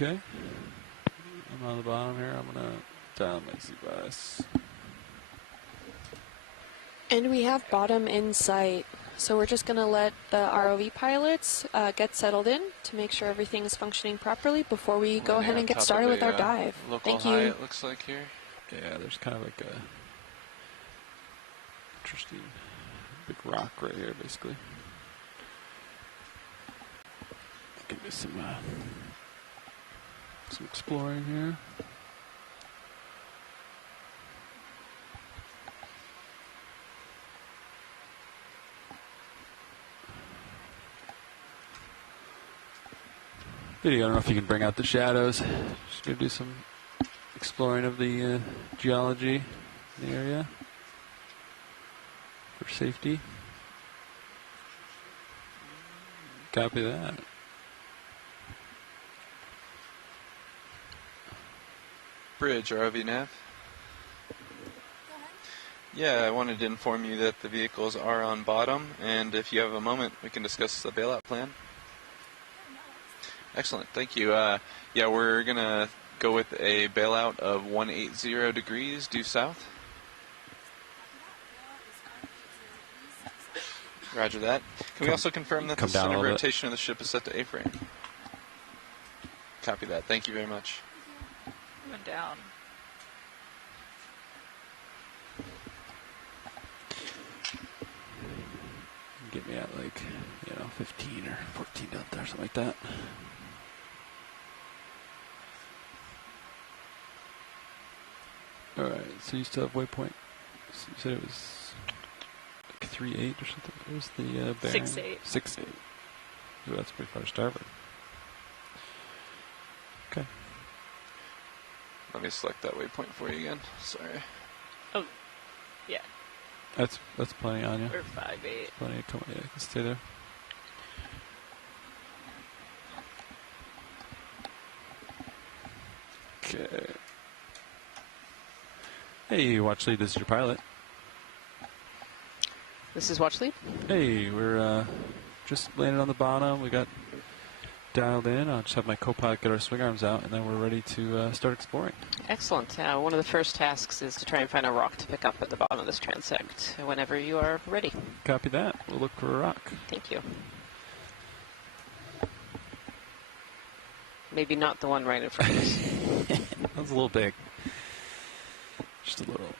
Okay. I'm on the bottom here. I'm going to dial my Z-bias. And we have bottom in sight. So we're just going to let the ROV pilots get settled in to make sure everything is functioning properly before we go ahead and get started with our dive. Thank you. It looks like here. Yeah, there's kind of like a interesting big rock right here, basically. Give me some exploring here. Video, I don't know if you can bring out the shadows. Just gonna do some exploring of the geology in the area for safety. Copy that. Bridge, ROV nav. Yeah, I wanted to inform you that the vehicles are on bottom, and if you have a moment, we can discuss the bailout plan. Excellent, thank you. Yeah, we're going to go with a bailout of 180 degrees due south. Roger that. Can we also confirm that the center of rotation of the ship is set to A-frame? Copy that. Thank you very much. Went down. Get me at like, 15 or 14 out there, something like that. All right, so you still have waypoint. So you said it was like 3.8 or something. What was the bearing? 6.8. 6.8. Ooh, that's pretty far to starboard. Okay. Let me select that waypoint for you again. Sorry. Oh, yeah. That's plenty on you. Or 5.8. Plenty. Come on, yeah, I can stay there. Okay. Hey, Watch Lead, this is your pilot. This is Watch Lead. Hey, we're just landed on the bottom. We got dialed in. I'll just have my co-pilot get our swing arms out, and then we're ready to start exploring. Excellent. One of the first tasks is to try and find a rock to pick up at the bottom of this transect whenever you are ready. Copy that. We'll look for a rock. Thank you. Maybe not the one right in front of us. That was a little big. Just a little.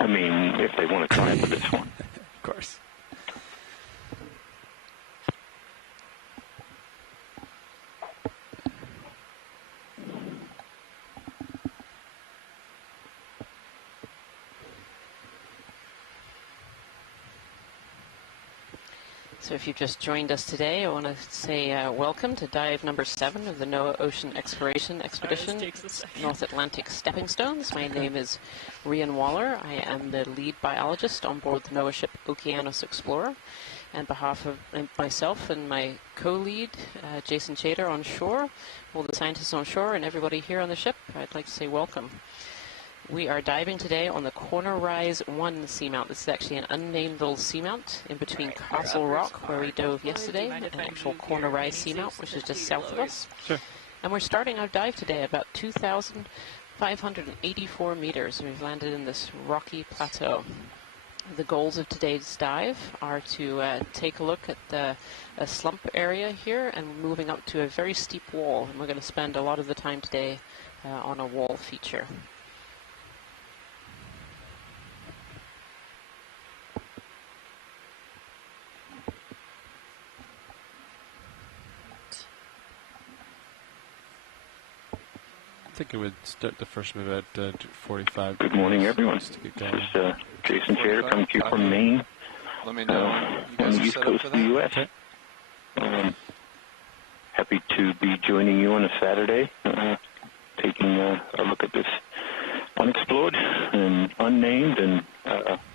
I mean, if they want to try it for this one. Of course. So if you've just joined us today, I want to say welcome to dive number 7 of the NOAA Ocean Exploration Expedition, North Atlantic Stepping Stones. My name is Rian Waller. I am the lead biologist on board the NOAA ship Okeanos Explorer. On behalf of myself and my co-lead, Jason Chater on shore, all the scientists on shore and everybody here on the ship, I'd like to say welcome. We are diving today on the Corner Rise 1 seamount. This is actually an unnamed little seamount in between Castle Rock, where we dove yesterday, and an actual Corner Rise seamount, which is just south of us. Sure. And we're starting our dive today about 2,584 meters. We've landed in this rocky plateau. The goals of today's dive are to take a look at a slump area here and moving up to a very steep wall. And we're going to spend a lot of the time today on a wall feature. I think it would start the first move at 45. Good morning, everyone. This is Jason Chater coming to you from Maine, Let me know. on the east coast of the U.S. Okay. Happy to be joining you on a Saturday, taking a look at this unexplored and unnamed and,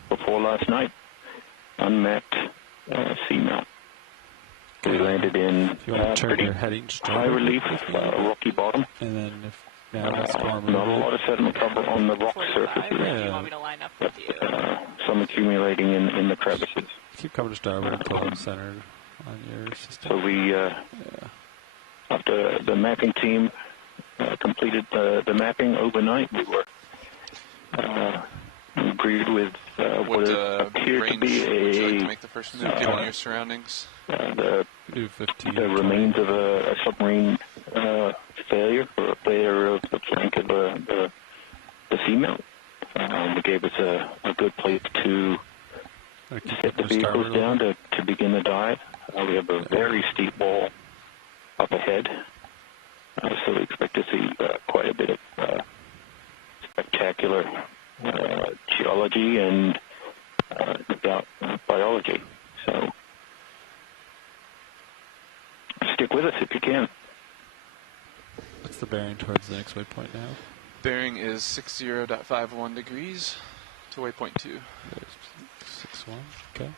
before last night, unmapped seamount. We landed in pretty high relief, rocky bottom. And then if not a lot of sediment cover on the rock surfaces. You want me to line up with you? Some accumulating in the crevices. Keep coming to starboard until I'm centered on your system. So we after the mapping team completed the mapping overnight, we were agreed with what appeared to be would you like to make the first move, given your surroundings? The remains of a submarine failure, or a failure of the flank of the Seamount. It gave us a good place to set the vehicles down to begin the dive. We have a very steep wall up ahead, so we expect to see quite a bit of spectacular geology and biology. So stick with us if you can. What's the bearing towards the next waypoint now? Bearing is 60.51 degrees to waypoint 2. 61, okay.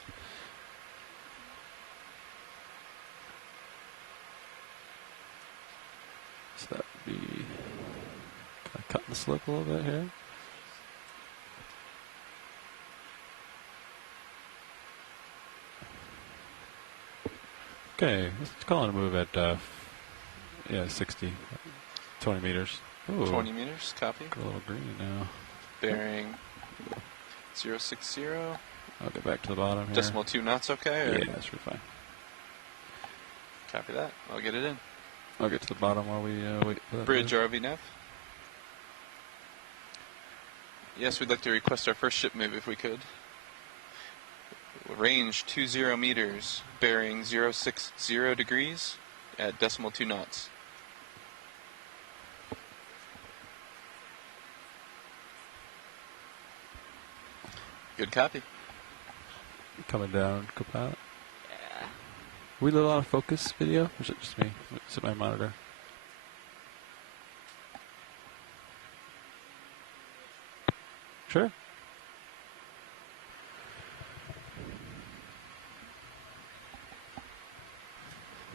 So that would be kind of cutting the slope a little bit here. Okay, let's call it a move at, 60, 20 meters. Ooh, 20 meters, copy. got a little green now. Bearing 060. I'll get back to the bottom here. Decimal 2 knots, okay? Or? Yeah, that's pretty fine. Copy that. I'll get it in. I'll get to the bottom while we wait for that. Bridge move. ROV nav. Yes, we'd like to request our first ship move if we could. Range 20 meters, bearing 060 degrees at decimal 2 knots. Good copy. Coming down, Copilot. Yeah. We did a lot of focus video, or is it just me? Is it my monitor? Sure.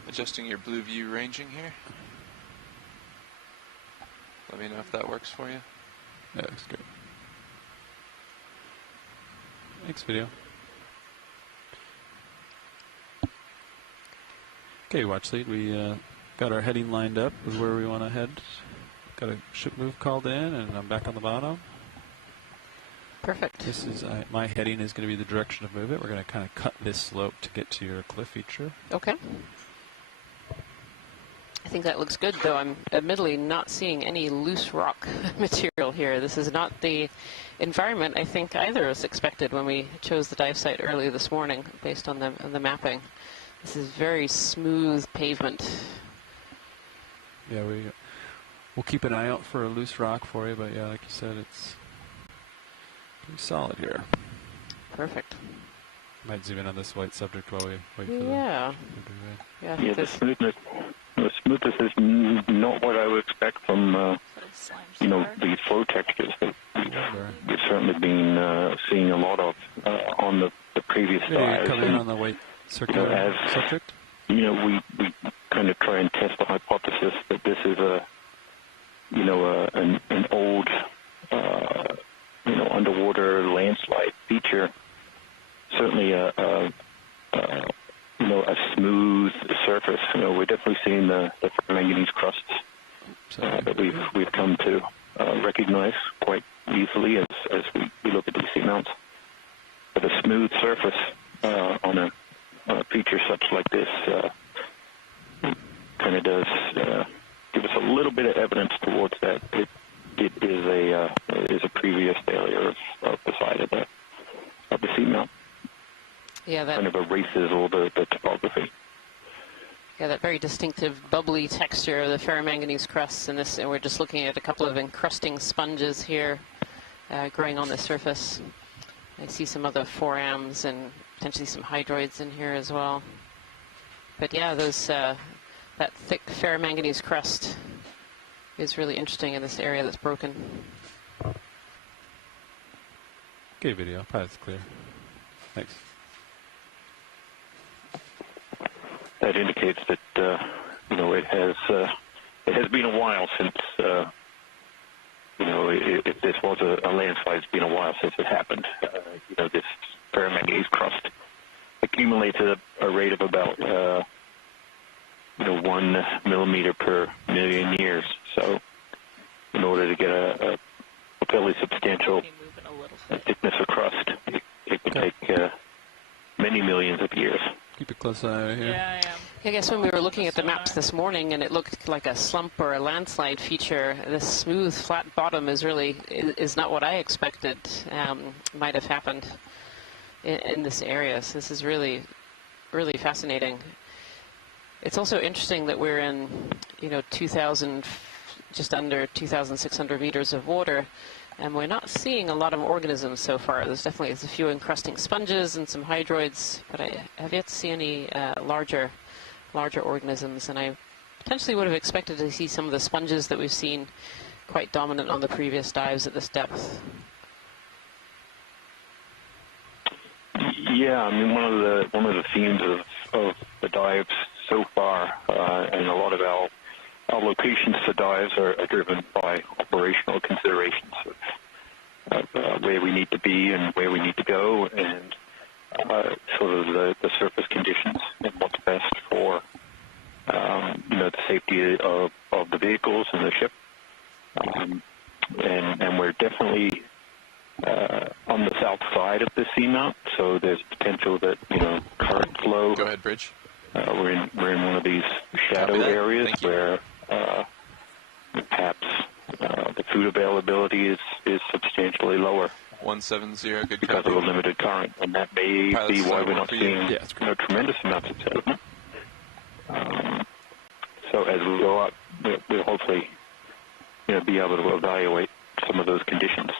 Adjusting your blue view ranging here. Let me know if that works for you. Yeah, looks good. Thanks, video. Okay, watch lead. We got our heading lined up with where we want to head. Got a ship move called in, and I'm back on the bottom. Perfect. This is my heading is going to be the direction of movement. We're going to kind of cut this slope to get to your cliff feature. Okay. I think that looks good, though I'm admittedly not seeing any loose rock material here. This is not the environment I think either of us expected when we chose the dive site early this morning, based on the mapping. This is very smooth pavement. Yeah, we'll keep an eye out for a loose rock for you, but yeah, like you said, it's pretty solid here. Perfect. Might zoom in on this white subject while we wait for Yeah. Yeah, the smoothness is not what I would expect from the flow textures that we've certainly been seeing a lot of on the previous dives. Come in on the white circular subject. We kind of try and test the hypothesis that this is an old underwater landslide feature. Certainly a smooth surface. We're definitely seeing the manganese crusts that we've come to recognize quite easily as we look at these seamounts. But a smooth surface on a feature such like this kind of does give us a little bit of evidence towards that it is a previous failure of the side of the seamount. Yeah, that kind of erases all the topography. Yeah, that very distinctive bubbly texture of the ferromanganese crusts in this, and we're just looking at a couple of encrusting sponges here growing on the surface. I see some other forams and potentially some hydroids in here as well. But yeah, that thick ferromanganese crust is really interesting in this area that's broken. Okay, video. Pilot's clear. Thanks. That indicates that it has been a while since if this was a landslide, it's been a while since it happened. This ferromanganese crust accumulates at a rate of about 1 millimeter per million years. So in order to get a fairly substantial thickness of crust, it would take many millions of years. Keep a close eye over here. Yeah, I am. I guess when we were looking at the maps this morning and it looked like a slump or a landslide feature, this smooth, flat bottom is not what I expected might have happened in this area. So this is really, really fascinating. It's also interesting that we're in, 2,000, just under 2,600 meters of water, and we're not seeing a lot of organisms so far. There's a few encrusting sponges and some hydroids, but I have yet to see any larger organisms, and I potentially would have expected to see some of the sponges that we've seen quite dominant on the previous dives at this depth. Yeah, I mean, one of the themes of the dives so far, and a lot of our locations for dives are driven by operational considerations of where we need to be and where we need to go, and sort of the surface conditions and what's best for the safety of the vehicles and the ship. And we're definitely on the south side of the seamount, so there's potential that current flow. Go ahead, Bridge. We're in one of these shadow areas where perhaps the food availability is substantially lower. 170, good because copy. of a limited current, and that may be why we're not seeing tremendous amounts of sediment. So as we go up, we'll hopefully be able to evaluate some of those conditions.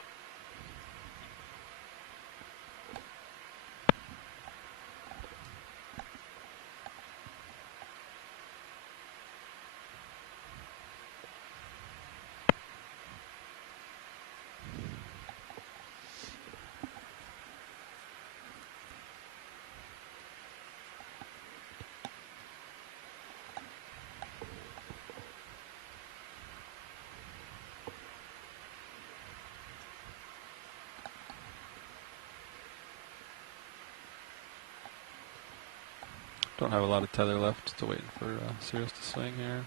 Don't have a lot of tether left, still waiting for Sirius to swing here.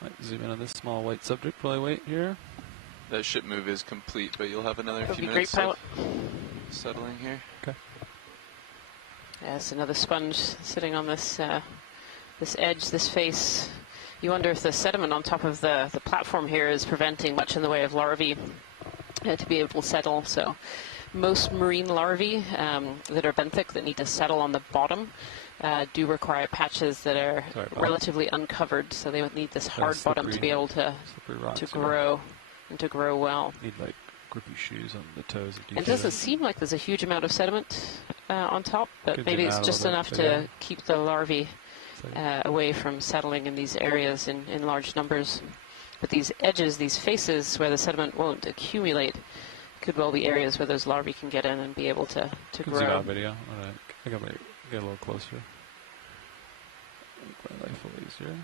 Might zoom in on this small white subject while I wait here. That ship move is complete, but you'll have another few Great, minutes pilot. Settling here. Okay. Yes, another sponge sitting on this this edge, this face. You wonder if the sediment on top of the platform here is preventing much in the way of larvae to be able to settle. So most marine larvae that are benthic, that need to settle on the bottom, do require patches that are relatively uncovered, so they would need this hard bottom to be able to grow and to grow well. Need like grippy shoes on the toes. It doesn't seem like there's a huge amount of sediment on top, but maybe it's just enough to keep the larvae away from settling in these areas in large numbers. But these edges, these faces where the sediment won't accumulate, could well be areas where those larvae can get in and be able to grow. Zoom out video. Right. I think I might get a little closer. Make my life a little easier.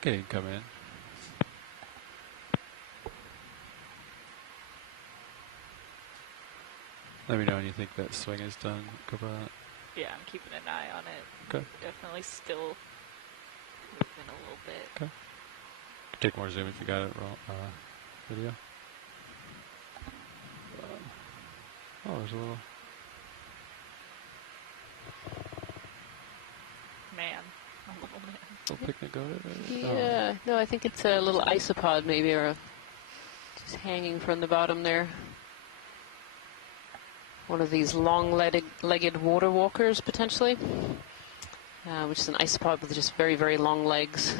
Okay, you can come in. Let me know when you think that swing is done, Copilot. Yeah, I'm keeping an eye on it. Okay. Definitely still moving a little bit. Okay. Take more zoom if you got it, video. Oh, there's a little... Man. A little man. Little picnic goat, maybe? Yeah, no, I think it's a little isopod maybe, or just hanging from the bottom there. One of these long-legged water walkers, potentially, which is an isopod with just very, very long legs.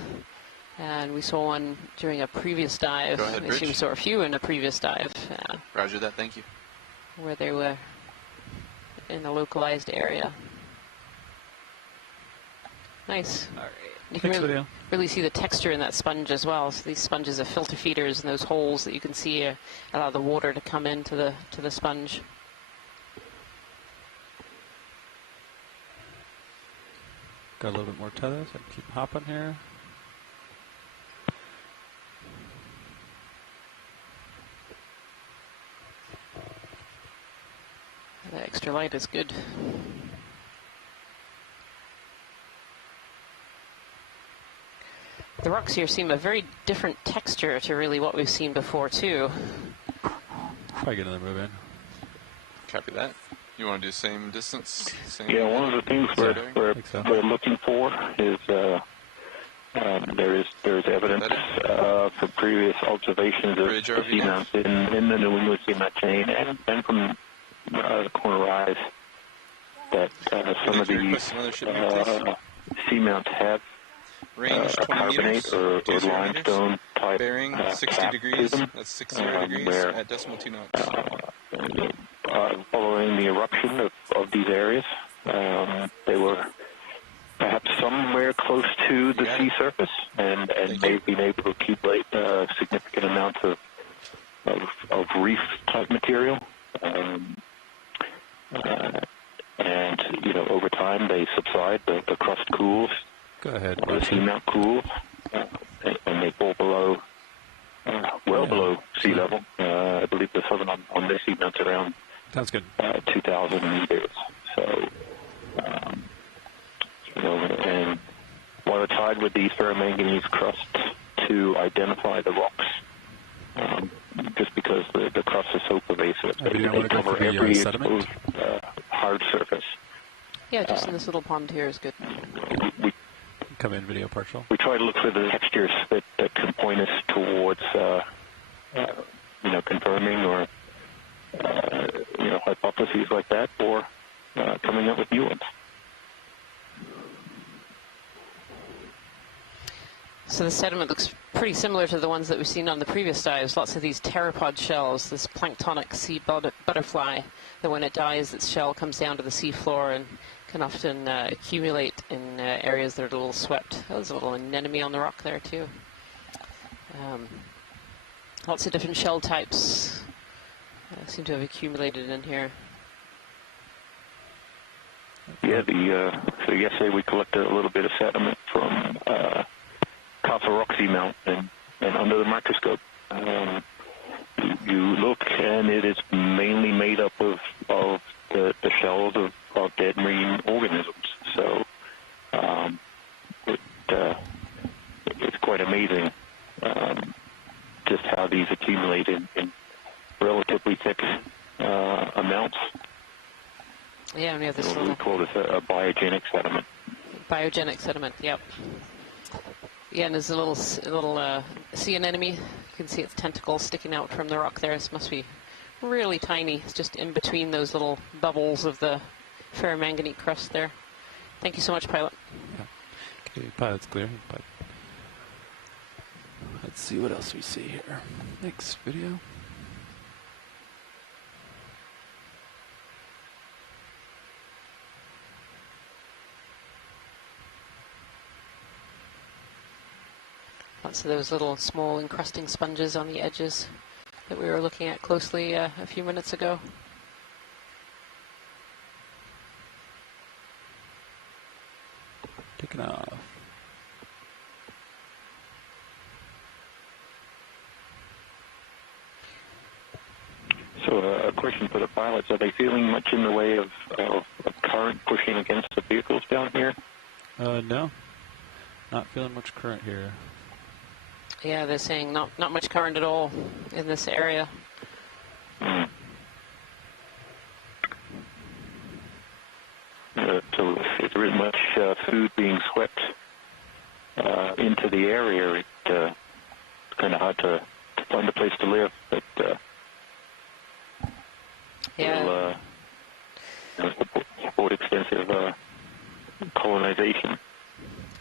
And we saw one during a previous dive. Go ahead, Bridge. We saw a few in a previous dive. Roger that, thank you. Where they were in a localized area. Nice. All right. You can really see the texture in that sponge as well. So these sponges are filter feeders, and those holes that you can see allow the water to come into the sponge. Got a little bit more tether, so I can keep hopping here. The extra light is good. The rocks here seem a very different texture to really what we've seen before too. Probably get another move in. Copy that. You want to do the same distance? Same Yeah, one of the things we're looking for is there is evidence from previous observations of seamounts in the New England seamount chain and from the corner rise that some of these seamounts have range 20 meters, or limestone type bearing 60 degrees. That's 60 degrees at decimal 2 knots. Following the eruption of these areas, they were perhaps somewhere close to the sea surface, and they've been able to accumulate significant amounts of reef type material. And over time they subside, the crust cools. Go ahead. The seamount cools, and they fall below, below sea level. I believe the southern on this seamount's around. Sounds good. 2,000 meters. So, and while it's hard with these ferromanganese crusts to identify the rocks, just because the crust is so pervasive, they cover every exposed hard surface. Yeah, just in this little pond here is good. We come in video partial. We try to look for the textures that can point us towards, confirming or hypotheses like that, or coming up with new ones. So the sediment looks pretty similar to the ones that we've seen on the previous dives. Lots of these pteropod shells, this planktonic sea butterfly, that when it dies, its shell comes down to the sea floor and can often accumulate in areas that are a little swept. Oh, there's a little anemone on the rock there too. Lots of different shell types seem to have accumulated in here. Yeah, so yesterday we collected a little bit of sediment from Castle Rock Seamount, and under the microscope, you look, and it is mainly made up of the shells of dead marine organisms. So it's quite amazing just how these accumulate in relatively thick amounts. Yeah, and we have this we call this a biogenic sediment. Biogenic sediment, yep. Yeah, and there's a little sea anemone. You can see its tentacles sticking out from the rock there. This must be really tiny. It's just in between those little bubbles of the ferromanganese crust there. Thank you so much, pilot. Yeah. Okay, pilot's clear. But let's see what else we see here. Next video. Lots of those little small encrusting sponges on the edges that we were looking at closely a few minutes ago. Taking off. So a question for the pilots, are they feeling much in the way of current pushing against the vehicles down here? No. Not feeling much current here. Yeah, they're saying not much current at all in this area. So if there isn't much food being swept into the area, it's kind of hard to find a place to live. But yeah, support extensive colonization.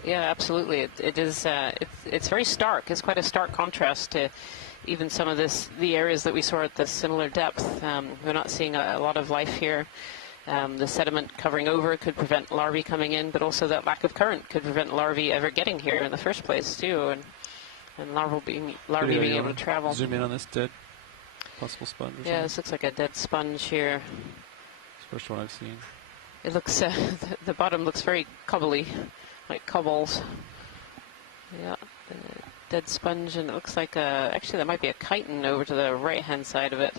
Yeah, absolutely. It is. It's very stark. It's quite a stark contrast to even some of the areas that we saw at this similar depth. We're not seeing a lot of life here. The sediment covering over could prevent larvae coming in, but also that lack of current could prevent larvae ever getting here in the first place too, and larvae being able to travel. Zoom in on this dead possible sponge. Yeah, this looks like a dead sponge here. It's the first one I've seen. it looks, the bottom looks very cobbly, like cobbles. Yeah, dead sponge, and it looks like actually there might be a chitin over to the right-hand side of it.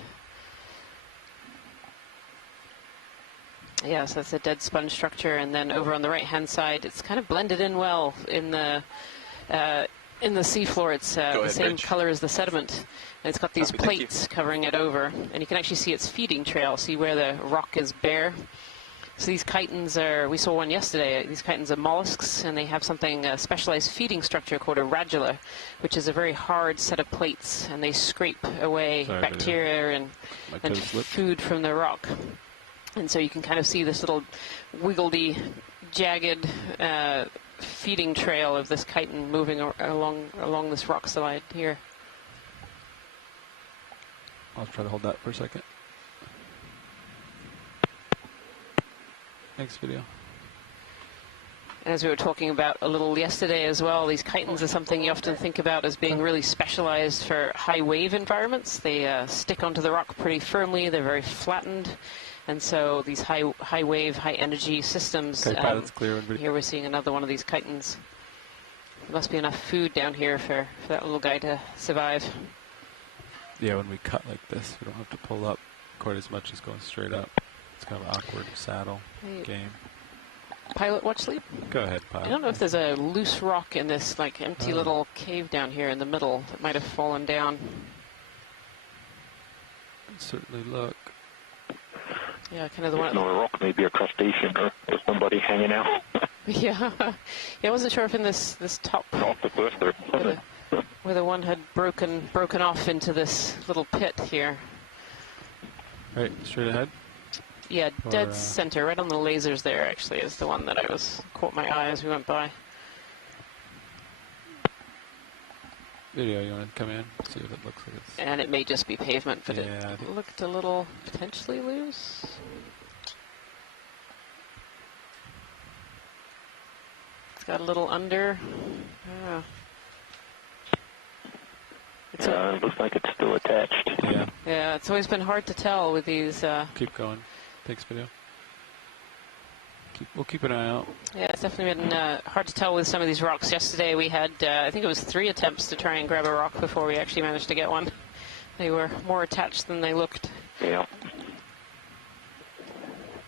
Yeah, so that's a dead sponge structure, and then over on the right-hand side, it's kind of blended in well in the seafloor. It's the same color as the sediment, and it's got these plates covering it over, and you can actually see its feeding trail. See where the rock is bare. So these chitins are, we saw one yesterday, these chitins are mollusks, and they have something, a specialized feeding structure called a radula, which is a very hard set of plates, and they scrape away bacteria and food from the rock. And so you can kind of see this little wiggledy, jagged feeding trail of this chitin moving along this rock slide here. I'll try to hold that for a second. Thanks, video. And as we were talking about a little yesterday as well, these chitins are something you often think about as being really specialized for high wave environments. They stick onto the rock pretty firmly. They're very flattened. And so these high wave, high energy systems, here we're seeing another one of these chitins. There must be enough food down here for that little guy to survive. Yeah, when we cut like this, we don't have to pull up quite as much as going straight up. It's kind of an awkward saddle game. Pilot, watch sleep. Go ahead, pilot. I don't know if there's a loose rock in this like empty little cave down here in the middle that might have fallen down. It'd certainly look. Yeah, kind of the one. Not a rock, maybe a crustacean or somebody hanging out. Yeah, I wasn't sure if in this top off the cliff there, where the one had broken off into this little pit here. Right, straight ahead. Yeah, dead center, right on the lasers there. Actually, is the one that caught my eye as we went by. Video, you want to come in, see if it looks like it's... And it may just be pavement, but yeah, it looked a little potentially loose. It's got a little under. Oh. It looks like it's still attached. Yeah. Yeah, it's always been hard to tell with these... Keep going. Thanks, video. We'll keep an eye out. Yeah, it's definitely been hard to tell with some of these rocks. Yesterday we had, I think it was 3 attempts to try and grab a rock before we actually managed to get one. They were more attached than they looked. Yeah.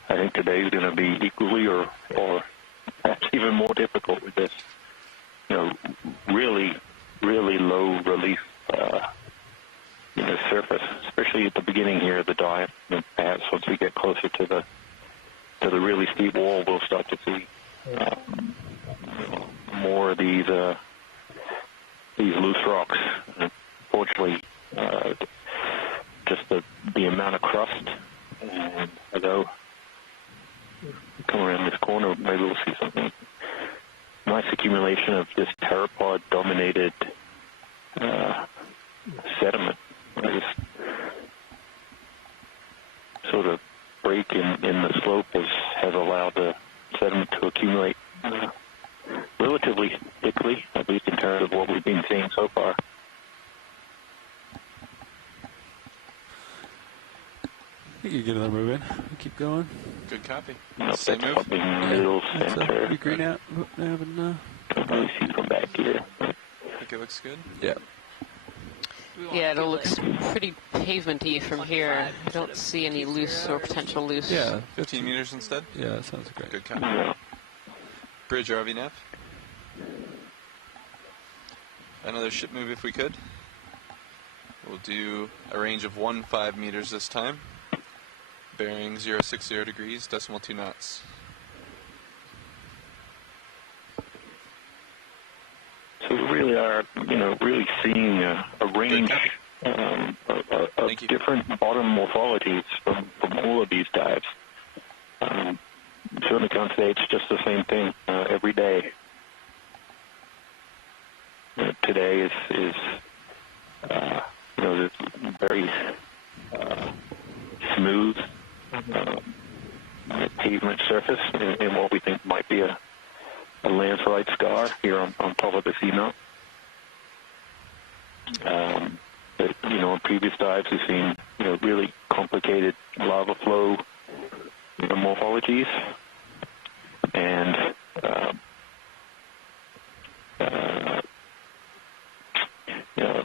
I think today's going to be equally or perhaps even more difficult with this, really, really low relief surface, especially at the beginning here of the dive. And perhaps once we get closer to the really steep wall, we'll start to see more of these loose rocks. Unfortunately, just the amount of crust. And although come around this corner, maybe we'll see something. Nice accumulation of this pteropod-dominated sediment. This sort of break in the slope has allowed the sediment to accumulate relatively thickly, at least in terms of what we've been seeing so far. I think you get another move in. Keep going. Good copy. Same move. Middle center. You green out. Can't really see from back here. I think it looks good. Yeah. Yeah, it looks pretty pavement-y from here. I don't see any loose or potential loose. Yeah. 15 meters instead? Yeah, that sounds great. Good copy. Bridge RV nav. Another ship move if we could. We'll do a range of 15 meters this time. Bearing 060 degrees, decimal 2 knots. So we really are, really seeing a range of different bottom morphologies from all of these dives. Certainly can't say it's just the same thing every day. Today is very smooth pavement surface in what we think might be a landslide scar here on top of the Seamount. But, in previous dives we've seen, really complicated lava flow morphologies and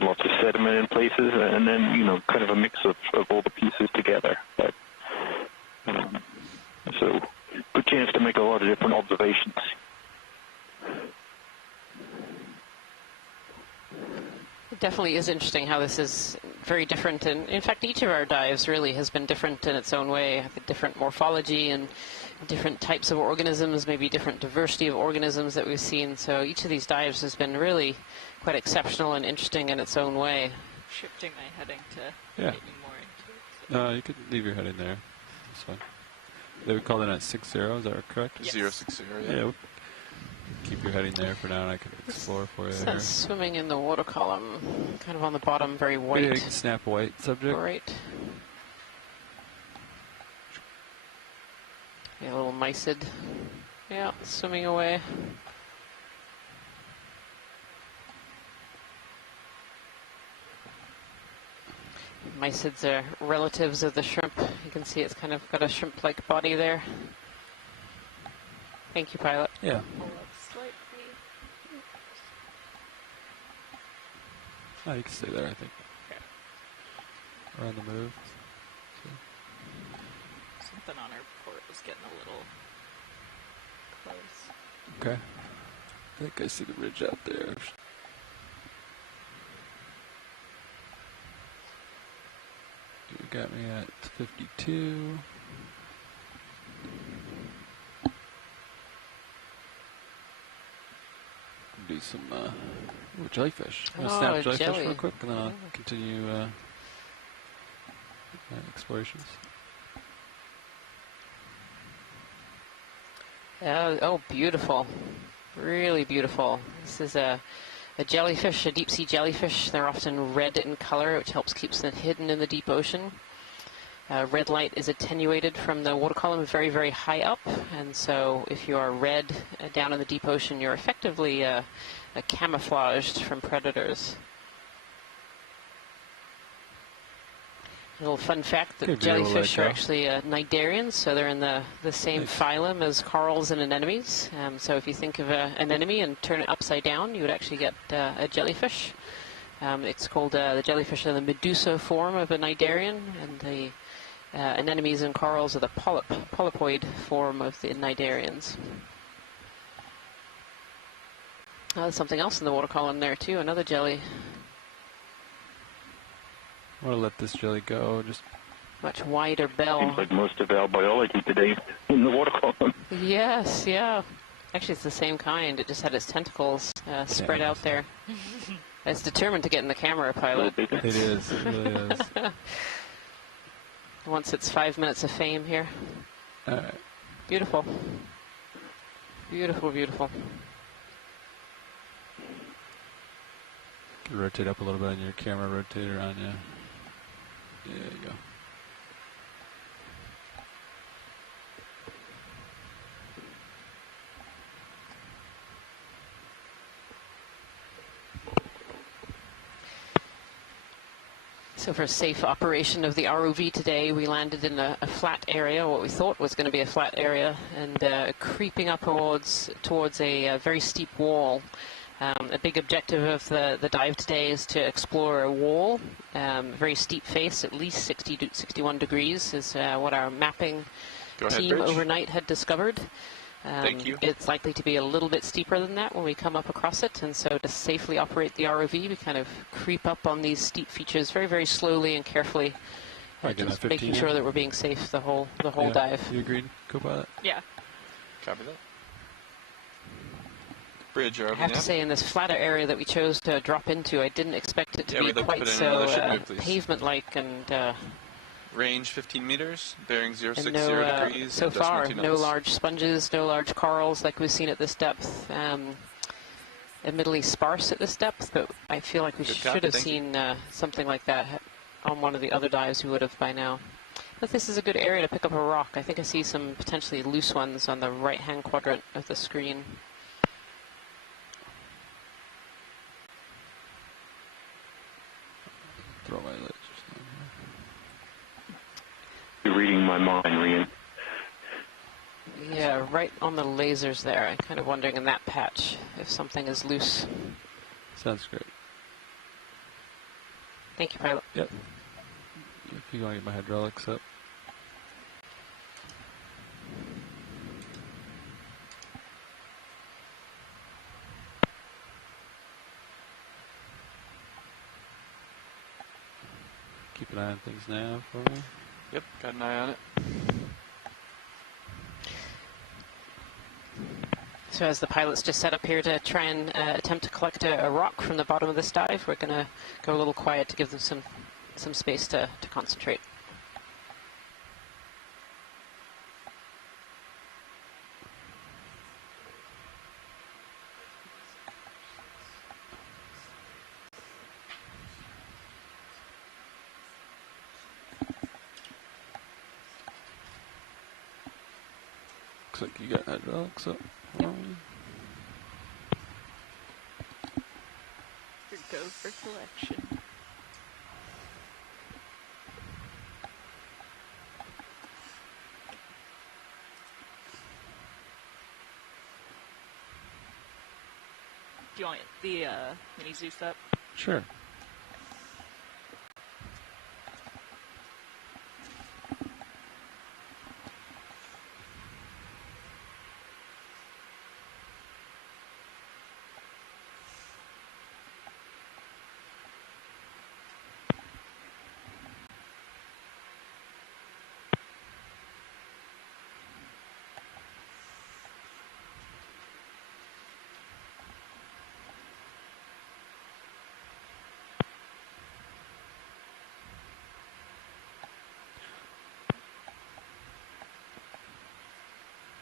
lots of sediment in places, and then kind of a mix of all the pieces together. But so good chance to make a lot of different observations. It definitely is interesting how this is very different, and in fact each of our dives really has been different in its own way, different morphology and different types of organisms, maybe different diversity of organisms that we've seen. So each of these dives has been really quite exceptional and interesting in its own way. Shifting my heading to maybe more into it. No, you could leave your head in there. That's fine. They would call it at 60, is that correct? Yes. 060, yeah. Yeah, keep your heading there for now, and I can explore for you there. Swimming in the water column, kind of on the bottom, very white. Big snap white subject. Great. Yeah, a little mysid. Yeah, swimming away. Mysids are relatives of the shrimp. You can see it's kind of got a shrimp-like body there. Thank you, pilot. Yeah. Oh, you can stay there, I think. Okay. Or on the move. So. Something on our port was getting a little close. Okay. I think I see the ridge out there. You got me at 52. Do some jellyfish. I'm gonna snap jellyfish jelly. real quick, and then I'll continue my explorations. Oh, beautiful. Really beautiful. This is a jellyfish, a deep sea jellyfish. They're often red in color, which helps keep them hidden in the deep ocean. Red light is attenuated from the water column very, very high up, and so if you are red down in the deep ocean, you're effectively camouflaged from predators. A little fun fact that jellyfish are actually cnidarians, so they're in the same phylum as corals and anemones. So if you think of an anemone and turn it upside down, you would actually get a jellyfish. It's called the jellyfish are the medusa form of a cnidarian, and the anemones and corals are the polypoid form of the cnidarians. There's something else in the water column there too, another jelly. I want to let this jelly go. Just much wider bell. Seems like most of our biology today in the water column. Yes, yeah. Actually, it's the same kind. It just had its tentacles spread out there. It's determined to get in the camera, pilot. It is. It really is. Wants its 5 minutes of fame here. All right. Beautiful. Beautiful, beautiful. You rotate up a little bit on your camera rotator on you. There you go. So for safe operation of the ROV today, we landed in a flat area, what we thought was going to be a flat area, and creeping up towards a very steep wall. A big objective of the dive today is to explore a wall, very steep face, at least 60 to 61 degrees is what our mapping team overnight had discovered. Thank you. It's likely to be a little bit steeper than that when we come up across it, and so to safely operate the ROV, we kind of creep up on these steep features very, very slowly and carefully, just making sure that we're being safe the whole dive. You agreed, co-pilot? Yeah. Copy that. Bridge, ROV. I have to say, in this flatter area that we chose to drop into, I didn't expect it to be quite so pavement-like and... range 15 meters, bearing 060 no, degrees. So far, no large sponges, no large corals like we've seen at this depth. Admittedly sparse at this depth, but I feel like we should have seen something like that on one of the other dives we would have by now. But this is a good area to pick up a rock. I think I see some potentially loose ones on the right-hand quadrant of the screen. Throw my lights. You're reading my mind, Rian. Yeah, right on the lasers there. I'm kind of wondering in that patch if something is loose. Sounds great. Thank you, pilot. Yep. If you want to get my hydraulics up. Keep an eye on things now for me. Yep, got an eye on it. So as the pilot's just set up here to try and attempt to collect a rock from the bottom of this dive, we're going to go a little quiet to give them some space to concentrate. Looks like you got hydraulics up. Yep. Go for collection. Do you want the mini Zeus up? Sure.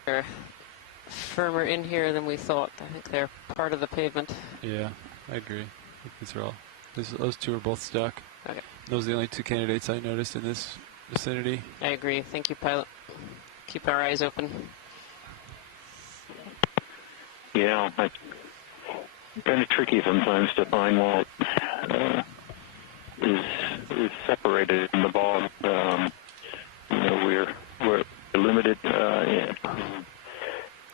They're firmer in here than we thought. I think they're part of the pavement. Yeah, I agree. I think these are all. Those two are both stuck. Okay. Those are the only two candidates I noticed in this vicinity. I agree. Thank you, pilot. Keep our eyes open. Yeah, it's kind of tricky sometimes to find what is separated in the bog. We're limited.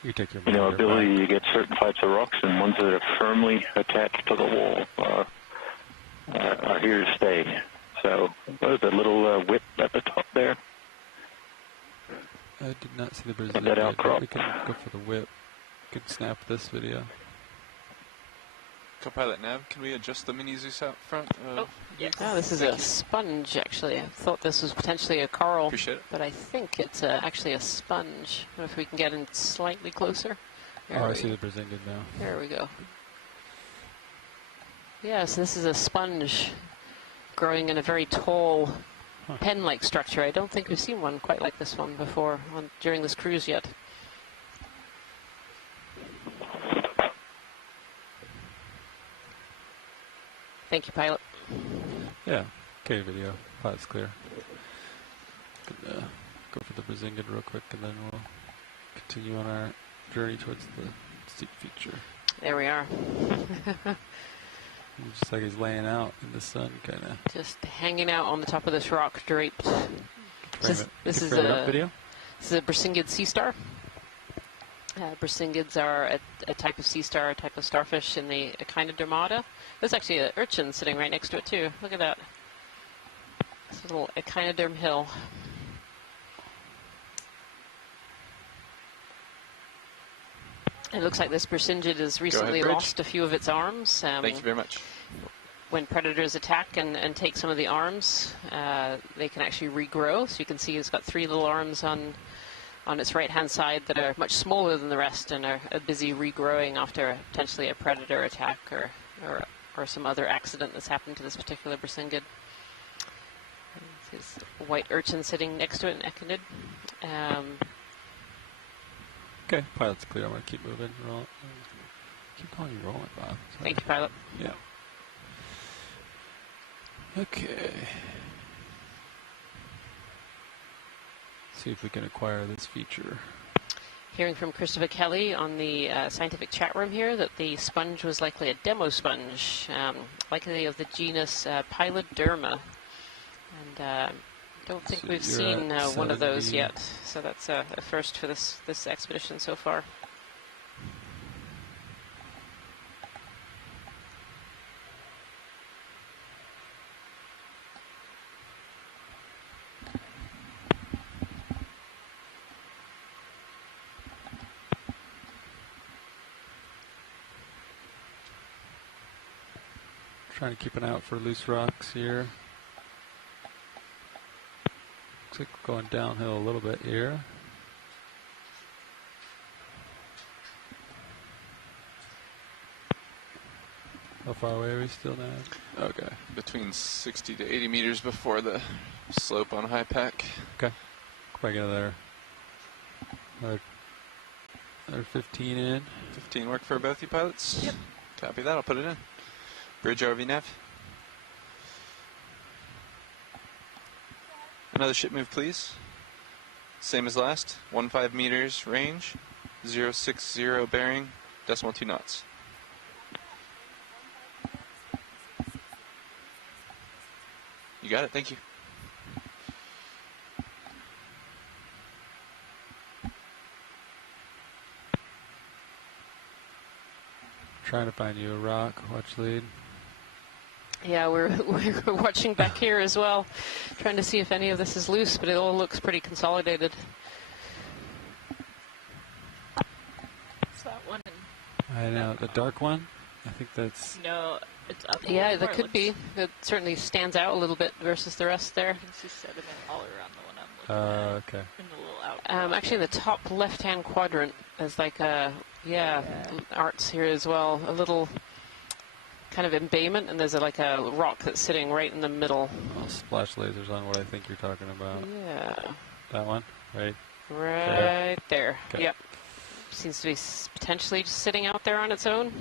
You take your ability to get certain types of rocks, and ones that are firmly attached to the wall are here to stay. So there's a little whip at the top there. I did not see the Brazilian. That outcrop. We can go for the whip. We can snap this video. Copilot Nav, can we adjust the mini Zeus out front? Yes. Oh, this is a sponge, actually. I thought this was potentially a coral, Appreciate it. but I think it's actually a sponge. If we can get in slightly closer. There I we- see the Brazilian now. There we go. Yes, this is a sponge growing in a very tall pen-like structure. I don't think we've seen one quite like this one before during this cruise yet. Thank you, pilot. Yeah. Okay, video. Pilot's clear. Can, go for the Brazilian real quick, and then we'll continue on our journey towards the steep feature. There we are. Just like he's laying out in the sun, kind of. Just hanging out on the top of this rock, draped. This is a video. This is a Brisingid sea star. Brisingids are a type of sea star, a type of starfish in the Echinodermata. There's actually an urchin sitting right next to it too. Look at that. This little echinoderm hill. It looks like this Brisingid has recently lost a few of its arms. Thank you very much. When predators attack and take some of the arms, they can actually regrow. So you can see it's got 3 little arms on its right-hand side that are much smaller than the rest and are busy regrowing after potentially a predator attack or some other accident that's happened to this particular Brisingid. This white urchin sitting next to it, an echinid. Okay, pilot's clear. I'm going to keep moving. Keep calling you rolling, Bob. Sorry. Thank you, pilot. Yeah. Okay. See if we can acquire this feature. Hearing from Christopher Kelly on the scientific chat room here that the sponge was likely a demo sponge, likely of the genus Piloderma. And don't think So we've you're seen at one of those 70. yet, so that's a first for this expedition so far. Trying to keep an eye out for loose rocks here. Looks like we're going downhill a little bit here. How far away are we still now? Okay. Between 60 to 80 meters before the slope on high pack. Okay. Probably get another 15 in. 15 work for both you pilots? Yep. Copy that, I'll put it in. Bridge RV nav. Another ship move, please. Same as last. 15 meters range. 060 bearing. 2 knots. You got it, thank you. Trying to find you a rock. Watch lead. Yeah, we're watching back here as well, trying to see if any of this is loose, but it all looks pretty consolidated. Is that one? I know, the dark one? I think that's... No, it's up. Yeah, that could be. It certainly stands out a little bit versus the rest there. I can see sediment all around the one I'm looking at. okay. In the little out. Actually, in the top left-hand quadrant, there's like a, arts here as well. A little kind of embayment, and there's like a rock that's sitting right in the middle. I'll splash lasers on what I think you're talking about. Yeah. That one? Right? Right there. Okay. Yep. Seems to be potentially just sitting out there on its own.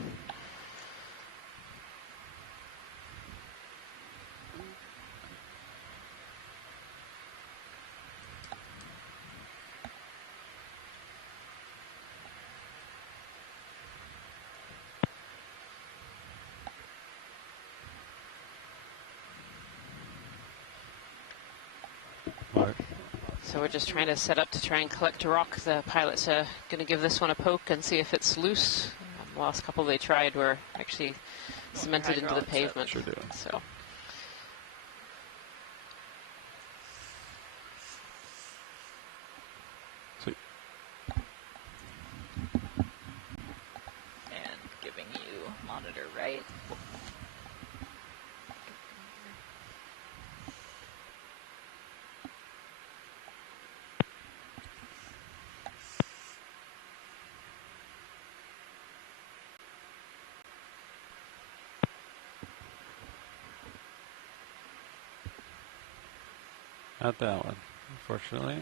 So we're just trying to set up to try and collect a rock. The pilots are going to give this one a poke and see if it's loose. The last couple they tried were actually cemented into the pavement. Sure do. So. Sweet. And giving you monitor right. Not that one, unfortunately.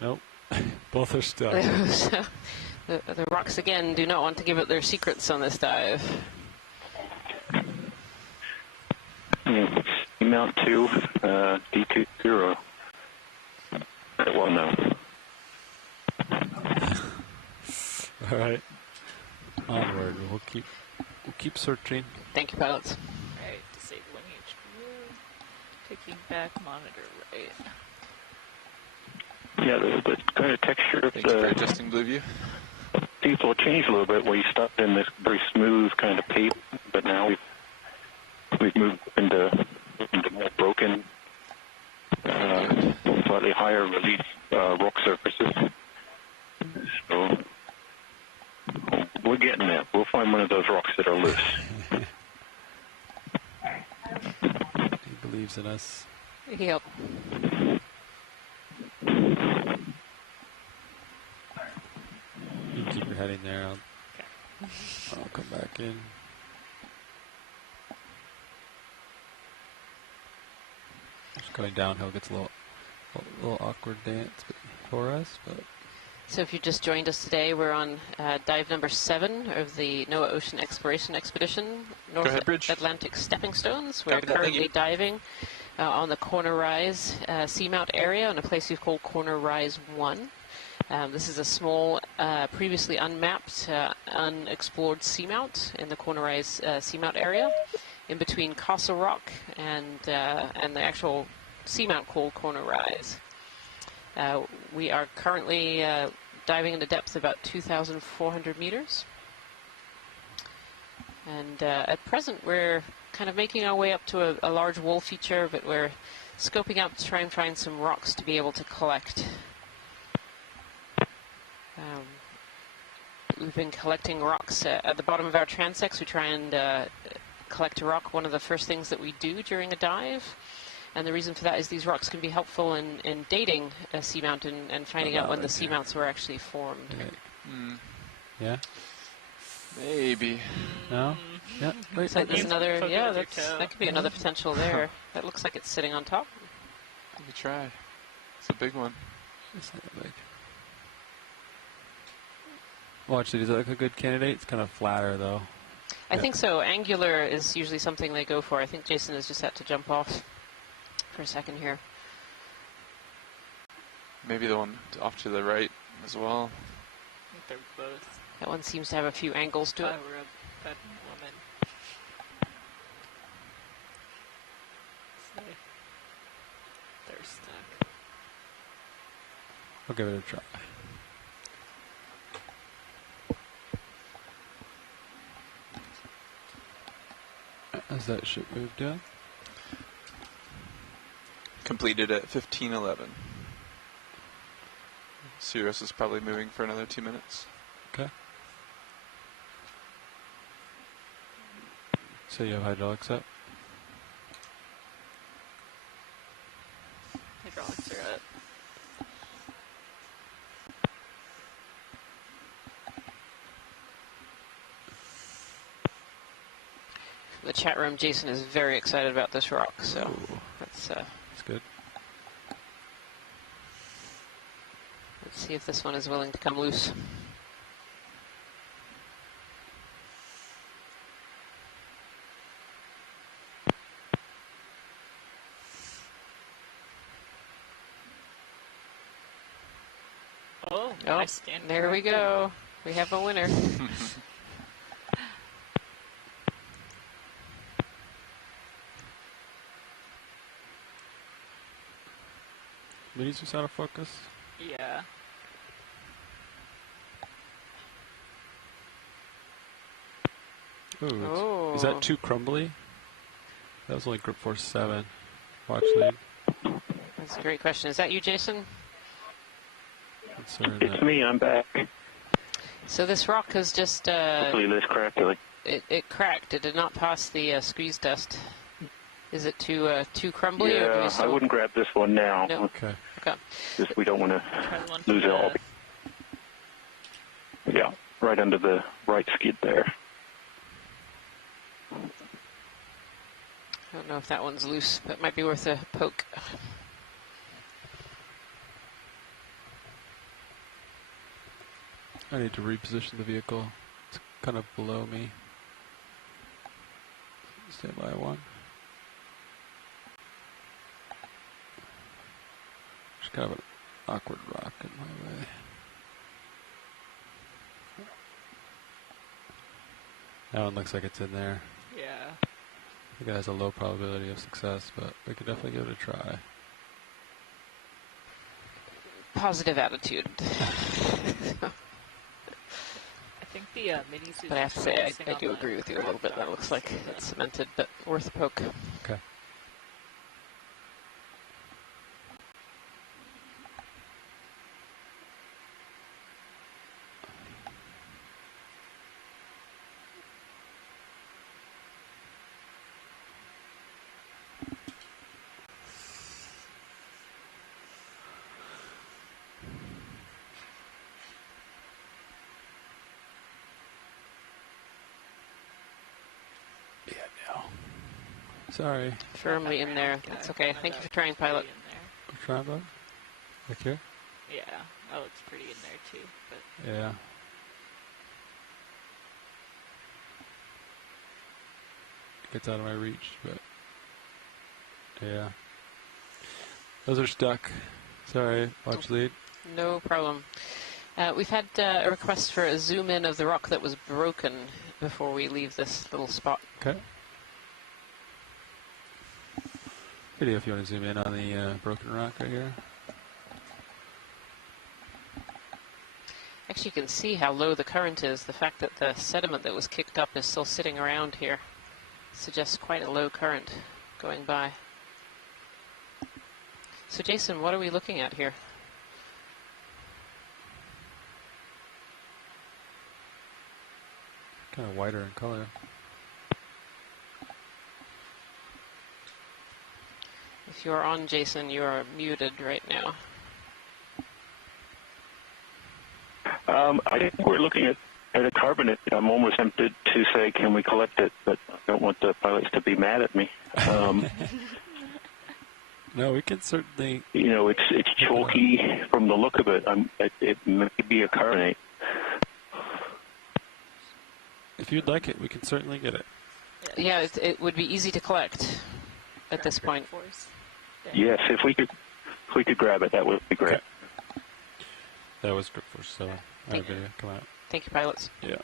Nope. Both are stuck. The rocks, again, do not want to give out their secrets on this dive. Seamount 2, D20. Well, no. All right. Onward. We'll keep searching. Thank you, pilots. Right, disabling HQ. Taking back monitor right. Yeah, the kind of texture of Thank you for the adjusting blue view. diesel changed a little bit where you stopped in this very smooth kind of pavement, but now we've moved into more broken, slightly higher relief rock surfaces. So we're getting there. We'll find one of those rocks that are loose. He believes in us. Yep. You keep your heading there. I'll come back in. Just going downhill gets a little awkward dance for us, but. So if you just joined us today, we're on dive number 7 of the NOAA Ocean Exploration Expedition, North Atlantic Stepping Stones. We're currently diving on the Corner Rise Seamount area in a place we've called Corner Rise 1. This is a small, previously unmapped, unexplored seamount in the Cornerise seamount area, in between Castle Rock and the actual seamount called Cornerise. We are currently diving in a depth of about 2,400 meters. And at present, we're kind of making our way up to a large wall feature, but we're scoping out to try and find some rocks to be able to collect. We've been collecting rocks at the bottom of our transects. We try and collect a rock, one of the first things that we do during a dive. And the reason for that is these rocks can be helpful in dating a seamount and finding out when the seamounts were actually formed. Yeah? Maybe. No? Yeah. Wait, so there's another, yeah, that could be another potential there. That looks like it's sitting on top. Let me try. It's a big one. It's not that big. Watch it. Is that like a good candidate? It's kind of flatter, though. I think so. Angular is usually something they go for. I think Jason has just had to jump off for a second here. Maybe the one off to the right as well. I think they're both. That one seems to have a few angles to it. We're a bad woman. They're stuck. I'll give it a try. Has that ship moved down? Completed at 15:11. Cirrus is probably moving for another 2 minutes. Okay. So you have hydraulics up? Hydraulics are up. The chat room, Jason is very excited about this rock, so that's good. Let's see if this one is willing to come loose. Oh, nice stand. There we go. We have a winner. Minis just out of focus? Yeah. Ooh, is that too crumbly? That was only grip force 7. Watch lead. That's a great question. Is that you, Jason? It's me, I'm back. So this rock has just... Hopefully this cracked. It cracked. It did not pass the squeeze test. Is it too crumbly? Yeah, or do we still... I wouldn't grab this one now. No. Okay. Just we don't want to lose it all. Yeah, right under the right skid there. I don't know if that one's loose, but it might be worth a poke. I need to reposition the vehicle. It's kind of below me. Stand by one. There's kind of an awkward rock in my way. That one looks like it's in there. Yeah. I think it has a low probability of success, but we could definitely give it a try. Positive attitude. I think the minis. But I have to say, I do agree with you a little bit. That looks like it's cemented, but worth a poke. Okay. Sorry. Firmly in there. That's okay. Thank you for trying, pilot. Try that? Like here? Yeah, that looks pretty in there too. But Yeah. Gets out of my reach, but yeah. Those are stuck. Sorry, watch lead. No problem. We've had a request for a zoom in of the rock that was broken before we leave this little spot. Okay. Video if you want to zoom in on the broken rock right here. Actually, you can see how low the current is. The fact that the sediment that was kicked up is still sitting around here suggests quite a low current going by. So Jason, what are we looking at here? Kind of whiter in color. If you're on, Jason, you are muted right now. I think we're looking at a carbonate. I'm almost tempted to say, can we collect it? But I don't want the pilots to be mad at me. No, we can certainly... You know, it's chalky from the look of it. It may be a carbonate. If you'd like it, we can certainly get it. Yeah, it would be easy to collect at this point. Yes, if we could grab it, that would be great. Okay. That was good for so I had a video come out. Thank you, pilots. Yeah.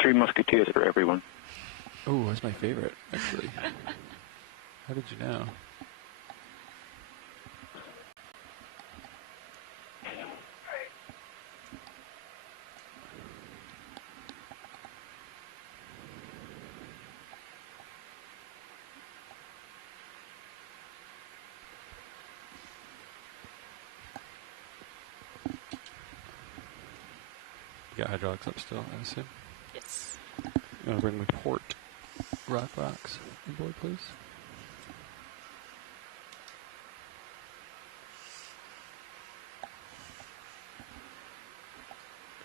3 Musketeers for everyone. Oh, that's my favorite, actually. How did you know? You got hydraulics up still, I assume? Yes. You want to bring my port rock box on board, please?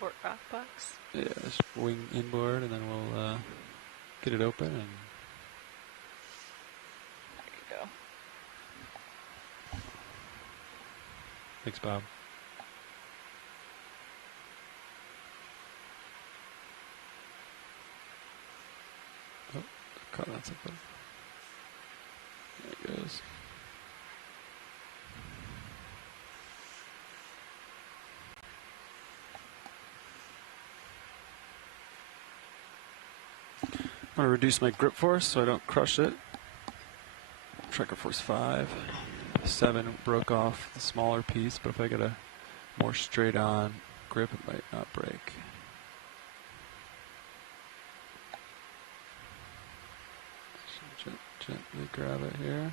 Port rock box. Yeah, just wing inboard, and then we'll get it open and... There you go. Thanks, Bob. Oh, caught on something. There it goes. I'm going to reduce my grip force so I don't crush it. Tracker force 5. 7 broke off the smaller piece, but if I get a more straight on grip, it might not break. Gently grab it here.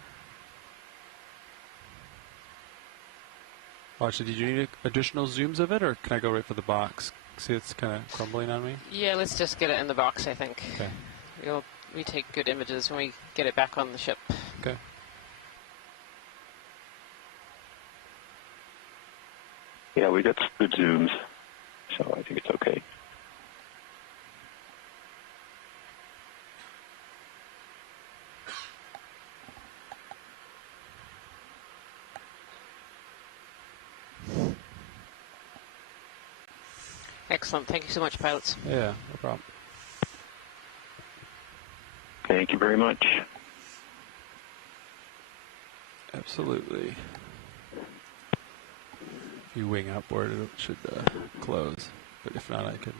Watch it. Did you need additional zooms of it, or can I go right for the box? See, it's kind of crumbling on me. Yeah, let's just get it in the box, I think. Okay. We take good images when we get it back on the ship. Okay. Yeah, we got some good zooms, so I think it's okay. Excellent. Thank you so much, pilots. Yeah, no problem. Thank you very much. Absolutely. If you wing outboard, it should close. But if not, I can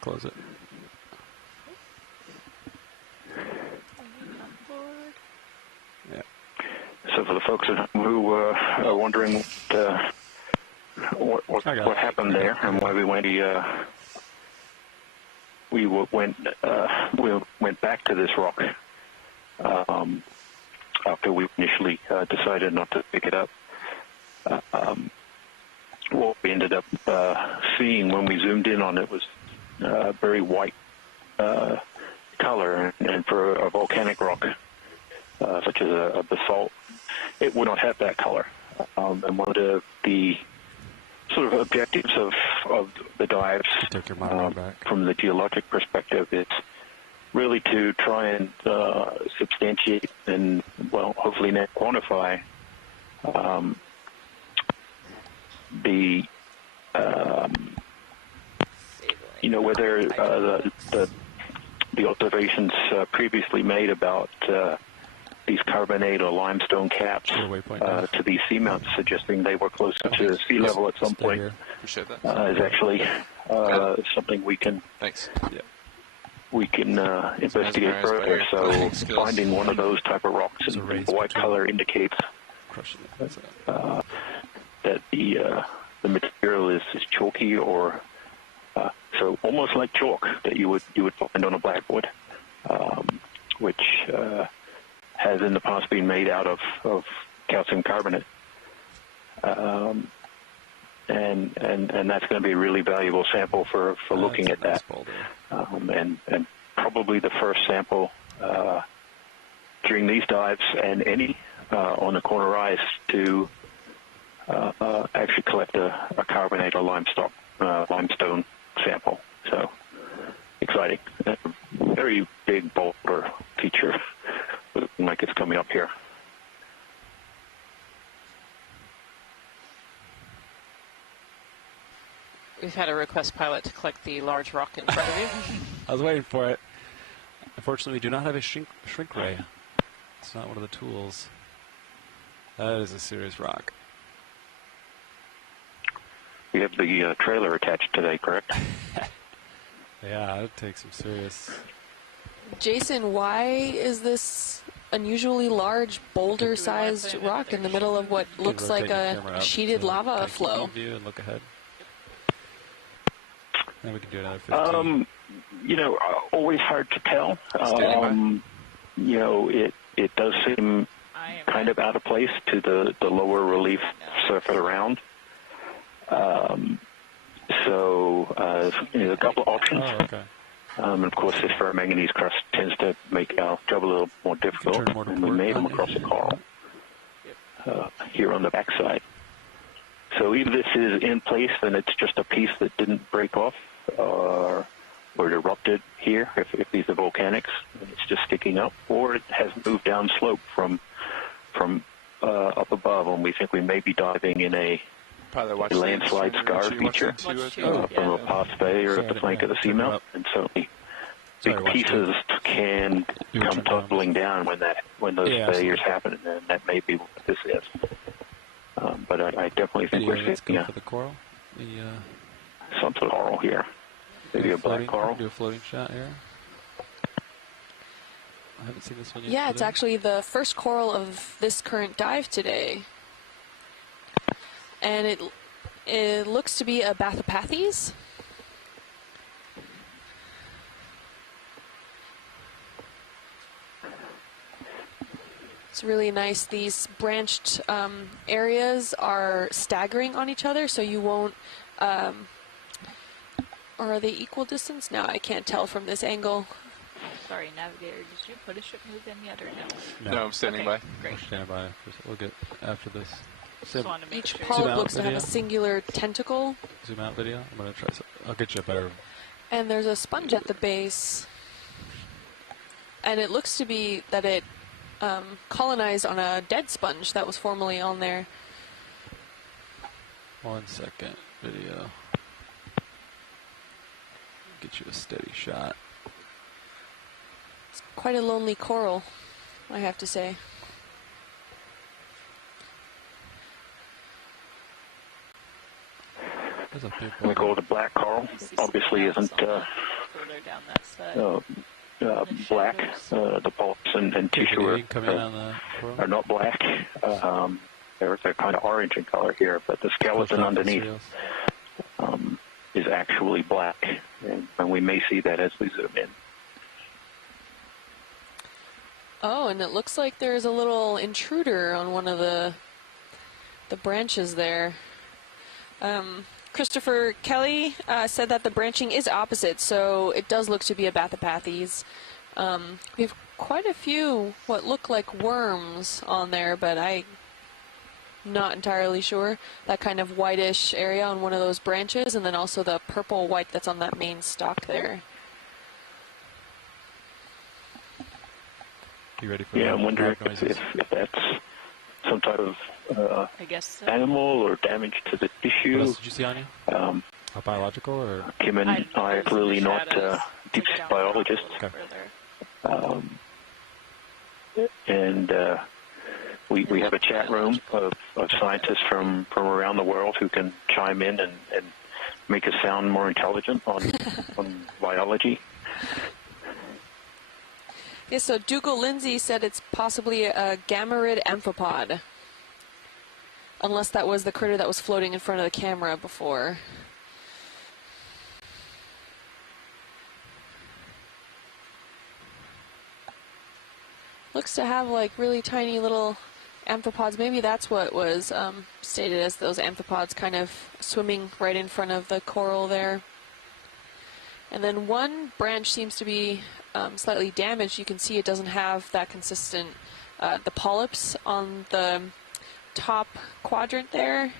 close it. Yeah. So for the folks at home who are wondering what happened there and why we went, we went back to this rock after we initially decided not to pick it up. What we ended up seeing when we zoomed in on it was very white color, and for a volcanic rock such as a basalt, it would not have that color. And one of the sort of objectives of the dives from the geologic perspective is really to try and substantiate and, well, hopefully not quantify whether the observations previously made about these carbonate or limestone caps to these seamounts, suggesting they were closer to sea level at some point. Appreciate that. Is actually something we can investigate further. So finding one of those type of rocks in white color indicates that the material is chalky, or so almost like chalk that you would find on a blackboard, which has in the past been made out of calcium carbonate, and that's going to be a really valuable sample for looking at that, and probably the first sample during these dives and any on the corner ice to actually collect a carbonate or limestone sample. So exciting. Very big boulder feature, looking like it's coming up here. We've had a request pilot to collect the large rock in front of you. I was waiting for it. Unfortunately, we do not have a shrink ray. It's not one of the tools. That is a serious rock. We have the trailer attached today, correct? Yeah, it takes some serious... Jason, why is this unusually large boulder-sized rock in the middle of what looks like a sheeted lava flow? View and look ahead. And we can do another 15. You know, always hard to tell. You know, it does seem kind of out of place to the lower relief surface around. So there's a couple of options. Oh, okay. And of course, this ferromanganese crust tends to make our job a little more difficult. And we may come across a coral here on the backside. So either this is in place and it's just a piece that didn't break off, or it erupted here, if these are volcanics, and it's just sticking up, or it has moved down slope from up above, and we think we may be diving in a landslide scar feature from a past bay or at the flank of the seamount, and so big pieces can come tumbling down when those failures happen, and that may be what this is. But I definitely think we're seeing for the coral. some sort of coral here. Maybe a black coral. Do a floating shot here. I haven't seen this one yet. Yeah, it's actually the first coral of this current dive today. And it looks to be a Bathypathes. It's really nice. These branched areas are staggering on each other, so you won't... or are they equal distance? No, I can't tell from this angle. Sorry, Navigator, did you put a ship move in yet or no? No, I'm standing by. Great. Standing by. We'll get after this. Each polyp looks to have a singular tentacle. Zoom out video. I'm going to try some. I'll get you a better... And there's a sponge at the base. And it looks to be that it colonized on a dead sponge that was formerly on there. 1 second video. Get you a steady shot. It's quite a lonely coral, I have to say. We call it a black coral. Obviously isn't black. The polyps and tissue are not black. They're kind of orange in color here, but the skeleton underneath is actually black, and we may see that as we zoom in. Oh, and it looks like there's a little intruder on one of the branches there. Christopher Kelly said that the branching is opposite, so it does look to be a Bathypathes. We have quite a few what look like worms on there, but I'm not entirely sure. That kind of whitish area on one of those branches, and then also the purple-white that's on that main stalk there. You ready for I'm wondering if that's some type of I guess so. animal or damage to the tissue. What else did you see on you? A biological or? Kim and I are clearly not deep sea biologists. Okay. and we have a chat room of scientists from around the world who can chime in and make us sound more intelligent on biology. Yeah, so Dougal Lindsay said it's possibly a gammarid amphipod. Unless that was the critter that was floating in front of the camera before. Looks to have like really tiny little amphipods. Maybe that's what was stated as those amphipods kind of swimming right in front of the coral there. And then one branch seems to be slightly damaged. You can see it doesn't have that consistent, the polyps on the top quadrant there.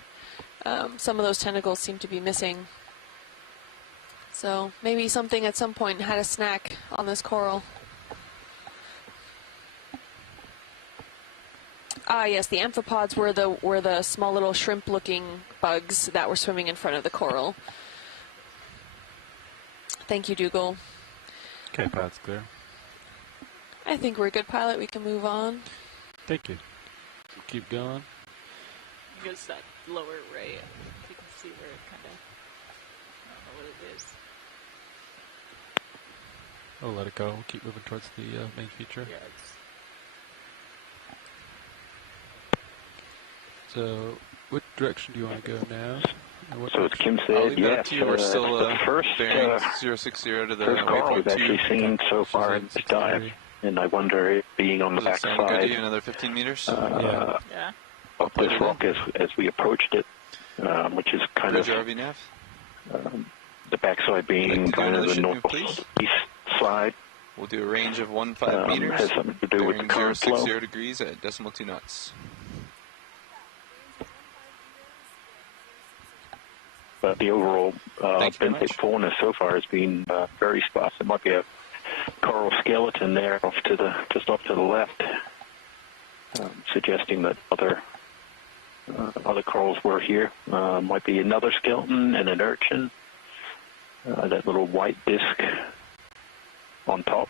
Some of those tentacles seem to be missing. So maybe something at some point had a snack on this coral. Ah, yes, the amphipods were the small little shrimp-looking bugs that were swimming in front of the coral. Thank you, Dougal. Okay, path's clear. I think we're good, pilot. We can move on. Thank you. Keep going. Just that lower right. You can see where it kind of, I don't know what it is. Oh, let it go. We'll keep moving towards the main feature. Yeah, it's... So, what direction do you want to go now? So as Kim said, yes, we're still the first bearing 060 to the first coral we've waypoint actually 2. seen so far in this dive, and I wonder if being on the Does it sound good to backside you? Another 15 meters? Yeah. of this rock as we approached it, which is kind Bridge of RV nav. the backside being kind of the northeast side. We'll do a range of 15 meters. Has something to do with the bearing current flow. 060 degrees at decimal 2 knots. But the overall Thank you very benthic much. fauna so far has been very sparse. There might be a coral skeleton there just off to the left, suggesting that other corals were here. Might be another skeleton and an urchin. That little white disc on top.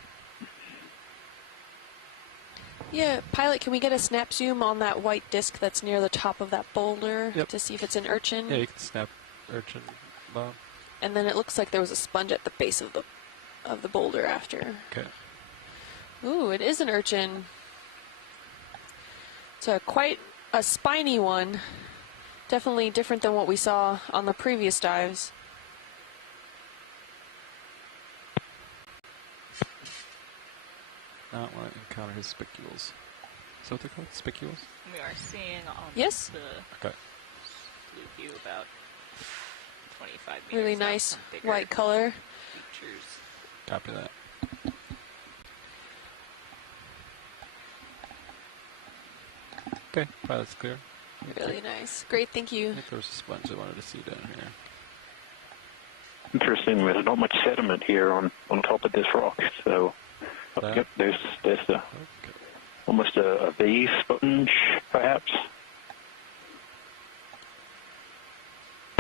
Yeah, pilot, can we get a snap zoom on that white disc that's near the top of that boulder to see if it's an urchin? Yeah, you can snap urchin, Bob. And then it looks like there was a sponge at the base of the boulder after. Okay. Ooh, it is an urchin. It's quite a spiny one. Definitely different than what we saw on the previous dives. Not want to encounter his spicules. Is that what they're called? Spicules? We are seeing on Yes. the Okay. blue view about 25 meters. Really out nice some bigger white color. features. Copy that. Okay, pilot's clear. Really nice. Great, thank I you. think there was a sponge I wanted to see down here. Interesting. There's not much sediment here on top of this rock. So, yep, there's Okay. almost a V sponge, perhaps.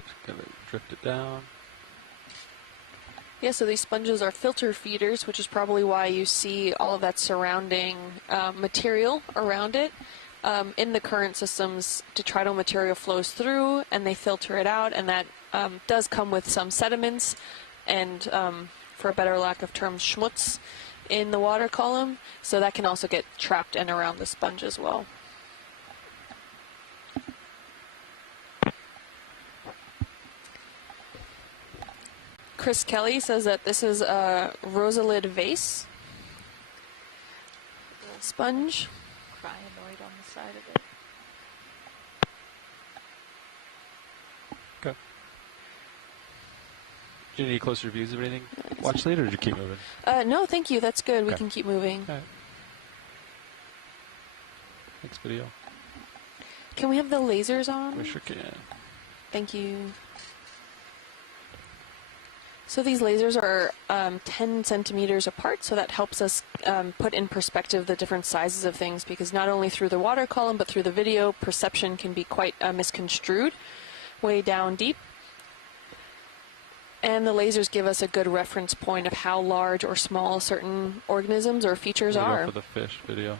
Just gonna drift it down. Yeah, so these sponges are filter feeders, which is probably why you see all of that surrounding material around it. In the current systems, detrital material flows through and they filter it out, and that does come with some sediments and, for a better lack of term, schmutz in the water column, so that can also get trapped in around the sponge as well. Chris Kelly says that this is a rosalid vase sponge. Crinoid on the side of it. Okay. Do you need closer views of anything? Watch later, or did you keep moving? No, thank you. That's good. We Okay. can keep moving. All right. Next video. Can we have the lasers on? We sure can. Thank you. So these lasers are 10 centimeters apart, so that helps us put in perspective the different sizes of things, because not only through the water column, but through the video, perception can be quite misconstrued way down deep. And the lasers give us a good reference point of how large or small certain organisms or features We'll go are. for the fish video.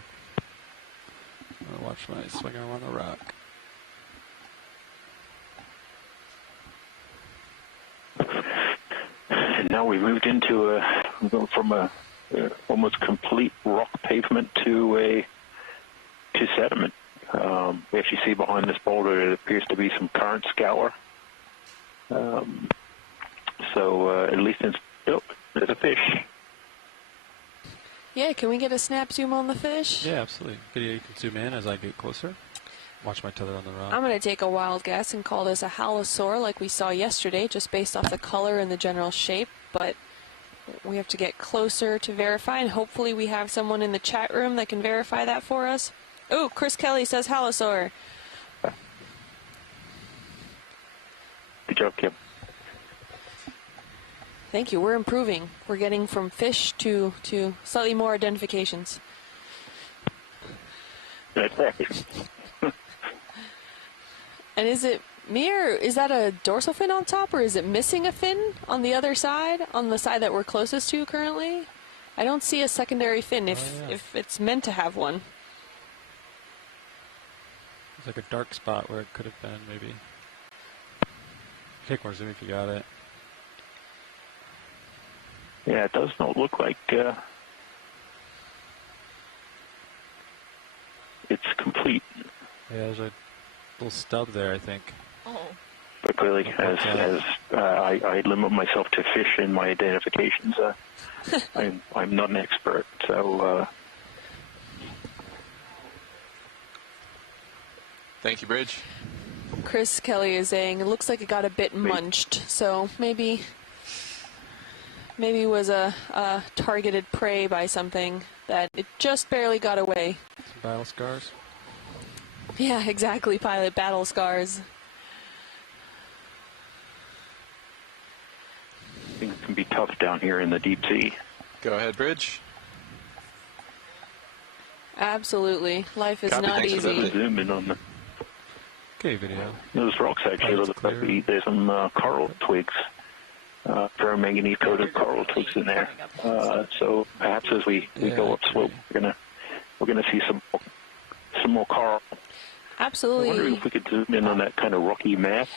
I'm gonna watch my swing arm on the rock. And now we've moved into from a almost complete rock pavement to sediment. If you see behind this boulder, it appears to be some current scour. So at least there's a fish. Yeah, can we get a snap zoom on the fish? Yeah, absolutely. Video, you can zoom in as I get closer. Watch my tether on the rock. I'm going to take a wild guess and call this a halosaur like we saw yesterday, just based off the color and the general shape, but we have to get closer to verify, and hopefully we have someone in the chat room that can verify that for us. Oh, Chris Kelly says halosaur. Good job, Kim. Thank you. We're improving. We're getting from fish to slightly more identifications. That's right. And is it me, or is that a dorsal fin on top, or is it missing a fin on the other side, on the side that we're closest to currently? I don't see a secondary fin if it's meant to have one. There's like a dark spot where it could have been, maybe. Take more zoom if you got it. Yeah, it does not look like it's complete. Yeah, there's a little stub there, I think. Oh. But clearly, as I limit myself to fish in my identifications, I'm not an expert. So thank you, Bridge. Chris Kelly is saying it looks like it got a bit munched, so maybe it was a targeted prey by something that it just barely got away. Some battle scars. Yeah, exactly, pilot. Battle scars. things can be tough down here in the deep sea. Go ahead, Bridge. Absolutely. Life is Copy, not thanks for easy. that. Zoom in on the, Okay, video. those rocks actually look like there's some coral twigs, ferromanganese coated coral twigs in there. So perhaps as we go upslope, we're gonna see some more coral. Absolutely. I wonder if we could zoom in on that kind of rocky mass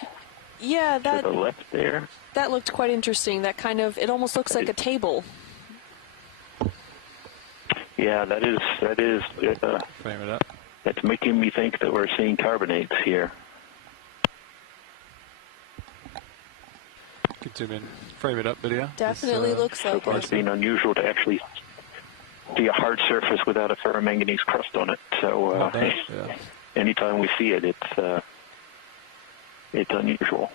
Yeah, to the left there. that looked quite interesting. That kind of, it almost looks like a table. Yeah, that is. Frame it up. That's making me think that we're seeing carbonates here. You can zoom in, frame it up, video. Definitely looks So like far, it's it. been unusual to actually see a hard surface without a ferromanganese crust on it. So Yeah. anytime we see it, it's unusual.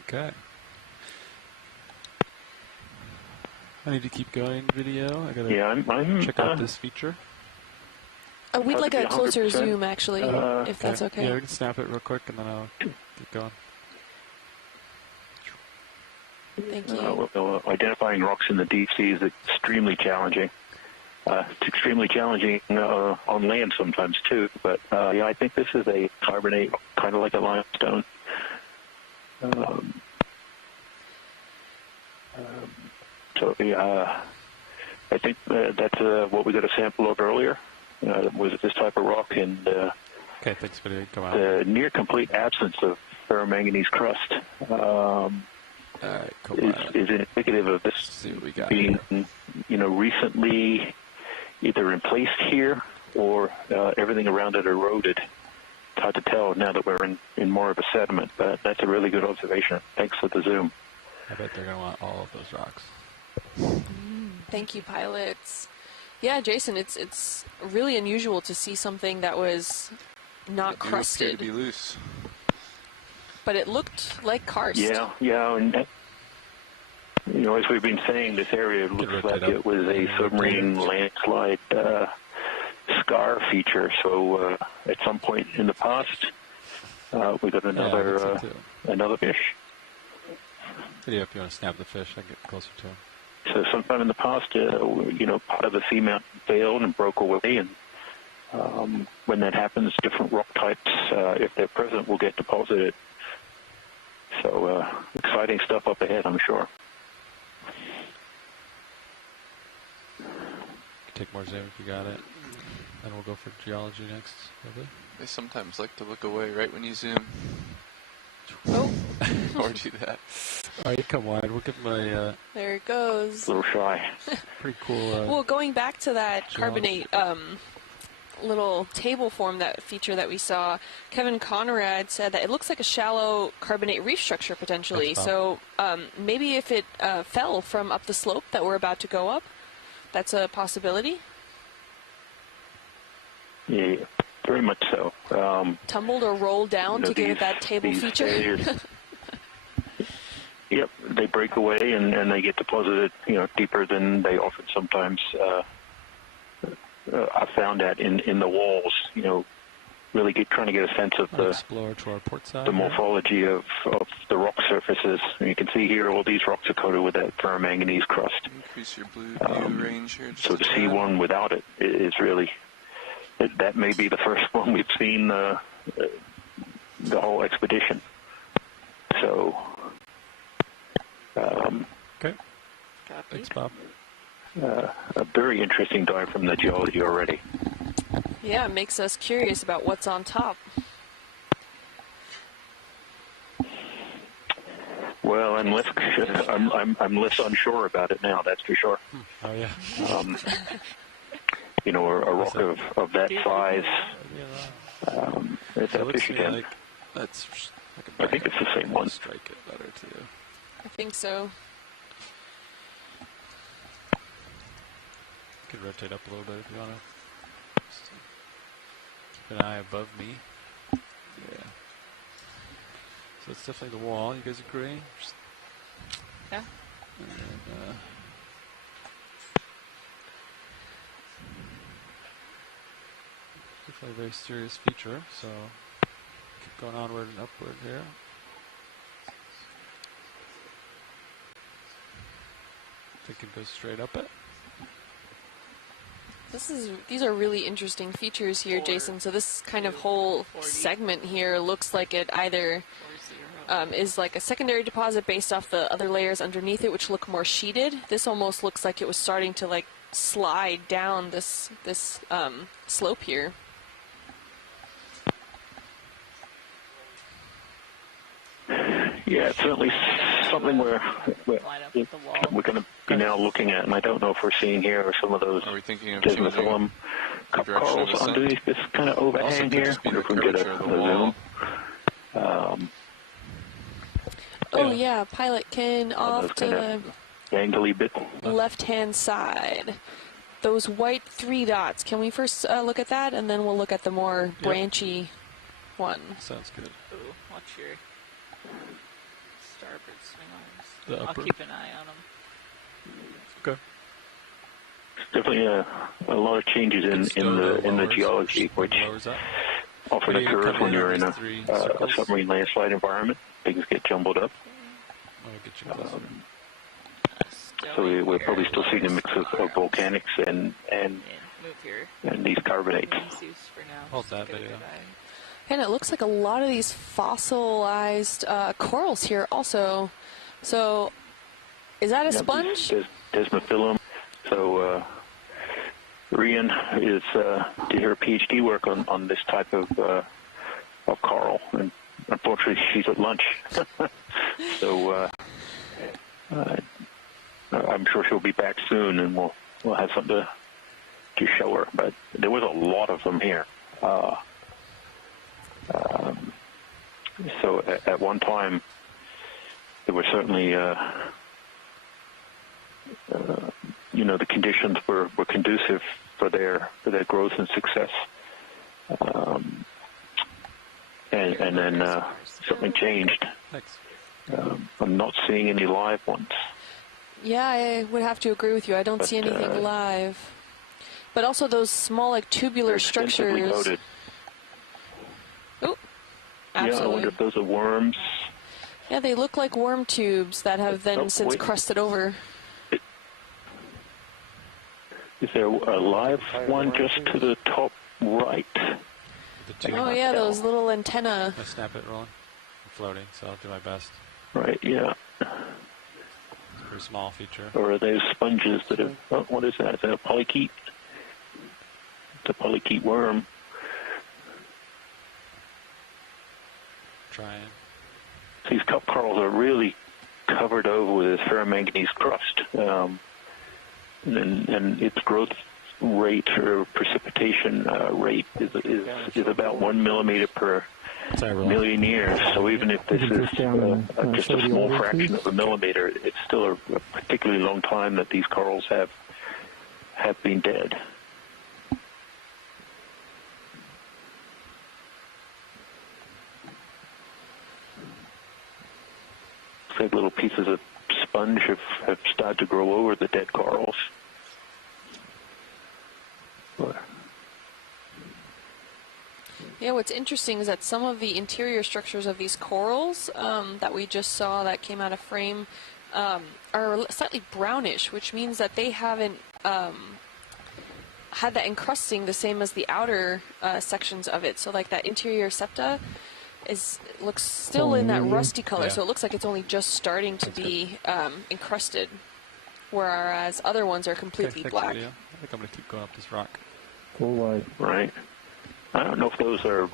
Okay. I need to keep going, video. I gotta I'm check out this feature. We'd like a closer 100%. zoom, actually, if that's okay. Yeah, we can snap it real quick and then I'll get going. Thank you. Identifying rocks in the deep sea is extremely challenging. It's extremely challenging on land sometimes too. But yeah, I think this is a carbonate, kind of like a limestone. So I think that's what we got a sample of earlier. Was this type of rock, and Okay, thanks, video. Come on. the near complete absence of ferromanganese crust Alright, cool. is indicative of this See what we got being, here. recently either emplaced here or everything around it eroded. It's hard to tell now that we're in more of a sediment, but that's a really good observation. Thanks for the zoom. I bet they're going to want all of those rocks. Thank you, pilots. Yeah, Jason, it's really unusual to see something that was not Do appear crusted, to be loose. but it looked like karst. Yeah, and as we've been saying, this area looks rotate like up. it was a submarine landslide scar feature. So at some point in the past, we got another fish. Video, if you want to snap the fish, I can get closer to him. So sometime in the past, part of the seamount failed and broke away, and when that happens, different rock types, if they're present, will get deposited. So exciting stuff up ahead, I'm sure. take more zoom if you got it. And we'll go for geology next, probably. They sometimes like to look away right when you zoom. Oh. Or do that. All right, you come wide. We'll give my... there it goes. A little shy. Pretty cool... well, going back to that carbonate little table form, that feature that we saw, Kevin Conrad said that it looks like a shallow carbonate reef structure potentially. So maybe if it fell from up the slope that we're about to go up, that's a possibility. Yeah, very much so. Tumbled or rolled down to give it that table feature. Yep, they break away and they get deposited, deeper than they often sometimes. I found that in the walls, really trying to get a sense of explore to our port side, the morphology of the rock surfaces. And you can see here all these rocks are coated with that ferromanganese crust. Increase your blue range here. So to see one without it is really, that may be the first one we've seen the whole expedition. So, okay. Thanks, Bob. A very interesting dive from the geology already. Yeah, it makes us curious about what's on top. Well, I'm less unsure about it now. That's for sure. Oh yeah. A rock of that size. It's a fish again. That's. I think it's the same one. Strike it better too. I think so. You could rotate up a little bit if you want to. Keep an eye above me. Yeah. So it's definitely the wall. You guys agree? Yeah. And then, definitely a very serious feature. So keep going onward and upward here. I think it goes straight up it. These are really interesting features here, Jason. So this kind of whole segment here looks like it either is like a secondary deposit based off the other layers underneath it, which look more sheeted. This almost looks like it was starting to like slide down this slope here. Yeah, it's certainly something we're going to be now looking at, and I don't know if we're seeing here or some of those desmophyllum cup corals underneath this kind of overhang here. I wonder if we can get a zoom. Oh yeah, pilot can off to the gangly bit left-hand side. Those white 3 dots. Can we first look at that, and then we'll look at the more branchy one. Sounds good. Ooh, watch your starboard swing arms. I'll keep an eye on them. Okay. Definitely a lot of changes in the geology, which often occurs when you're in a submarine landslide environment. Things get jumbled up. So we're probably still seeing a mix of volcanics and these carbonates. Hold that video. And it looks like a lot of these fossilized corals here also. So is that a sponge? Desmophyllum. So Rian did her PhD work on this type of coral, and unfortunately she's at lunch. So I'm sure she'll be back soon, and we'll have something to show her. But there was a lot of them here. So at one time, there were certainly, the conditions were conducive for their growth and success. And then something changed. I'm not seeing any live ones. Yeah, I would have to agree with you. I don't see anything live. But also those small, like, tubular structures. Oh, absolutely. Yeah, I wonder if those are worms. Yeah, they look like worm tubes that have then since crusted over. Is there a live one just to the top right? Oh, yeah, those little antenna. I snap it, Roland. I'm floating, so I'll do my best. Right, yeah. It's a pretty small feature. Or are those sponges that have, what is that? Is that a polychaete? It's a polychaete worm. Trying. These cup corals are really covered over with this ferromanganese crust, and its growth rate or precipitation rate is about 1 millimeter per million years. So even if this is just a small fraction of a millimeter, it's still a particularly long time that these corals have been dead. Looks like little pieces of sponge have started to grow over the dead corals. Yeah, what's interesting is that some of the interior structures of these corals that we just saw that came out of frame are slightly brownish, which means that they haven't had that encrusting the same as the outer sections of it. So like that interior septa looks still in that rusty color, so it looks like it's only just starting to be encrusted, whereas other ones are completely black. Video. I think I'm going to keep going up this rock. Full wide. Right. I don't know if those are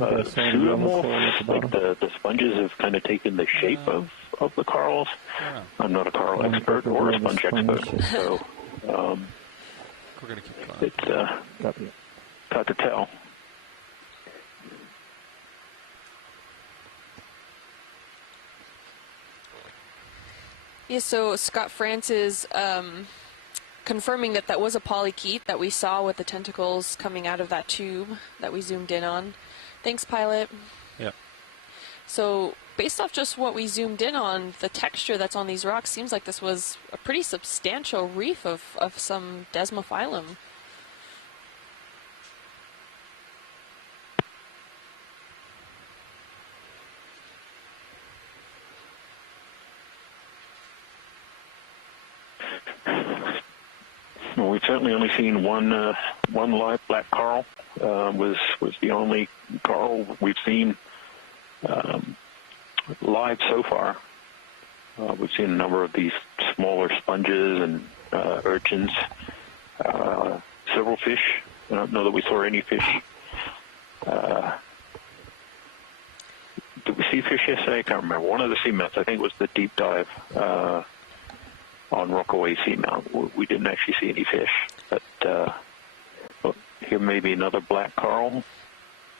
pseudomorphs, like the sponges have kind of taken the shape of the corals. I'm not a coral expert or a sponge expert, so we're going to keep going. It's hard to tell. Yeah, so Scott France is confirming that was a polychaete that we saw with the tentacles coming out of that tube that we zoomed in on. Thanks, pilot. Yep. So based off just what we zoomed in on, the texture that's on these rocks seems like this was a pretty substantial reef of some desmophyllum. Well, we've certainly only seen one live black coral. Was the only coral we've seen live so far. We've seen a number of these smaller sponges and urchins, several fish. I don't know that we saw any fish. Did we see fish yesterday? I can't remember. One of the seamounts, I think it was the deep dive on Rockaway Seamount. We didn't actually see any fish, but here may be another black coral,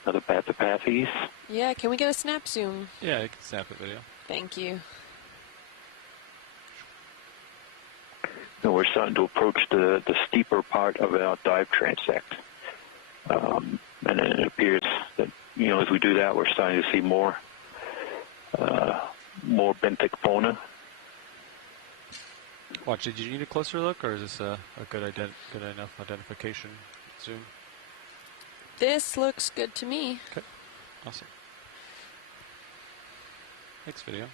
another Bathypathes. Yeah, can we get a snap zoom? Yeah, you can snap the video. Thank you. And we're starting to approach the steeper part of our dive transect. And it appears that, as we do that, we're starting to see more benthic fauna. Watch, did you need a closer look, or is this a good enough identification zoom? This looks good to me. Okay, awesome. Thanks, video.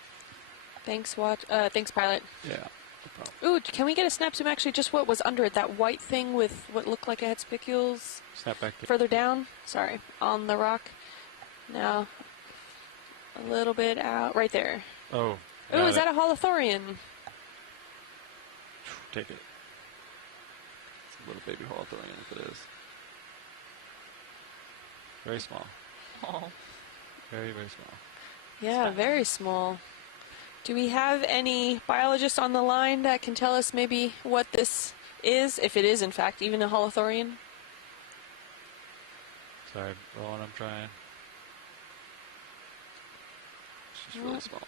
Thanks, thanks, pilot. Yeah, no problem. Ooh, can we get a snap zoom? Actually, just what was under it? That white thing with what looked like it had spicules. Snap back. Further down. Sorry, on the rock. Now, a little bit out, right there. Oh. Ooh, is that a holothorian? Take it. It's a little baby holothorian if it is. Very small. Oh. Very, very small. Yeah, very small. Do we have any biologists on the line that can tell us maybe what this is, if it is in fact even a holothorian? Sorry, Roland, I'm trying. It's just really small.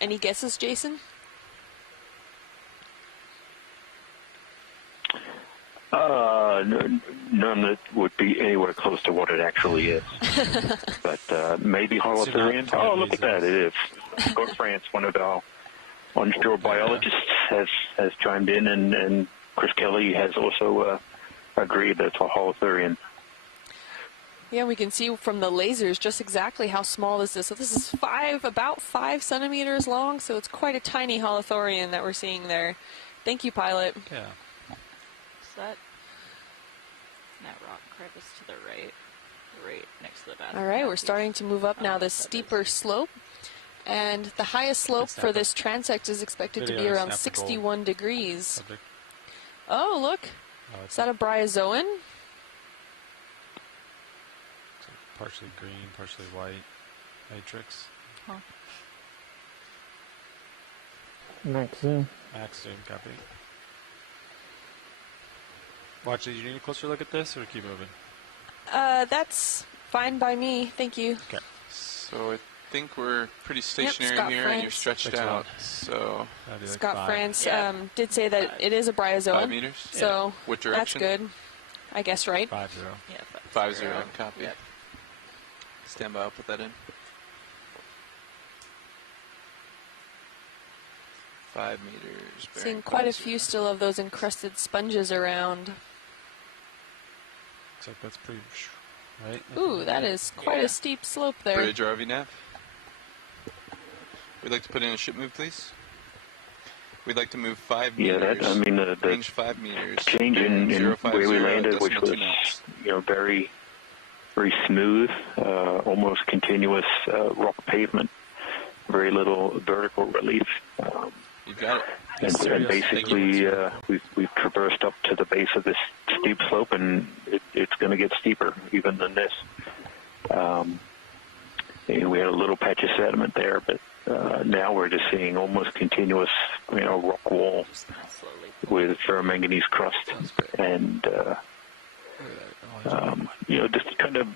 Any guesses, Jason? None that would be anywhere close to what it actually is. But maybe holothurian. Oh, look at that! It is. Scott France, one of our onshore biologists, has chimed in, and Chris Kelly has also agreed that it's a holothurian. Yeah, we can see from the lasers just exactly how small this is. So this is about 5 centimeters long, so it's quite a tiny holothorian that we're seeing there. Thank you, pilot. Yeah. Is that rock crevice to the right next to the bathroom? All right, we're starting to move up now this steeper slope. And the highest slope for this transect is expected to be around 61 degrees. Subject. Oh, look. Is that a bryozoan? So partially green, partially white matrix. Huh. Max zoom. Max zoom, copy. Watch, do you need a closer look at this or keep moving? That's fine by me. Thank you. Okay. So I think we're pretty stationary Scott here, France. and you're stretched out. So Scott France Yeah. did say that it is a bryozoan. 5 meters. So What that's direction? good. I guess, right? 5-0. Yeah, 5-0. Copy. Yep. Stand by. I'll put that in. 5 meters. Seeing quite a few still of those encrusted sponges around. Looks like that's pretty, right? Ooh, that is quite a steep slope there. Bridge ROV nav. We'd like to put in a ship move, please. We'd like to move 5 meters. Yeah, that, I mean, the range 5 meters. change in where we landed, which was, very, very smooth, almost continuous rock pavement, very little vertical relief. You got it. And basically, we've traversed up to the base of this steep slope, and it's going to get steeper even than this. We had a little patch of sediment there, but now we're just seeing almost continuous, rock wall with ferromanganese crust, and just kind of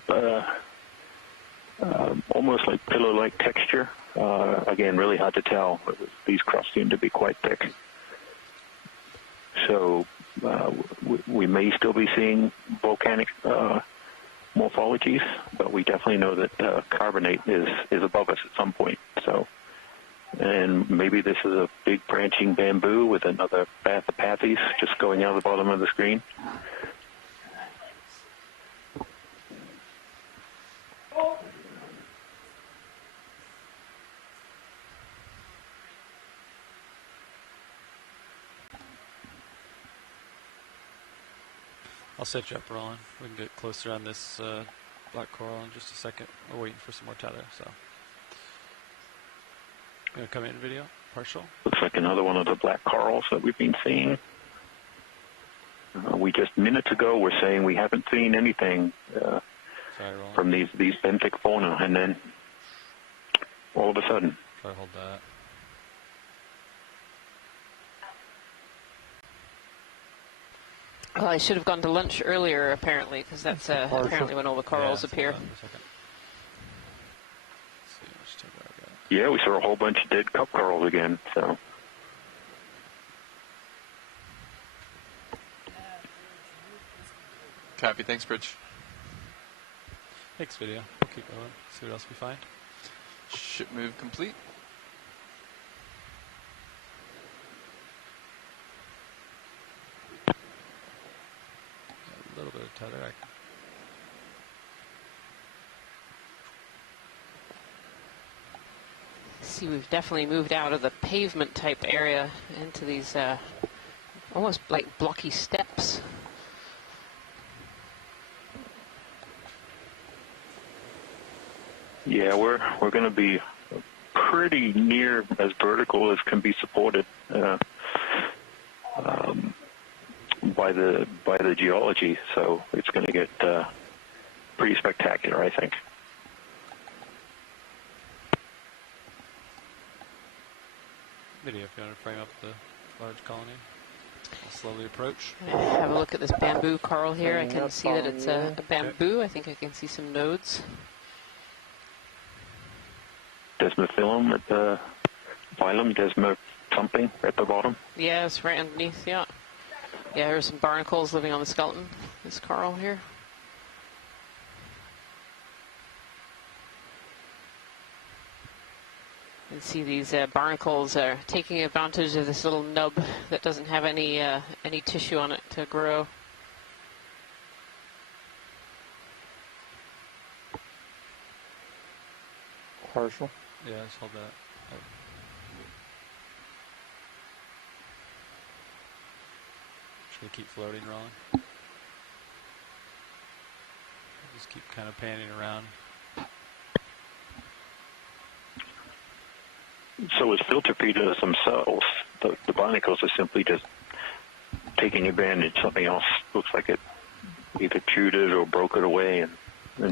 almost like pillow-like texture. Again, really hard to tell. These crusts seem to be quite thick. So we may still be seeing volcanic morphologies, but we definitely know that carbonate is above us at some point. So, and maybe this is a big branching bamboo with another bath of pathies just going out of the bottom of the screen. I'll set you up, Roland. We can get closer on this black coral in just a second. We're waiting for some more tether, so. Gonna come in video, partial. Looks like another one of the black corals that we've been seeing. We just minutes ago were saying we haven't seen anything from these benthic fauna, and then all of a sudden. Try to hold that. Well, I should have gone to lunch earlier, apparently, because that's apparently when all the corals appear. Yeah, we saw a whole bunch of dead cup corals again, so. Copy, thanks, Bridge. Thanks, video. We'll keep going. See what else we find. Ship move complete. A little bit of tether. See, we've definitely moved out of the pavement type area into these almost like blocky steps. Yeah, we're going to be pretty near as vertical as can be supported by the geology, so it's going to get pretty spectacular, I think. Video, if you want to frame up the large colony. I'll slowly approach. Have a look at this bamboo coral here. I can see that it's a bamboo. I think I can see some nodes. Desmophyllum at the phylum, desmothumping at the bottom. Yeah, it's right underneath, yeah. Yeah, there's some barnacles living on the skeleton, this coral here. You can see these barnacles are taking advantage of this little nub that doesn't have any tissue on it to grow. Partial. Yeah, just hold that. Just gonna keep floating, rolling. Just keep kind of panning around. So as filter feeders themselves, the barnacles are simply just taking advantage. Something else looks like it either chewed it or broke it away, and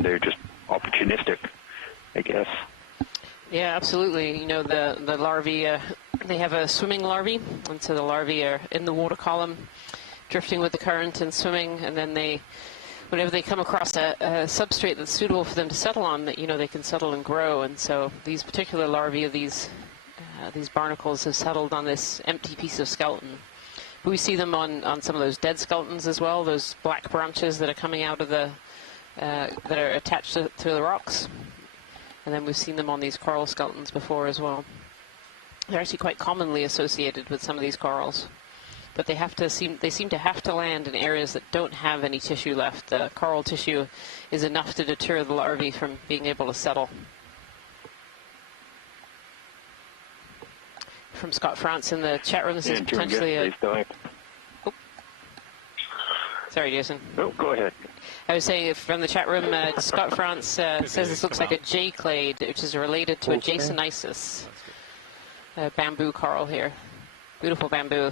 they're just opportunistic, I guess. Yeah, absolutely. You know, the larvae, they have a swimming larvae, and so the larvae are in the water column, drifting with the current and swimming, and then whenever they come across a substrate that's suitable for them to settle on, that, you know, they can settle and grow. And so these particular larvae of these barnacles have settled on this empty piece of skeleton. We see them on some of those dead skeletons as well, those black branches that are coming out of that are attached to the rocks. And then we've seen them on these coral skeletons before as well. They're actually quite commonly associated with some of these corals. But they seem to have to land in areas that don't have any tissue left. The coral tissue is enough to deter the larvae from being able to settle. From Scott France in the chat room, this is potentially a... Oh. Sorry, Jason. Oh, go ahead. I was saying from the chat room, Scott France says this looks like a J-clade, which is related to a Jasonisis. Bamboo coral here. Beautiful bamboo.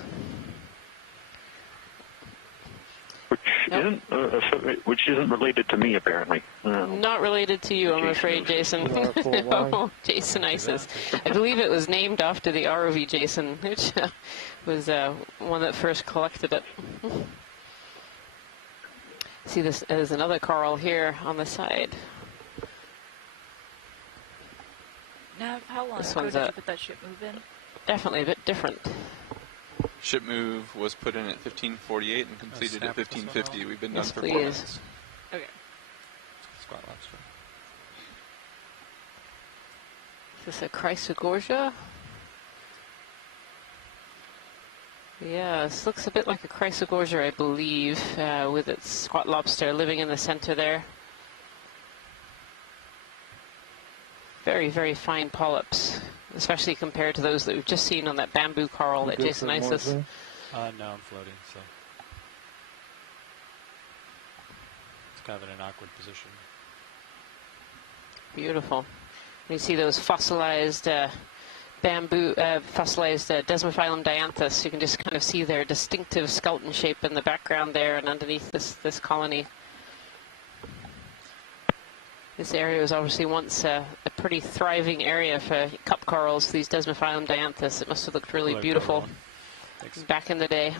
Which isn't related to me, apparently. Not related to you, I'm afraid, Jason. No, Jasonisis. I believe it was named after the ROV Jason, which was one that first collected it. See, this is another coral here on the side. Nav, how long ago did you put that ship move in? Definitely a bit different. Ship move was put in at 1548 and completed at 1550. We've been done for 4 please. minutes. Okay. Squat lobster. Is this a Chrysogorgia? Yeah, this looks a bit like a Chrysogorgia, I believe, with its squat lobster living in the center there. Very, very fine polyps, especially compared to those that we've just seen on that bamboo coral, that Jasonisis. No, I'm floating, so it's kind of in an awkward position. Beautiful. You see those fossilized fossilized Desmophyllum dianthus. You can just kind of see their distinctive skeleton shape in the background there and underneath this colony. This area was obviously once a pretty thriving area for cup corals, these Desmophyllum dianthus. It must have looked really beautiful back in the day.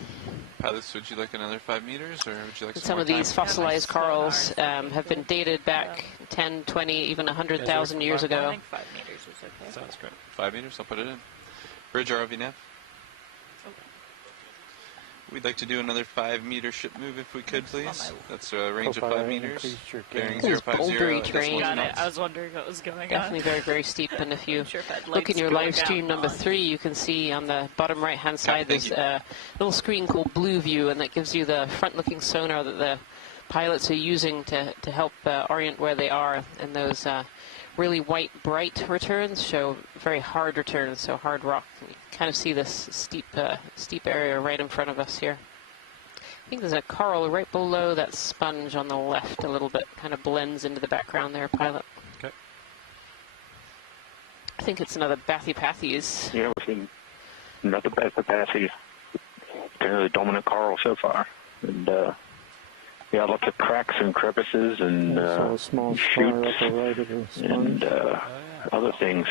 Pilots, would you like another 5 meters, or would you like some of these fossilized corals have been dated back 10, 20, even 100,000 years ago. I think 5 meters is okay. Sounds great. 5 meters, I'll put it in. Bridge ROV nav. We'd like to do another 5-meter ship move if we could, please. That's a range of 5 meters. Bearing 050. Terrain. I was wondering what was going on. Definitely very, very steep. And if you look in your live stream number 3, you can see on the bottom right-hand side there's a little screen called Blue View, and that gives you the front-looking sonar that the pilots are using to help orient where they are. And those really white, bright returns show very hard returns, so hard rock. You kind of see this steep area right in front of us here. I think there's a coral right below that sponge on the left a little bit, kind of blends into the background there, pilot. Okay. I think it's another Bathypathes. Yeah, we're seeing another Bathypathes. Kind of the dominant coral so far. And yeah, lots of cracks and crevices and small shoots and other things.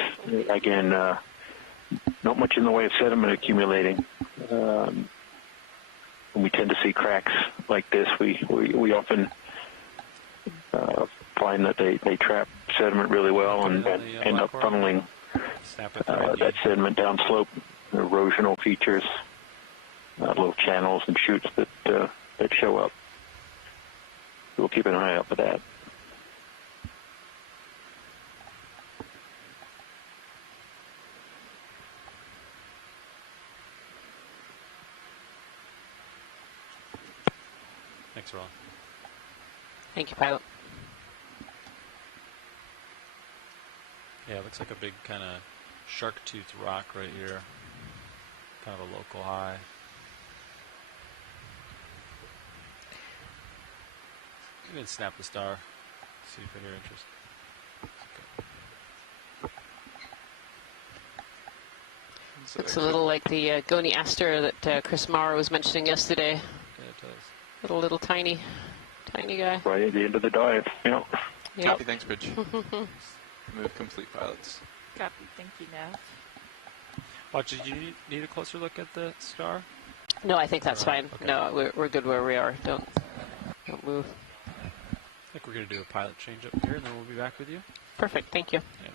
Again, not much in the way of sediment accumulating. When we tend to see cracks like this, we often find that they trap sediment really well and end up funneling that sediment down slope. Erosional features, little channels and chutes that show up. We'll keep an eye out for that. Thanks, Ron. Thank you, pilot. Yeah, it looks like a big kind of shark tooth rock right here. Kind of a local high. You can snap the star, see if you're interest. Looks a little like the Goni Aster that Chris Maurer was mentioning yesterday. Yeah, it does. Little tiny guy. Right at the end of the dive. Yeah. Yep. Copy, thanks, Bridge. Move complete, pilots. Copy, thank you, Nav. Watch, did you need a closer look at the star? No, I think that's fine. Okay. No, we're good where we are. Don't move. I think we're going to do a pilot change up here, and then we'll be back with you. Perfect, thank you. Yeah.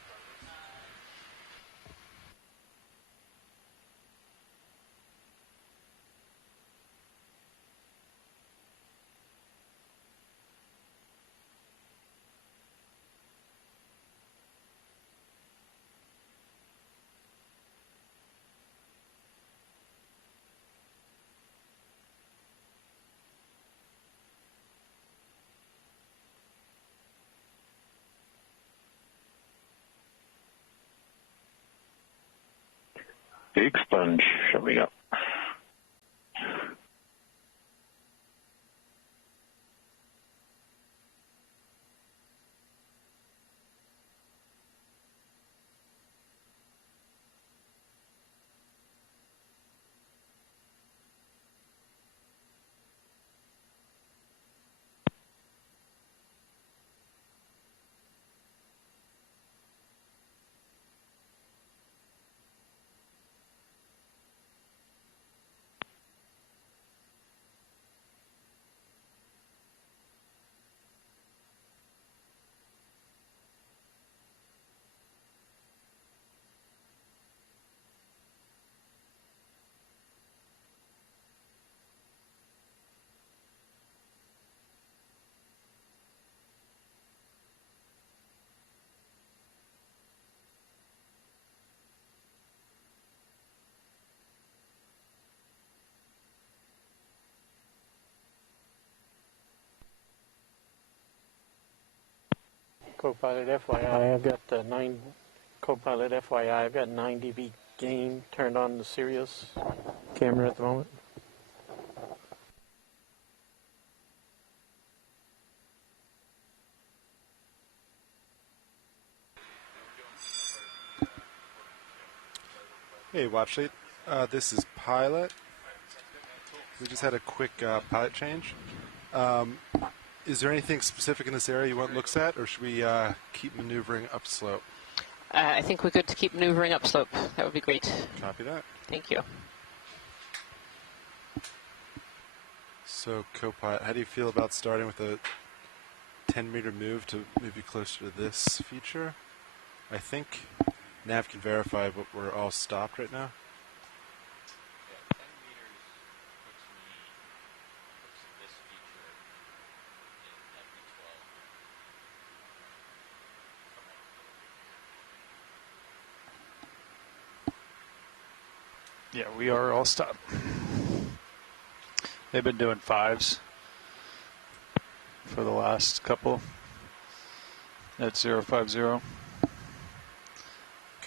Big sponge showing up. Co-pilot FYI, I've got 9. Co-pilot FYI, I've got 9 dB gain turned on the Sirius camera at the moment. Hey, Watchlead. This is Pilot. We just had a quick pilot change. Is there anything specific in this area you want looks at, or should we keep maneuvering upslope? I think we're good to keep maneuvering upslope. That would be great. Copy that. Thank you. So, co-pilot, how do you feel about starting with a 10-meter move to move you closer to this feature? I think Nav can verify, but we're all stopped right now. Yeah, we are all stopped. They've been doing 5s for the last couple at 050.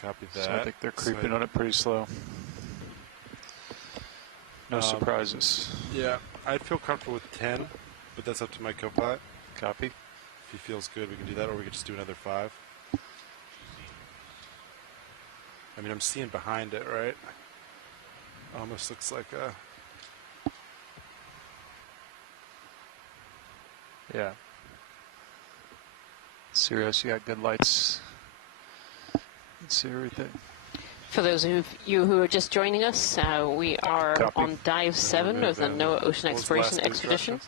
Copy that. So I think they're creeping on it pretty slow. No surprises. Yeah, I'd feel comfortable with 10, but that's up to my co-pilot. Copy. If he feels good, we can do that, or we could just do another 5. I mean, I'm seeing behind it, right? Almost looks like a... Yeah. Sirius, you got good lights. You can see everything. For those of you who are just joining us, we are on Dive 7 of the NOAA Ocean Exploration Expedition,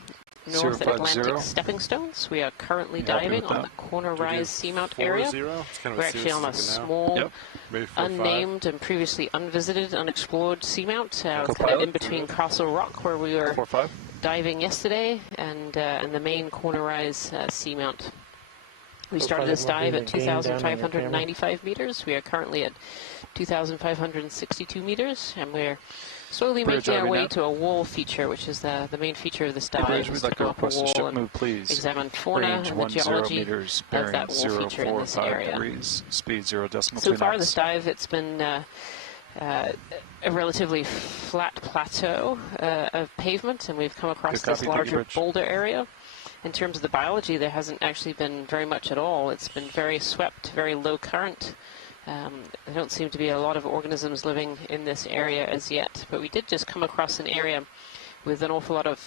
North Atlantic Stepping Stones. We are currently diving on the Corner Rise Seamount area. We're actually on a small, unnamed and previously unvisited, unexplored seamount, kind of in between Castle Rock, where we were diving yesterday, and the main Corner Rise seamount. We started this dive at 2,595 meters. We are currently at 2,562 meters, and we're slowly making our way to a wall feature, which is the main feature of this dive. We'd like to request a ship move, please. Examine fauna Range and the geology meters, of that wall feature in this area. Degrees, speed 0.2 So far, knots. this dive, it's been a relatively flat plateau of pavement, and we've come across this larger boulder area. In terms of the biology, there hasn't actually been very much at all. It's been very swept, very low current, There don't seem to be a lot of organisms living in this area as yet, but we did just come across an area with an awful lot of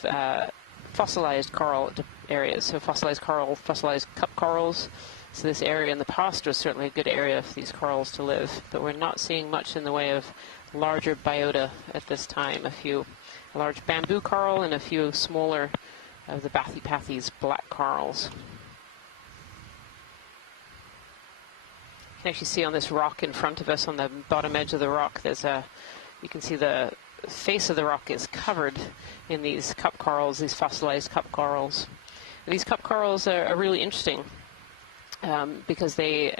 fossilized coral areas. So fossilized coral, fossilized cup corals. So this area in the past was certainly a good area for these corals to live, but we're not seeing much in the way of larger biota at this time. A large bamboo coral and a few smaller of the Bathypathes black corals. You can actually see on this rock in front of us, on the bottom edge of the rock, you can see the face of the rock is covered in these cup corals, these fossilized cup corals. And these cup corals are really interesting because they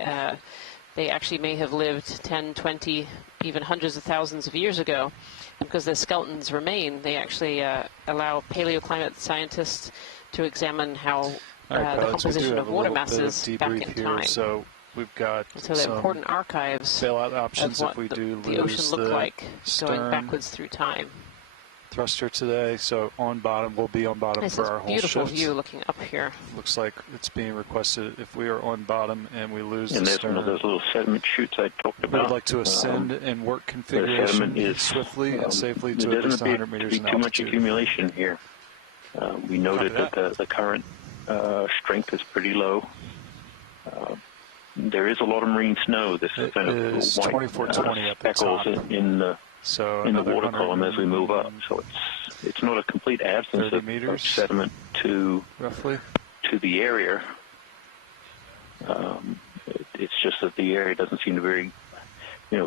actually may have lived 10, 20, even hundreds of thousands of years ago. And because their skeletons remain, they actually allow paleoclimate scientists to examine how the composition of water masses back in time. So we've got they're important archives bailout options of what if we do the ocean lose looked like stern going backwards through time. thruster today. So on bottom, we'll be on bottom for our whole shift. Beautiful view looking up here. Looks like it's being requested if we are on bottom and we lose the stern. And there's one of those little sediment chutes I talked about. We'd like to ascend and work configuration swiftly and safely to at least 100 meters in altitude. Too much accumulation here. We noted that the current strength is pretty low. There is a lot of marine snow. This is kind of white 2420 at the top. in the water column as we move up. So it's not a complete absence of sediment to the area. It's just that the area doesn't seem to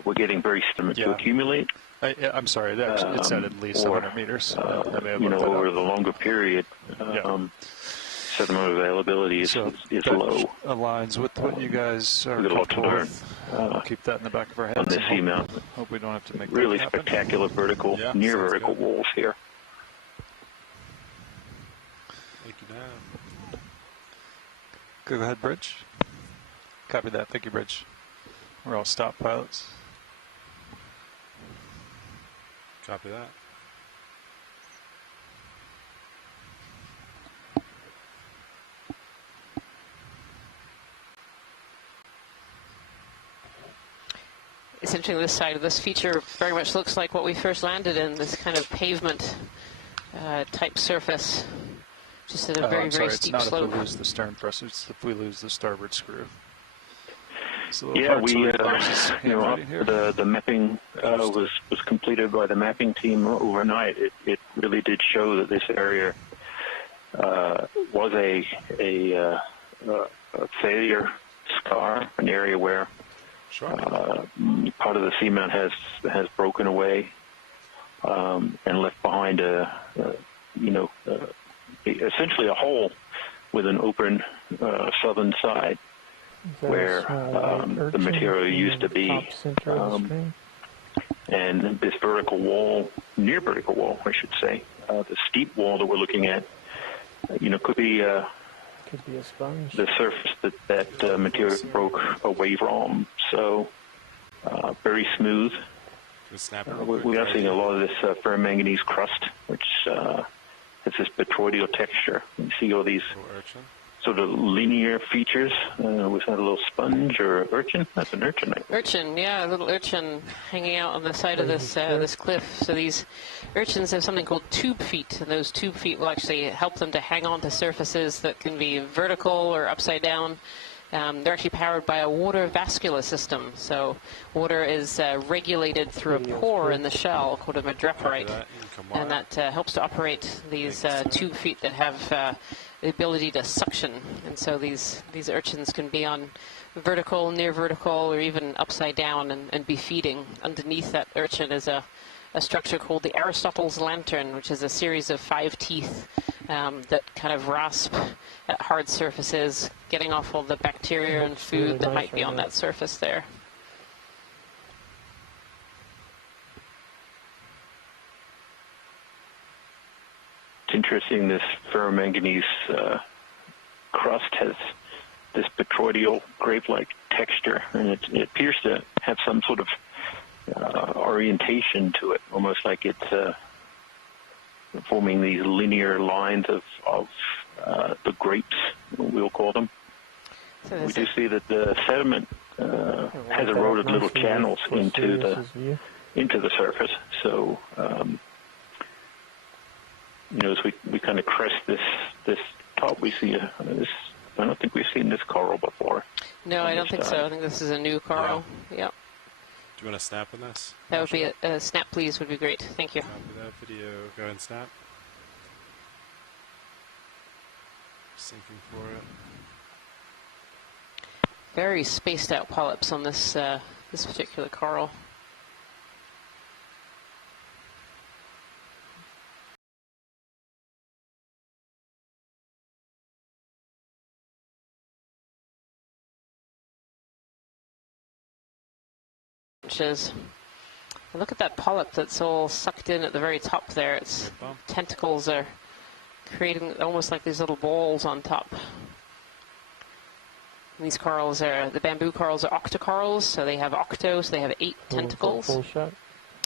we're getting very sediment to accumulate. I'm sorry, it said at least 100 meters. Over the longer period, sediment availability is low. Aligns with what you guys are comfortable with. We'll keep that in the back of our heads. On the Seamount. Hope we don't have to make really that happen. Spectacular near vertical walls here. Thank you, Dan. Go ahead, Bridge. Copy that. Thank you, Bridge. We're all stop pilots. Copy that. Essentially, this side of this feature very much looks like what we first landed in, this kind of pavement type surface, just at a very steep slope. It's not if we lose the stern thrust, it's if we lose the starboard screw. The mapping was completed by the mapping team overnight. It really did show that this area was a failure scar, an area where part of the seamount has broken away and left behind essentially a hole with an open southern side where the material used to be, and this vertical wall, near vertical wall, I should say, the steep wall that we're looking at, could be a sponge. The surface that material broke away from. So very smooth. We are seeing a lot of this ferromanganese crust, which has this petroidal texture. You see all these sort of linear features. Was that a little sponge or urchin? That's an urchin. Urchin, yeah, a little urchin hanging out on the side of this this cliff. So these urchins have something called tube feet, and those tube feet will actually help them to hang on to surfaces that can be vertical or upside down. They're actually powered by a water vascular system. So water is regulated through a pore in the shell called a madreporite, and that helps to operate these tube feet that have the ability to suction. And so these urchins can be on vertical, near vertical, or even upside down and be feeding. Underneath that urchin is a structure called the Aristotle's lantern, which is a series of 5 teeth that kind of rasp at hard surfaces, getting off all the bacteria and food that might be on that surface there. It's interesting, this ferromanganese crust has this petroidal grape-like texture, and it appears to have some sort of orientation to it, almost like it's forming these linear lines of the grapes, we'll call them. So we do see that the sediment has eroded little channels into the surface. So you know, as we kind of crest this top, we see this. I don't think we've seen this coral before. No, I don't think so. I think this is a new coral. Yeah. Do you want to snap on this? That would be a snap, please. Would be great. Thank you. Copy that video. Go ahead and snap. Syncing for it. Very spaced out polyps on this this particular coral. Look at that polyp that's all sucked in at the very top there. Its tentacles are creating almost like these little balls on top. And these corals are, the bamboo corals are octocorals, so they have octo, so they have 8 tentacles. Full shot.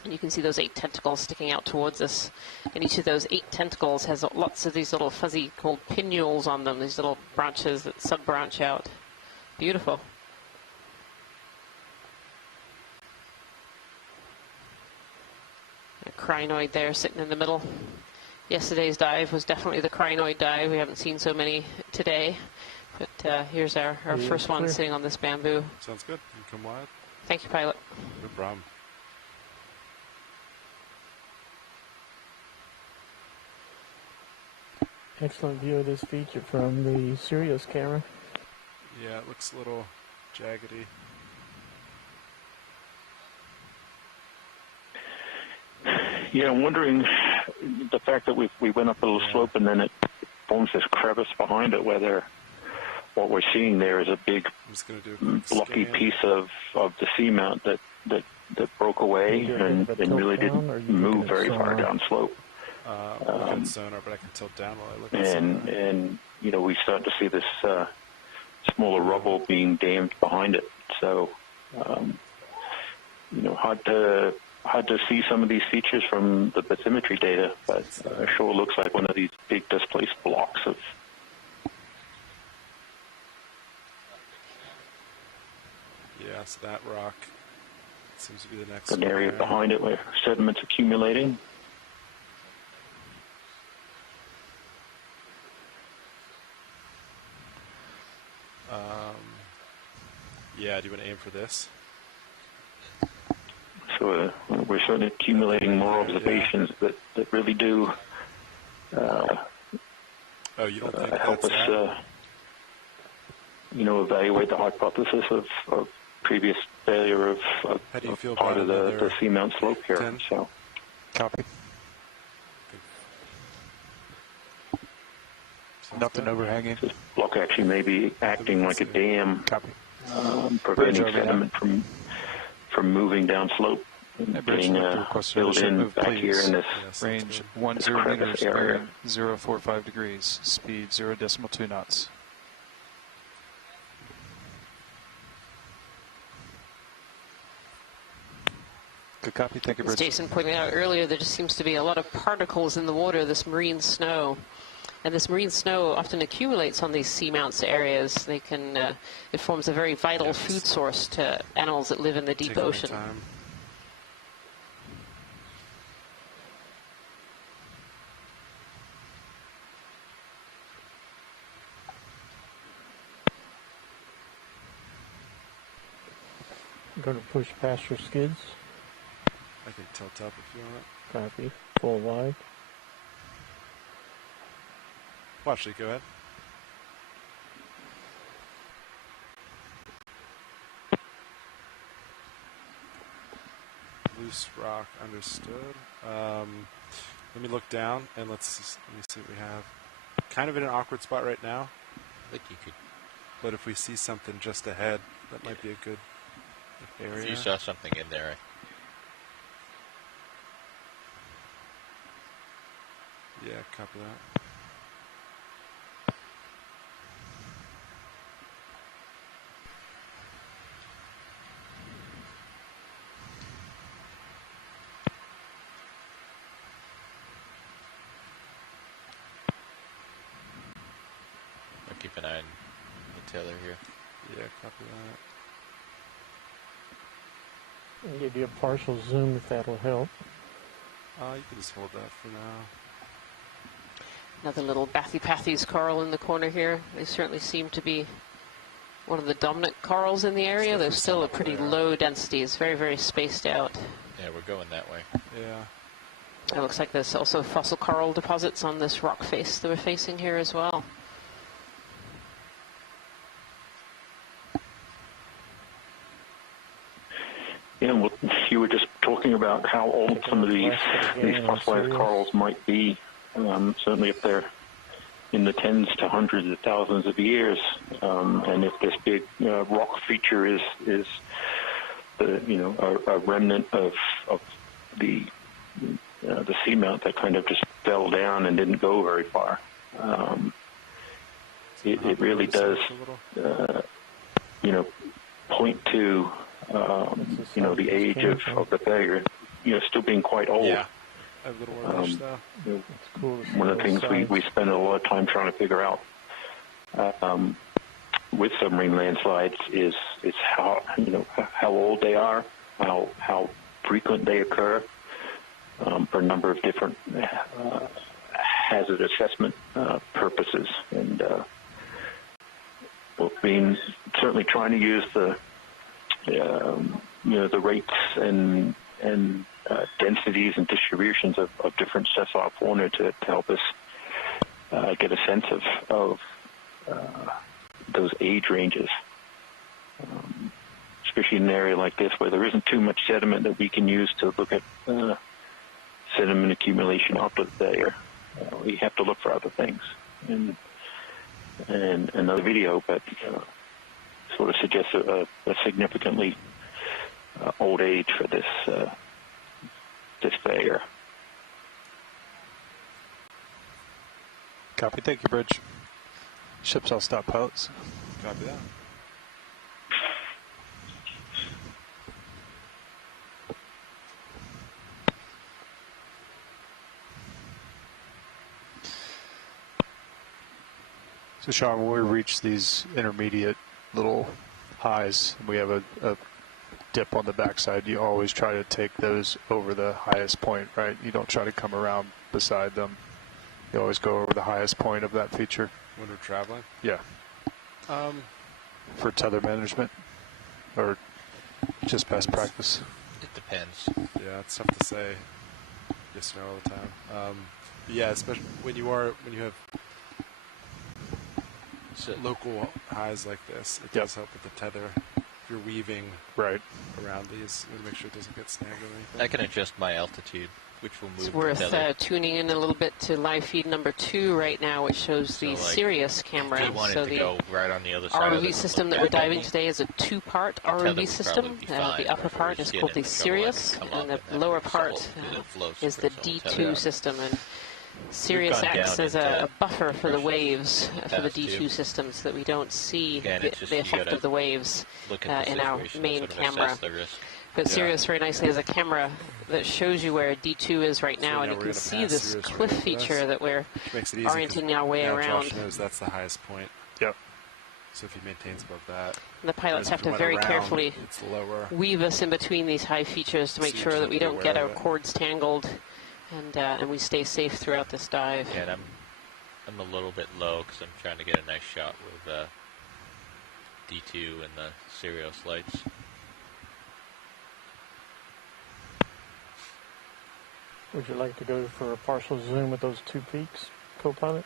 And you can see those 8 tentacles sticking out towards us. And each of those 8 tentacles has lots of these little fuzzy called pinnules on them, these little branches that sub-branch out. Beautiful. A crinoid there sitting in the middle. Yesterday's dive was definitely the crinoid dive. We haven't seen so many today. But here's our first one sitting on this bamboo. Sounds good. You come wide. Thank you, pilot. No problem. Excellent view of this feature from the Sirius camera. Yeah, it looks a little jaggedy. Yeah, I'm wondering the fact that we went up a little slope and then it forms this crevice behind it, whether what we're seeing there is a big blocky piece of the seamount that broke away and really didn't move very far down slope. Sonar, but I can tilt down while I look at and you know, we start to see this smaller rubble being dammed behind it. So you know, hard to see some of these features from the bathymetry data, but sure looks like one of these big displaced blocks of. Yeah, so that rock seems to be the next an area behind it where sediment's accumulating. Yeah, do you want to aim for this? So we're certainly accumulating more observations that really do you don't think help us, you know, evaluate the hypothesis of previous failure of part of the seamount slope here. 10? So, copy. Nothing overhanging. This block actually may be acting like a dam, preventing sediment from moving down slope. Being filled in back here in this range 10 meters, bearing 045 degrees, speed 0.2 knots. Good copy. Thank you, As Bridge. Jason pointed out earlier, there just seems to be a lot of particles in the water, this marine snow. And this marine snow often accumulates on these seamounts areas. They can, it forms a very vital food source to animals that live in the deep ocean. I'm going to push past your skids. I can tilt up if you want. Copy. Full wide. Watch it, go ahead. Loose rock, understood. Let me look down and let me see what we have. Kind of in an awkward spot right now. I think you could. But if we see something just ahead, that might be a good area. If you saw something in there. Yeah, copy that. I'll keep an eye on the Taylor here. Yeah, copy that. I'll give you a partial zoom if that'll help. You can just hold that for now. Another little Bathypathes coral in the corner here. They certainly seem to be one of the dominant corals in the area. They're still a pretty low density. It's very, very spaced out. Yeah, we're going that way. Yeah. It looks like there's also fossil coral deposits on this rock face that we're facing here as well. Yeah, well, you were just talking about how old some of these fossilized corals might be. Certainly if they're in the tens to hundreds of thousands of years, and if this big rock feature is a remnant of the seamount that kind of just fell down and didn't go very far, it really does point to the age of the failure, still being quite old. Yeah. I have a little more fish, though. Cool. One of the things we spend a lot of time trying to figure out with submarine landslides is how old they are, how frequent they occur, for a number of different hazard assessment purposes, and we've been certainly trying to use the rates and densities and distributions of different sessile fauna to help us get a sense of those age ranges, especially in an area like this where there isn't too much sediment that we can use to look at sediment accumulation after the failure. We have to look for other things, and another video, but sort of suggests a significantly old age for this failure. Copy. Thank you, Bridge. Ships all stop pilots. Copy that. So, Sean, when we reach these intermediate little highs, we have a dip on the backside. You always try to take those over the highest point, right? You don't try to come around beside them. You always go over the highest point of that feature. When we're traveling? Yeah. For tether management, or just best practice? It depends. Yeah, it's tough to say yes or no all the time. Yeah, especially when you have local highs like this, it does help with the tether. If you're weaving around these, you want to make sure it doesn't get snagged or anything. I can adjust my altitude, which will move It's worth tuning in a little bit to live feed number 2 right now, which shows the Sirius camera. So the go right on the other side ROV system that we're diving today is a 2-part ROV system. The upper part is called the Sirius, and the lower part is the D2 system. And Sirius acts as a buffer for the waves for the D2 system, so that we don't see the effect of the waves in our main camera. But Sirius very nicely has a camera that shows you where D2 is right now, and you can see this cliff feature that we're orienting our way around. Josh knows that's the highest point. Yep. So if he maintains above that, the pilots have to very carefully weave us in between these high features to make sure that we don't get our cords tangled, and we stay safe throughout this dive. Yeah, and I'm a little bit low because I'm trying to get a nice shot with D2 and the Sirius lights. Would you like to go for a partial zoom with those 2 peaks, co-pilot?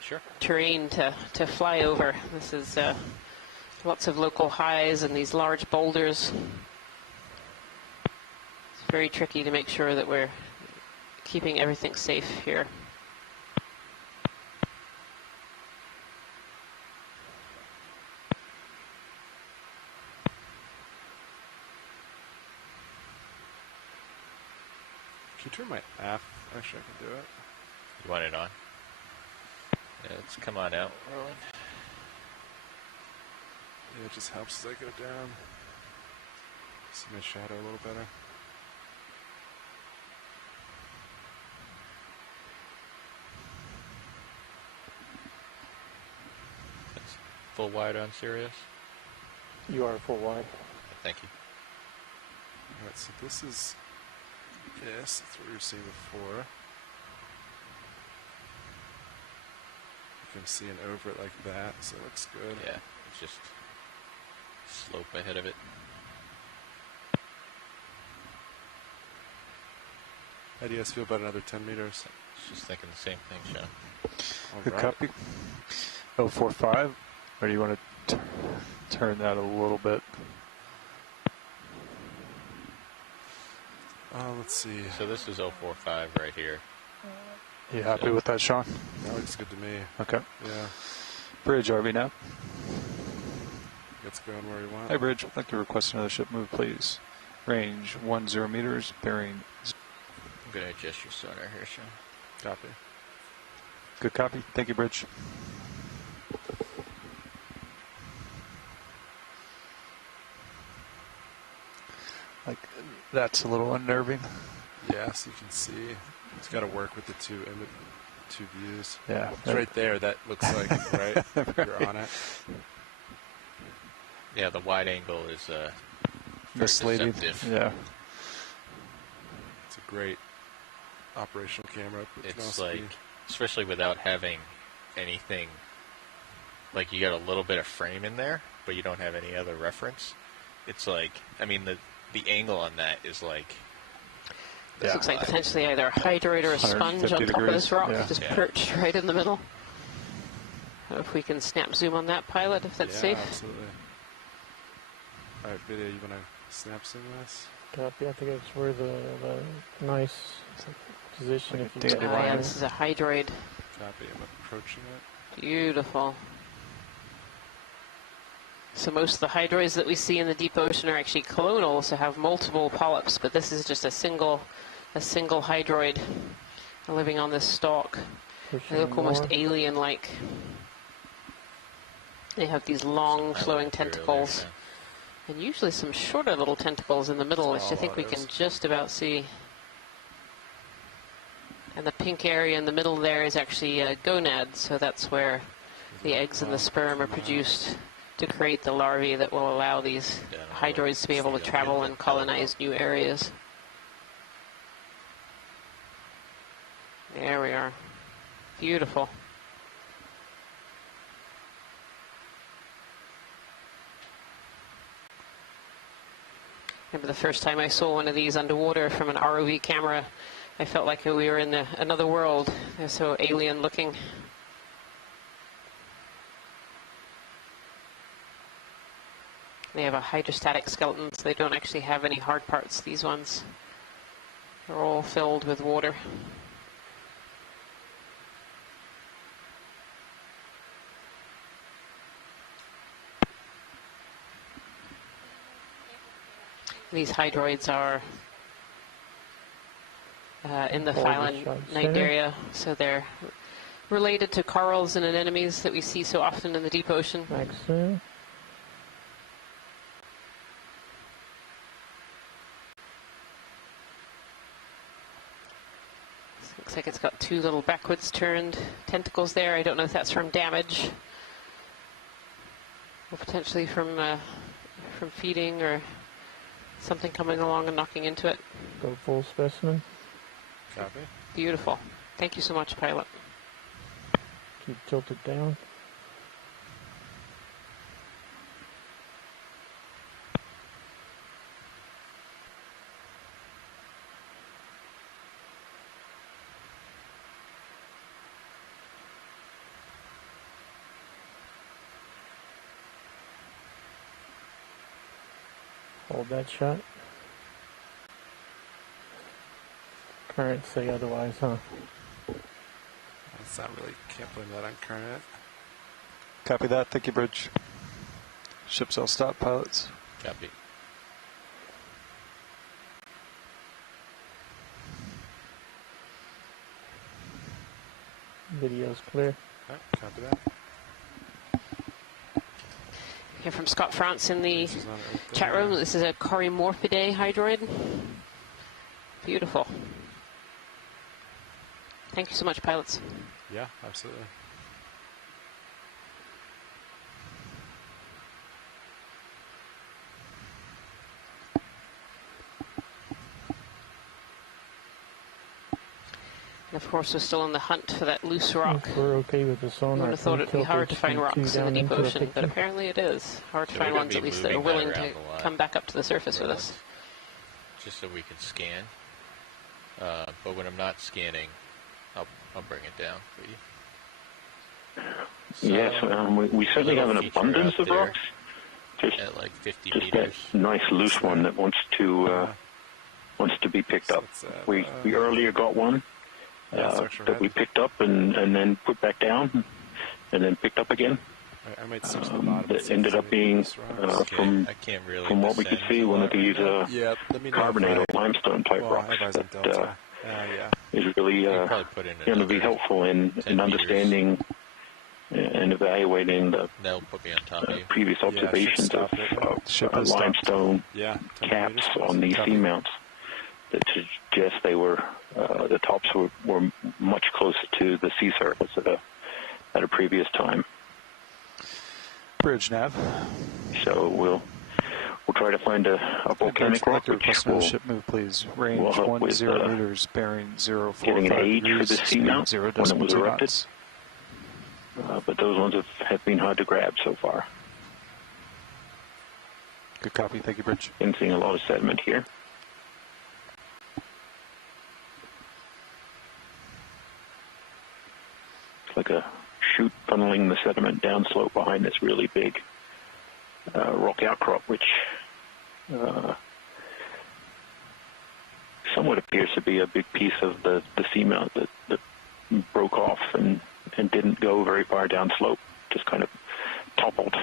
Sure. Terrain to fly over. This is lots of local highs and these large boulders. It's very tricky to make sure that we're keeping everything safe here. Can you turn my aft? Actually, I can do it. You want it on? Yeah, let's come on out, Rowan. Yeah, it just helps as I go down. See my shadow a little better. That's full wide on Sirius? You are full wide. Thank you. Alright, so this is this. That's what we were seeing before. You can see an over it like that, so it looks good. Yeah, it's just slope ahead of it. How do you guys feel about another 10 meters? Just thinking the same thing, Sean. Good copy. 045, or do you want to turn that a little bit? Let's see. So this is 045 right here. You happy with that, Sean? That looks good to me. Okay. Yeah. Bridge, RV now. It's going where you want. Hi, Bridge. I'd like to request another ship move, please. Range 10 meters, bearing. I'm going to adjust your sonar here, Sean. Copy. Good copy. Thank you, Bridge. Like, that's a little unnerving. Yes, you can see. It's got to work with the two views. Yeah. It's right there. That looks like, right? You're on it. Yeah, the wide angle is misleading. Deceptive. Yeah. It's a great operational camera. It's like, especially without having anything, like you got a little bit of frame in there, but you don't have any other reference. It's like, I mean, the angle on that is like. This looks like potentially either a hydroid or a sponge on top of this rock, just perched right in the middle. If we can snap zoom on that pilot, if that's safe. Absolutely. All right, video, you want to snap zoom this? Copy. I think it's where the nice position. If you yeah, this is a hydroid. Copy. I'm approaching it. Beautiful. So most of the hydroids that we see in the deep ocean are actually colonial, so have multiple polyps, but this is just a single hydroid living on this stalk. They look almost alien-like. They have these long, flowing tentacles, and usually some shorter little tentacles in the middle, which I think we can just about see. And the pink area in the middle there is actually a gonad, so that's where the eggs and the sperm are produced to create the larvae that will allow these hydroids to be able to travel and colonize new areas. There we are. Beautiful. Remember the first time I saw one of these underwater from an ROV camera, I felt like we were in another world. They're so alien looking. They have a hydrostatic skeleton, so they don't actually have any hard parts, these ones. They're all filled with water. These hydroids are in the Phyllene area, so they're related to corals and anemones that we see so often in the deep ocean. Excellent. Looks like it's got two little backwards turned tentacles there. I don't know if that's from damage or potentially from feeding or something coming along and knocking into it. Go full specimen. Copy. Beautiful. Thank you so much, pilot. Keep tilted down. Hold that shot. Current say otherwise, huh? That's not really, can't blame that on current. Copy that. Thank you, Bridge. Ships all stop, pilots. Copy. Video's clear. Okay, copy that. Here from Scott France in the chat room. This is a Corymorphidae hydroid. Beautiful. Thank you so much, pilots. Yeah, absolutely. And of course, we're still on the hunt for that loose rock. If we're okay with the sonar, You would have thought it would be hard to find rocks in the deep ocean, but apparently it is. Hard to find ones, at least, that are willing to come back up to the surface with us. Just so we can scan. But when I'm not scanning, I'll bring it down for you. So Yes, we certainly have an abundance of rocks. Just at like 50 just meters. that nice loose one that wants to be picked up. We earlier got one that we picked up and then put back down, and then picked up again. I might switch the bottom. That ended up being from what we could see one of these carbonate or limestone type rocks that is really going to be helpful in understanding and evaluating the previous observations of limestone caps on these seamounts that suggest they were the tops were much closer to the sea surface at a previous time. Bridge nav. So we'll try to find a volcanic rock which will ship move, please. Range help with 10 meters, bearing 045 getting an age for degrees, the seamount when it was erupted. But those ones have been hard to grab so far. Good copy. Thank you, Bridge. Been seeing a lot of sediment here. It's like a chute funneling the sediment downslope behind this really big rock outcrop, which somewhat appears to be a big piece of the seamount that broke off and didn't go very far downslope, just kind of toppled.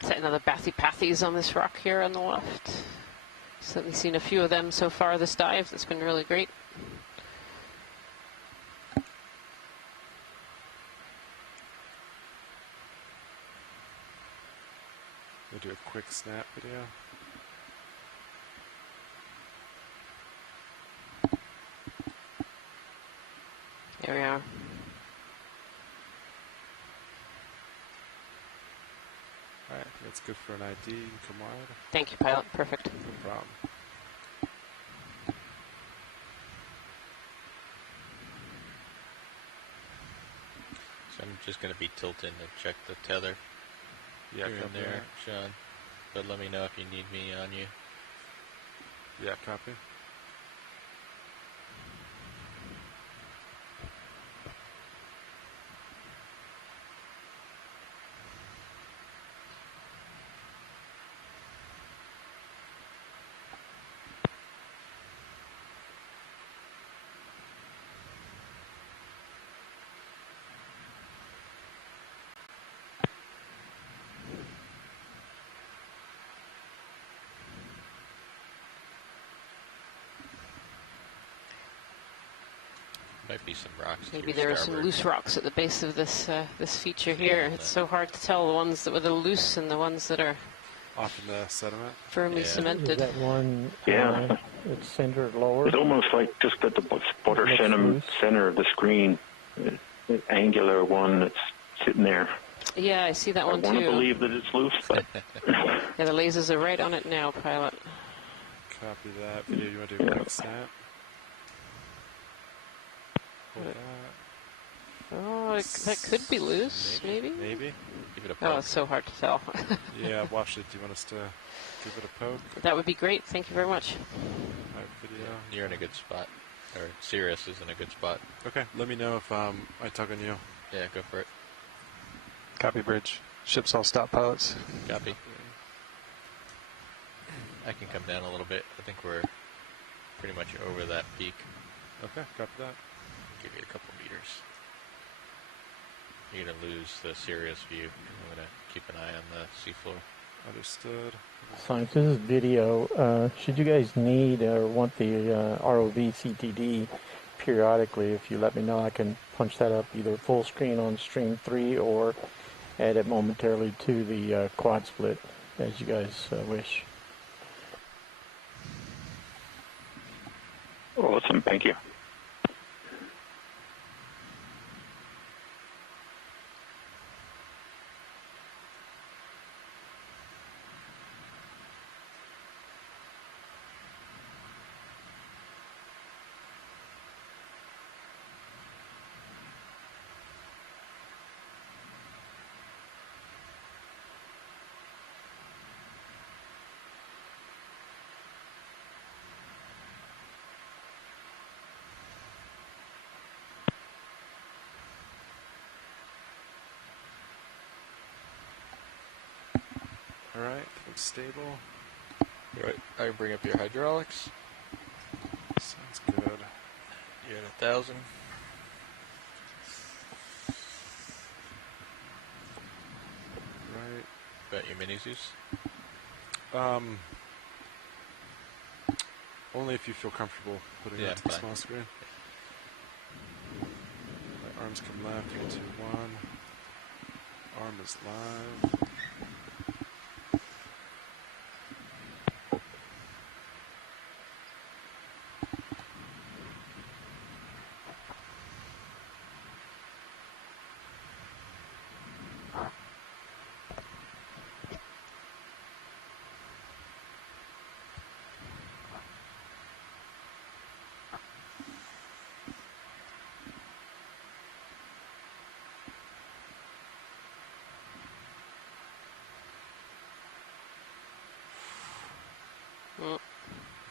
Is that another bathypathes on this rock here on the left? Certainly seen a few of them so far this dive. That's been really great. We'll do a quick snap video. There we are. Alright, that's good for an ID. Come on. Thank you, pilot. Perfect. No problem. So I'm just going to be tilting to check the tether. Yeah, You're in there, Sean. But let me know if you need me on you. Yeah, copy. Might be some rocks. Maybe there are some loose rocks at the base of this this feature here. It's so hard to tell the ones that were the loose and the ones that are off in the sediment, firmly cemented. Is that one? Yeah, it's centered lower. It's almost like just at the border center of the screen, an angular one that's sitting there. Yeah, I see that one too. I want to believe that it's loose, but yeah, the lasers are right on it now, pilot. Copy that. Video, you want to do a quick snap? Oh, that could be loose, maybe? Maybe. Give it a poke. Oh, it's so hard to tell. Yeah, watch it. Do you want us to give it a poke? That would be great. Thank you very much. Alright, video. You're in a good spot. Or Sirius is in a good spot. Okay, let me know if I tug on you. Yeah, go for it. Copy, Bridge. Ships all stop, pilots. Copy. I can come down a little bit. I think we're pretty much over that peak. Okay, copy that. Give you a couple meters. You're going to lose the Sirius view. I'm going to keep an eye on the seafloor. Understood. Science, this is video. Should you guys need or want the ROV CTD periodically, if you let me know, I can punch that up either full screen on stream 3 or add it momentarily to the quad split, as you guys wish. Awesome, thank you. Alright, looks stable. Alright, I can bring up your hydraulics. Sounds good. You're at 1,000. Right. Got your mini Zeus? Only if you feel comfortable putting it to the small screen. My arms come left, 3, 2, 1. Arm is live.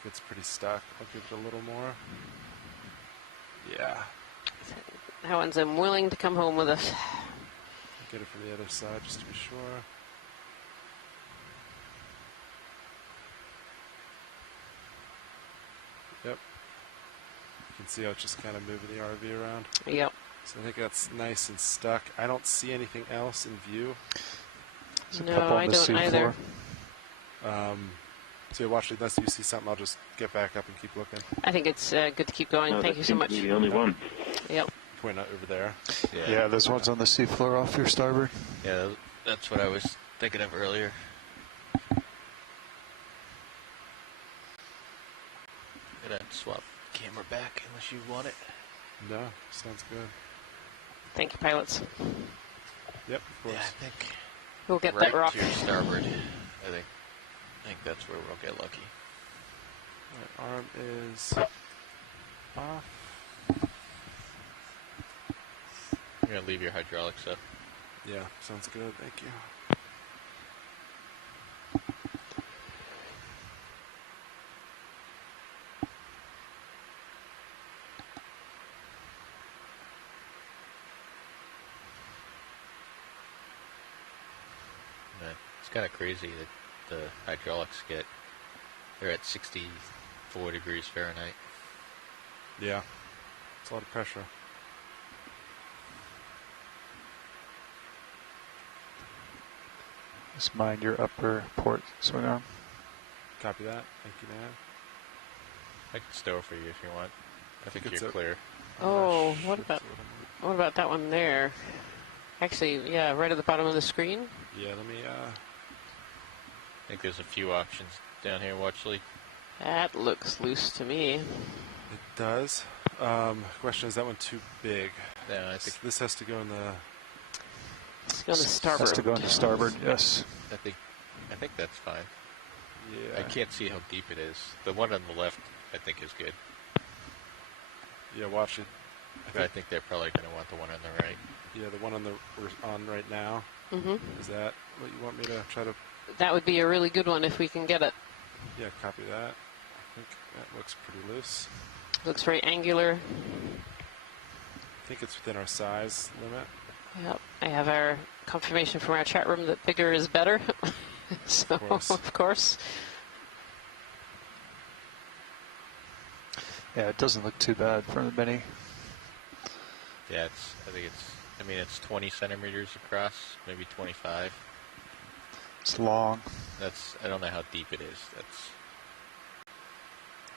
It's pretty stuck. I'll give it a little more. Yeah. That one's I'm willing to come home with us. Get it from the other side just to be sure. Yep. You can see how it's just kind of moving the RV around. Yep. So I think that's nice and stuck. I don't see anything else in view. No, I don't either. So watch it. Unless you see something, I'll just get back up and keep looking. I think it's good to keep going. No, Thank you so much. The only one. Yep. Point out over there. Yeah, there's ones on the seafloor off your starboard. Yeah, that's what I was thinking of earlier. Gonna swap camera back unless you want it. No, sounds good. Thank you, pilots. Yep, of course. Yeah, I think we'll get right that rock. to your starboard. I think that's where we'll get lucky. My arm is off. You're gonna leave your hydraulics up. Yeah, sounds good. Thank you. It's kind of crazy that the hydraulics they're at 64 degrees Fahrenheit. Yeah, it's a lot of pressure. Just mind your upper port swing arm. Copy that. Thank you, Nav. I can stow for you if you want. I think you're clear. Oh, what about that one there? Actually, yeah, right at the bottom of the screen. Yeah, let me. I think there's a few options down here. Watch, Lee. That looks loose to me. It does. Question, is that one too big? Yeah, I think this has to go in the. Let's go to starboard. Has to go into starboard. Yes. I think that's fine. Yeah. I can't see how deep it is. The one on the left, I think, is good. Yeah, watch it. I think they're probably going to want the one on the right. Yeah, the one we're on right now. Mm-hmm. Is that what you want me to try to? That would be a really good one if we can get it. Yeah, copy that. I think that looks pretty loose. Looks very angular. I think it's within our size limit. Yep. I have our confirmation from our chat room that bigger is better. So, of course. Yeah, it doesn't look too bad for the mini. Yeah, I mean, it's 20 centimeters across, maybe 25. It's long. I don't know how deep it is.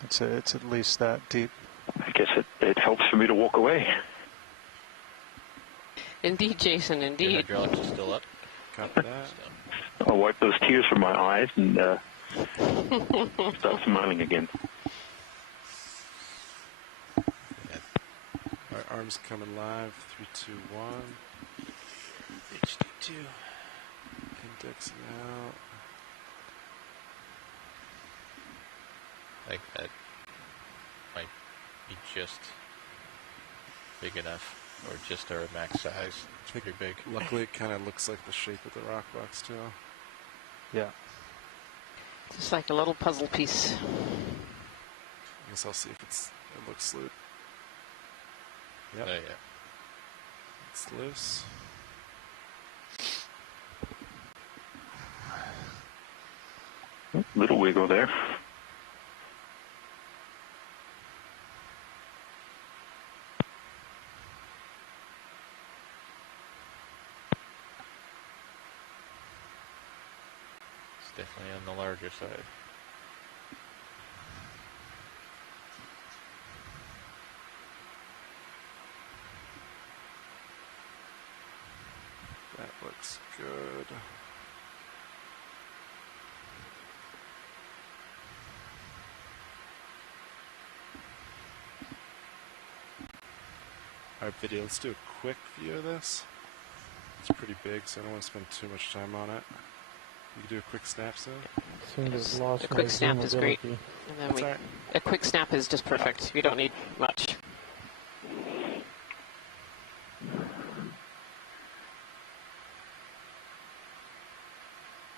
It's at least that deep. I guess it helps for me to walk away. Indeed, Jason, indeed. Your hydraulics are still up. Copy that. I'll wipe those tears from my eyes and start smiling again. Our arms coming live. 3, 2, 1. HD2. Indexing out. I think that might be just big enough, or just our max size. It's pretty big. Luckily, it kind of looks like the shape of the rock box too. Yeah. Just like a little puzzle piece. I guess I'll see if it looks loose. Yep. Oh, yeah. It's loose. Little wiggle there. It's definitely on the larger side. That looks good. Alright, video, let's do a quick view of this. It's pretty big, so I don't want to spend too much time on it. You can do a quick snap soon. A quick snap is great. And then a quick snap is just perfect. We don't need much.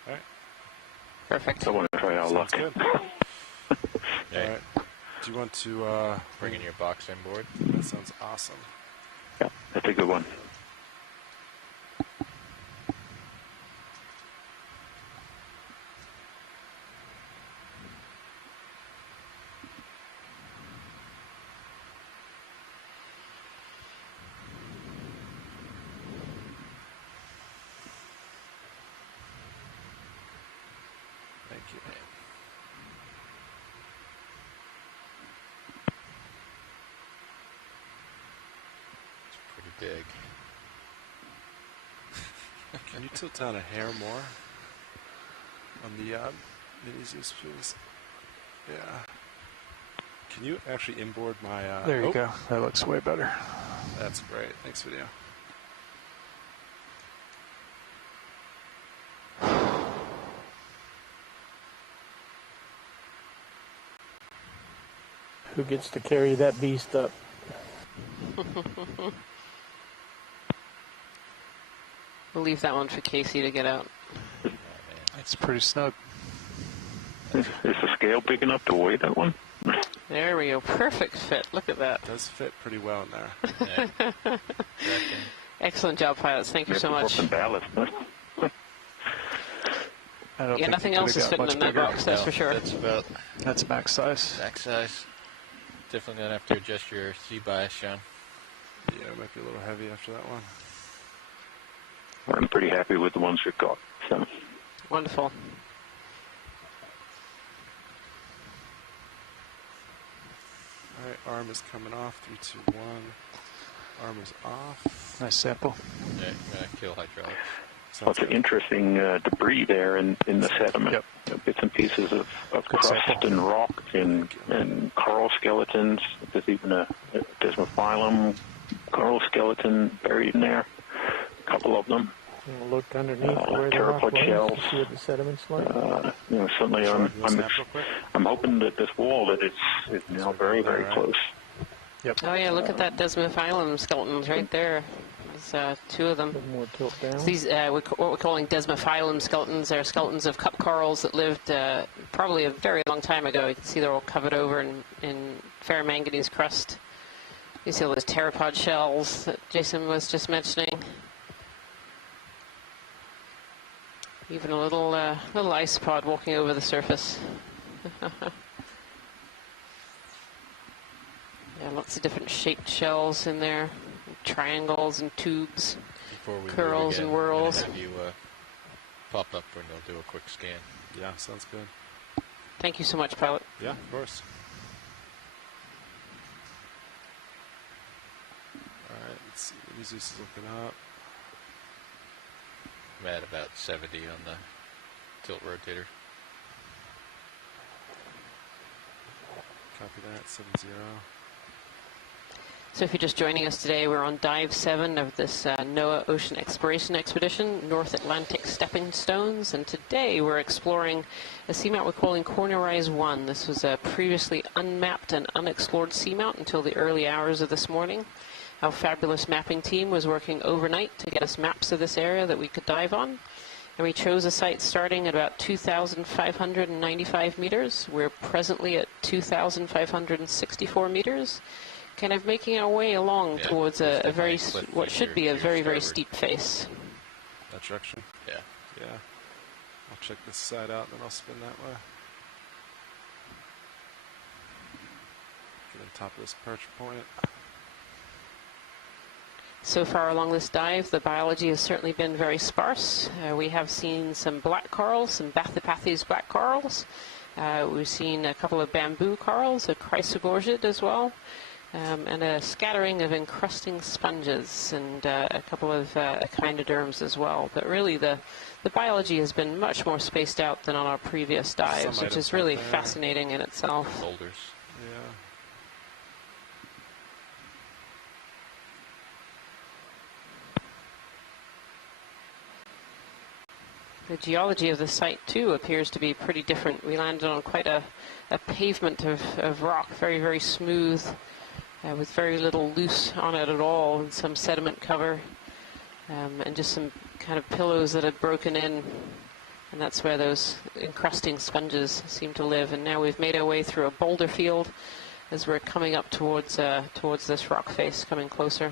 Alright. Perfect. I want to try our luck. Good. Alright. Do you want to bring in your box inboard? That sounds awesome. Yeah, that's a good one. Thank you. Big. Can you tilt down a hair more on the minis, please? Yeah. Can you actually inboard my? There you go. That looks way better. That's great. Thanks, video. Who gets to carry that beast up? We'll leave that one for Casey to get out. It's pretty snug. Is the scale big enough to weigh that one? There we go. Perfect fit. Look at that. It does fit pretty well in there. Excellent job, pilots. Thank you so much. Ballast, huh? Yeah, nothing else is fitting in that box, that's for sure. That's max size. Max size. Definitely gonna have to adjust your C-bias, Sean. Yeah, it might be a little heavy after that one. I'm pretty happy with the ones we've got. So. Wonderful. Alright, arm is coming off. 3, 2, 1. Arm is off. Nice sample. Yeah, I'm gonna kill hydraulics. Lots of interesting debris there in the sediment. Yep. Bits and pieces of crust and rock and coral skeletons. There's even a desmophyllum coral skeleton buried in there. A couple of them. We'll look underneath where the rock was to see what the sediment's like. Certainly, I'm hoping that this wall that is now very, very close. Yep. Oh yeah, look at that desmophyllum skeletons right there. There's 2 of them. More tilt down. These what we're calling desmophyllum skeletons are skeletons of cup corals that lived probably a very long time ago. You can see they're all covered over in ferromanganese crust. You see all those pteropod shells that Jason was just mentioning. Even a little ice pod walking over the surface. Yeah, lots of different shaped shells in there, triangles and tubes, curls and whirls. Have you pop up and they'll do a quick scan. Yeah, sounds good. Thank you so much, pilot. Yeah, of course. All right, let's see. Jesus is looking up. I'm at about 70 on the tilt rotator. Copy that, 70. So if you're just joining us today, we're on Dive 7 of this NOAA Ocean Exploration Expedition, North Atlantic Stepping Stones, and today we're exploring a seamount we're calling Corner-Rise 1. This was a previously unmapped and unexplored seamount until the early hours of this morning. Our fabulous mapping team was working overnight to get us maps of this area that we could dive on. And we chose a site starting at about 2,595 meters. We're presently at 2,564 meters, kind of making our way along towards a very, what should be a very, very steep face. That direction? Yeah. Yeah. I'll check this side out, then I'll spin that way. Get on top of this perch point. So far along this dive, the biology has certainly been very sparse. We have seen some black corals, some Bathypathes black corals. We've seen a couple of bamboo corals, a chrysogorgid as well, and a scattering of encrusting sponges and a couple of echinoderms as well. But really, the biology has been much more spaced out than on our previous dives, which is really fascinating in itself. Boulders. Yeah. The geology of the site, too, appears to be pretty different. We landed on quite a pavement of rock, very, very smooth, with very little loose on it at all, and some sediment cover, and just some kind of pillows that had broken in, and that's where those encrusting sponges seem to live. And now we've made our way through a boulder field as we're coming up towards this rock face, coming closer.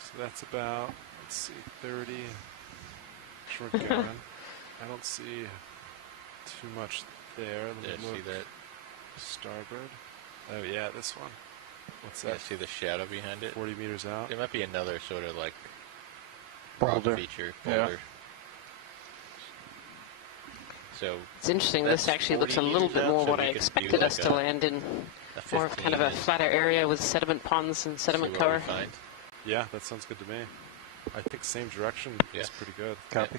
So that's about, let's see, 30... We're going. I don't see too much there. Let me look. See that? Starboard. Oh yeah, this one. What's that? Yeah, see the shadow behind it? 40 meters out. There might be another sort of like boulder feature. Boulder. Yeah. So it's interesting. This actually looks a little bit more what I expected us to land in. More of kind of a flatter area with sediment ponds and sediment cover. Yeah, that sounds good to me. I think same direction is pretty good. Copy.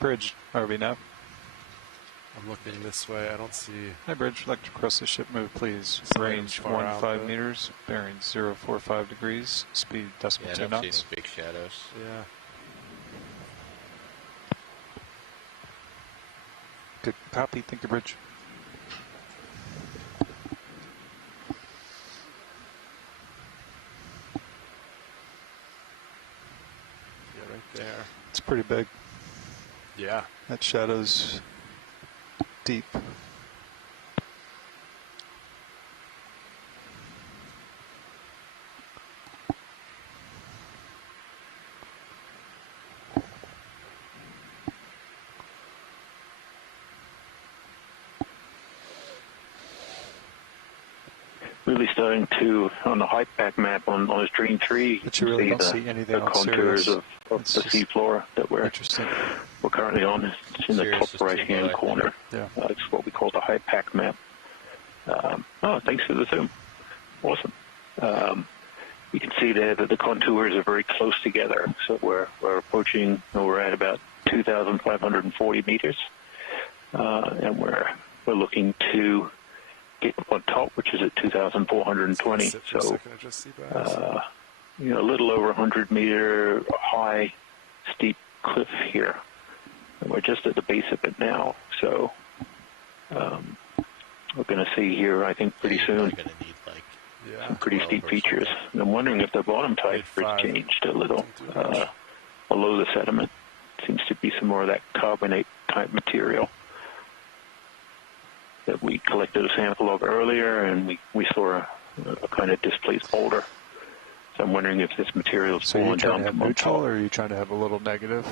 Bridge, ROV now. I'm looking this way. I don't see... Hi, Bridge. Like to cross the ship move, please. Range 15 meters, bearing 045 degrees, speed decimal 2 knots. I don't see any big shadows. Yeah. Good copy. Thank you, Bridge. There. It's pretty big. Yeah. That shadow's deep. Really starting to, on the height back map on Stream 3, but you really don't see anything the contours of the seafloor that we're currently on. It's in the top right-hand corner. Yeah. It's what we call the height pack map. Oh, thanks for the zoom. Awesome. You can see there that the contours are very close together. So we're approaching, we're at about 2,540 meters, and we're looking to get on top, which is at 2,420. So, a little over 100-meter high, steep cliff here. And we're just at the base of it now. So, we're going to see here, I think, pretty soon, some pretty steep features. And I'm wondering if the bottom type has changed a little. Below the sediment seems to be some more of that carbonate type material that we collected a sample of earlier, and we saw a kind of displaced boulder. So I'm wondering if this material is falling down. So are you trying to have neutral, or are you trying to have a little negative?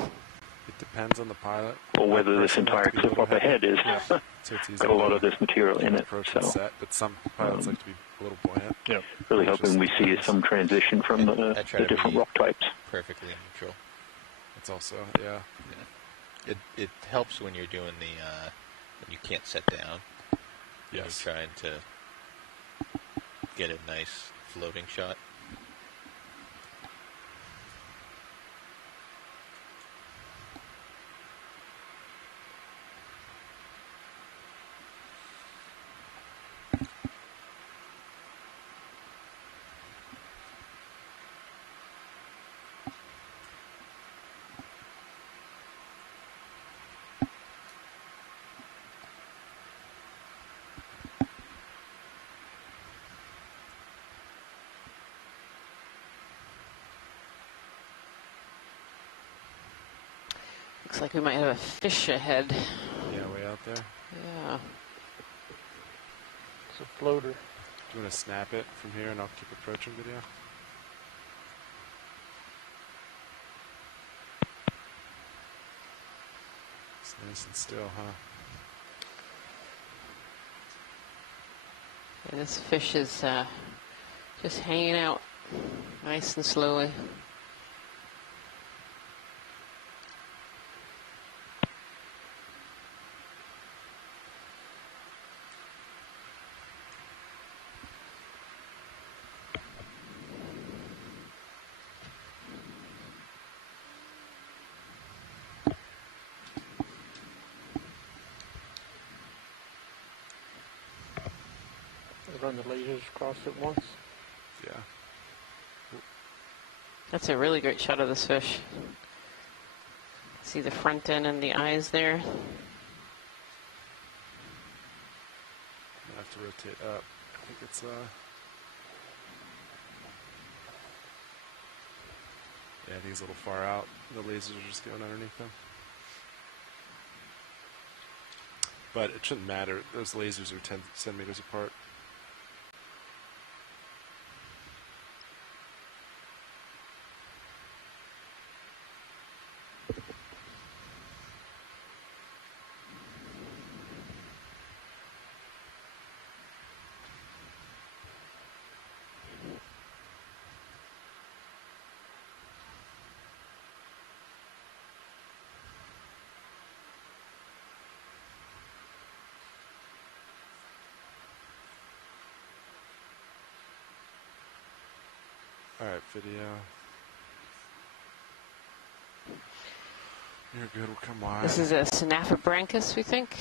It depends on the pilot. Or whether this entire cliff up ahead is so it's got a lot of this material in it. So, set, but some pilots like to be a little buoyant. Yeah. Really hoping we see some transition from the different rock types. Perfectly neutral. It's also, It helps when you're doing the when you can't set down. Yes. You're trying to get a nice floating shot. Looks like we might have a fish ahead. Yeah, way out there. Yeah. It's a floater. Do you want to snap it from here and I'll keep approaching video? It's nice and still, huh? And this fish is just hanging out nice and slowly. Run the lasers across it once. Yeah. That's a really great shot of this fish. See the front end and the eyes there. I have to rotate up. I think it's yeah, I think it's a little far out. The lasers are just going underneath them. But it shouldn't matter. Those lasers are 10 centimeters apart. All right, video. You're good, we'll come wide. This is a Synaphobranchus, we think.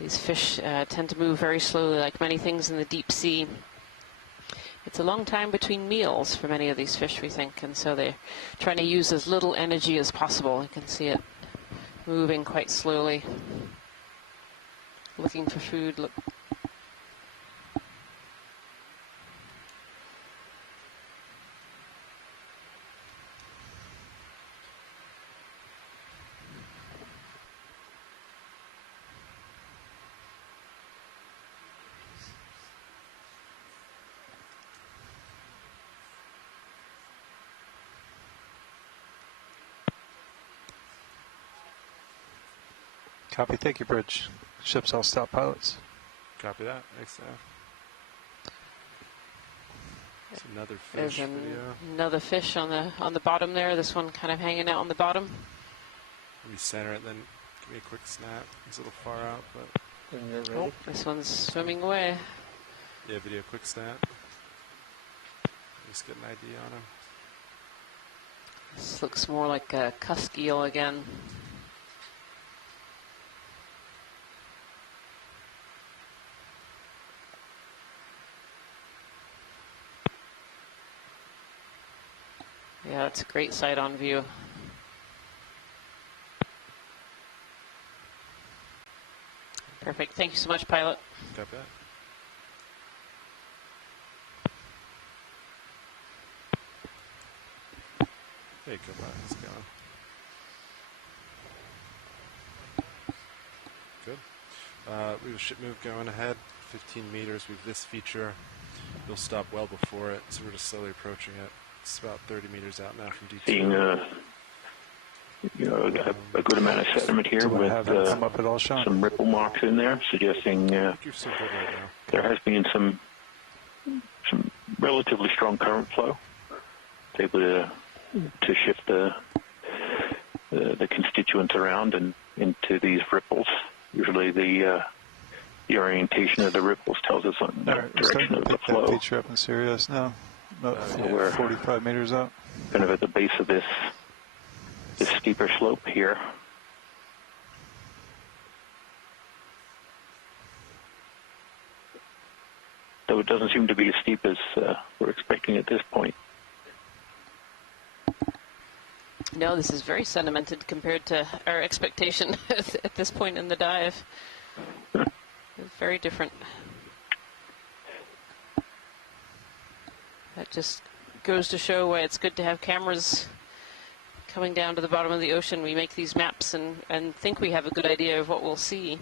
These fish tend to move very slowly, like many things in the deep sea. It's a long time between meals for many of these fish, we think, and so they're trying to use as little energy as possible. You can see it moving quite slowly, looking for food. Look. Copy. Thank you, Bridge. Ships all stop pilots. Copy that. Thanks, Nav. There's another There's fish video. another fish on the bottom there. This one kind of hanging out on the bottom. Let me center it, then give me a quick snap. It's a little far out, but... When you're ready. Oh, this one's swimming away. Yeah, video quick snap. Just get an ID on him. This looks more like a cusk eel again. Yeah, that's a great sight on view. Perfect. Thank you so much, pilot. Got that. Hey, goodbye. How's it going? Good. We have a ship move going ahead, 15 meters. We have this feature. You'll stop well before it, so we're just slowly approaching it. It's about 30 meters out now from D2. Seeing a good amount of sediment here with some ripple marks in there, suggesting you're so good right now. There has been some relatively strong current flow. It's able to shift the constituents around and into these ripples. Usually the orientation of the ripples tells us on the direction of the flow. Feature up in Sirius now. About 45 meters out. Kind of at the base of this steeper slope here. Though it doesn't seem to be as steep as we're expecting at this point. No, this is very sedimented compared to our expectation at this point in the dive. It's very different. That just goes to show why it's good to have cameras coming down to the bottom of the ocean. We make these maps and think we have a good idea of what we'll see,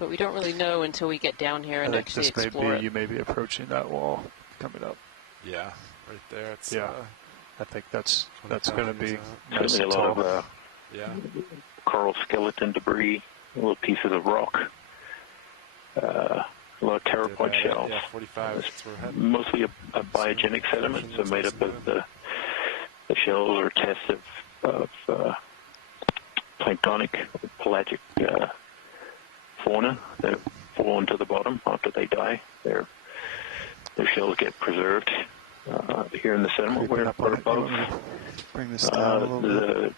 but we don't really know until we get down here and actually explore it. You may be approaching that wall coming up. Yeah, right there. It's, yeah, I think that's going to be nice and tall. coral skeleton debris, little pieces of rock, a lot of pteropod shells. Yeah, 45. That's where we're heading. Mostly a biogenic sediment, so made up of the shells or tests of planktonic, pelagic fauna that fall into the bottom after they die. Their shells get preserved here in the sediment. We're above bring this down a little bit.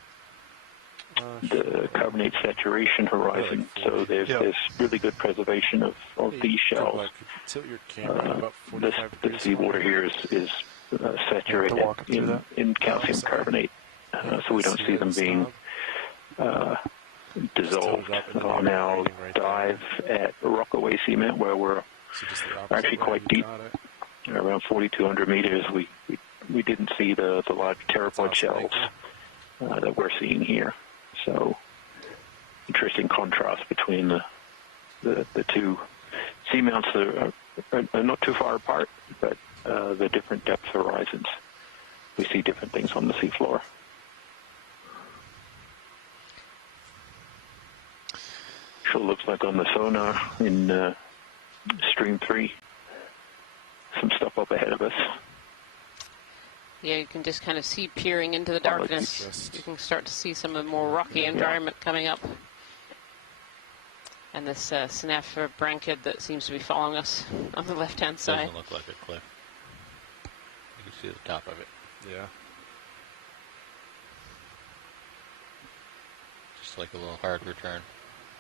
The carbonate saturation horizon, so there's really good preservation of these shells. Tilt your camera about 45 The degrees. seawater here is saturated in calcium carbonate, so we don't see them being dissolved on our dive at Rockaway Seamount, where we're actually quite deep, around 4,200 meters. We didn't see the large pteropod shells that we're seeing here. So, interesting contrast between the two seamounts that are not too far apart, but the different depth horizons. We see different things on the seafloor. Sure looks like on the sonar in Stream 3, some stuff up ahead of us. Yeah, you can just kind of see peering into the darkness. You can start to see some of the more rocky environment coming up. And this Synapha branchid that seems to be following us on the left-hand side. Doesn't look like a cliff. You can see the top of it. Yeah. Just like a little hard return.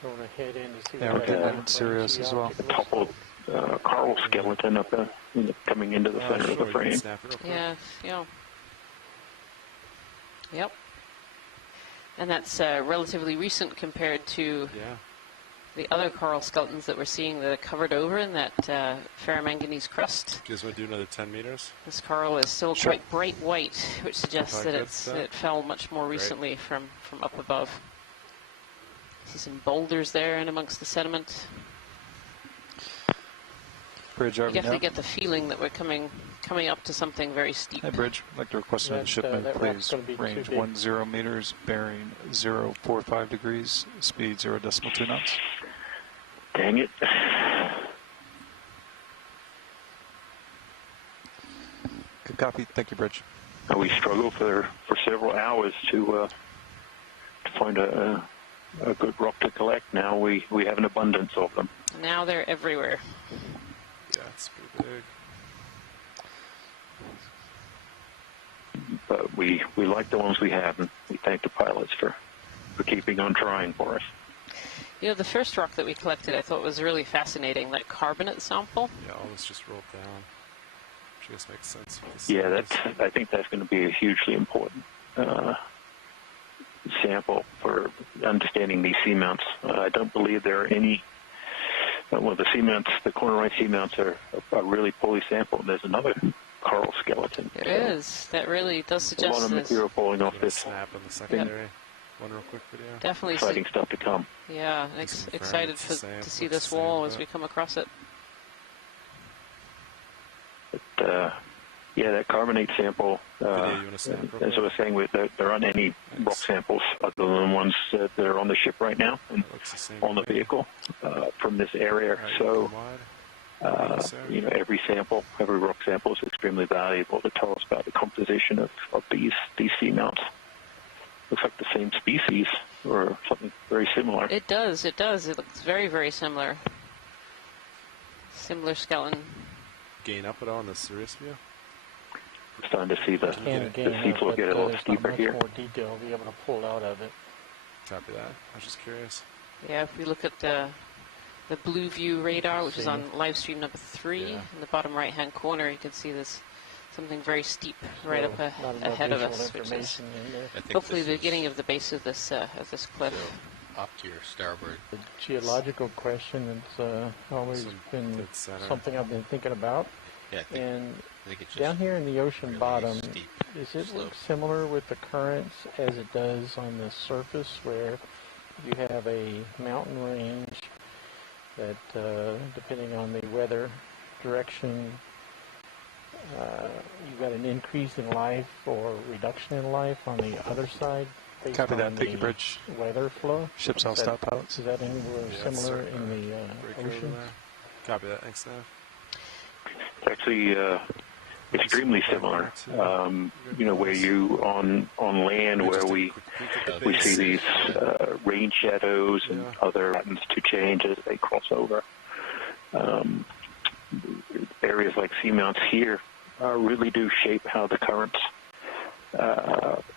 I want to head in to see we're getting that in Sirius as well. Toppled coral skeleton up coming into the center of the frame. Yeah, Yep. And that's relatively recent compared to the other coral skeletons that we're seeing that are covered over in that ferromanganese crust. Do you guys want to do another 10 meters? This coral is still quite bright white, which suggests that it fell much more recently from up above. See some boulders there in amongst the sediment. Bridge, you definitely get the feeling that we're coming up to something very steep. Hey, Bridge, I'd like to request another shipment, please. Range 10 meters, bearing 045 degrees, speed 0.2 knots. Dang it. Good copy. Thank you, Bridge. We struggled for several hours to find a good rock to collect. Now we have an abundance of them. Now they're everywhere. Yeah, it's pretty big. But we like the ones we have, and we thank the pilots for keeping on trying for us. You know, the first rock that we collected I thought was really fascinating, that carbonate sample. Yeah, all this just rolled down. Which I guess makes sense. Yeah, I think that's going to be a hugely important sample for understanding these seamounts. I don't believe there are any. Well, the seamounts, the cornerite seamounts are really poorly sampled. There's another coral skeleton. There is. That really does suggest a lot of material falling off this. Snap in the secondary. One real quick video. Definitely exciting stuff to come. Yeah, excited to see this wall as we come across it. But, yeah, that carbonate sample, as I was saying, there aren't any rock samples other than the ones that are on the ship right now and on the vehicle from this area. So, you know, every rock sample is extremely valuable to tell us about the composition of these seamounts. Looks like the same species or something very similar. It does. It looks very, very similar. Similar skeleton. Gain up at all in the Sirius view? We're starting to see the seafloor get a little steeper here. More detail to be able to pull out of it. Copy that. I was just curious. Yeah, if we look at the blue view radar, which is on live stream number 3, in the bottom right-hand corner, you can see this something very steep right up ahead of us, which is hopefully the beginning of the base of this cliff. So, up to your starboard. The geological question has always been something I've been thinking about. Yeah, and I think it's down here in the ocean really bottom, steep does it slope. look similar with the currents as it does on the surface, where you have a mountain range that, depending on the weather direction, you've got an increase in life or reduction in life on the other side? based Copy on that. Thank you, the Bridge. weather flow? Ships all stop pilots. Is that anywhere similar in the ocean? Copy that. Thanks, Nav. It's actually extremely similar. You know, where you on land where we see these rain shadows and other patterns to change as they cross over. Areas like seamounts here really do shape how the currents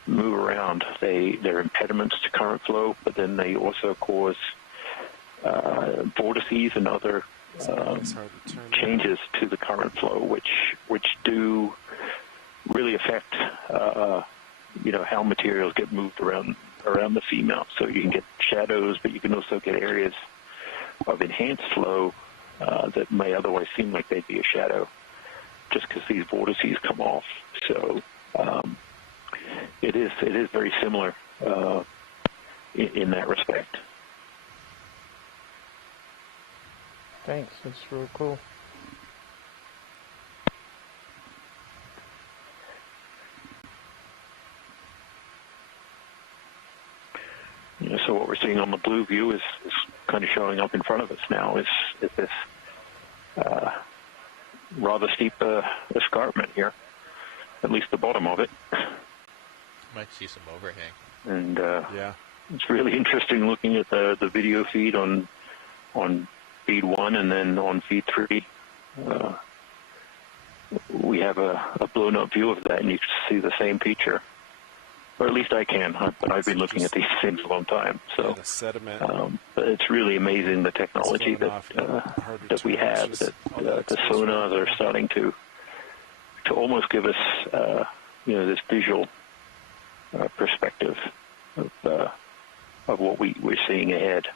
move around. They're impediments to current flow, but then they also cause vortices and other changes to the current flow, which do really affect you know, how materials get moved around the seamount. So you can get shadows, but you can also get areas of enhanced flow that may otherwise seem like they'd be a shadow, just because these vortices come off. So it is very similar in that respect. Thanks, that's real cool. You know, so what we're seeing on the blue view is kind of showing up in front of us now. Is this rather steep escarpment here, at least the bottom of it. Might see some overhang. And it's really interesting looking at the video feed on feed 1 and then on feed 3. We have a blown up view of that, and you can see the same feature. Or at least I can, but I've been looking at these things a long time. So the sediment. but it's really amazing the technology that we have, that the sonars are starting to almost give us you know, this visual perspective of what we're seeing ahead.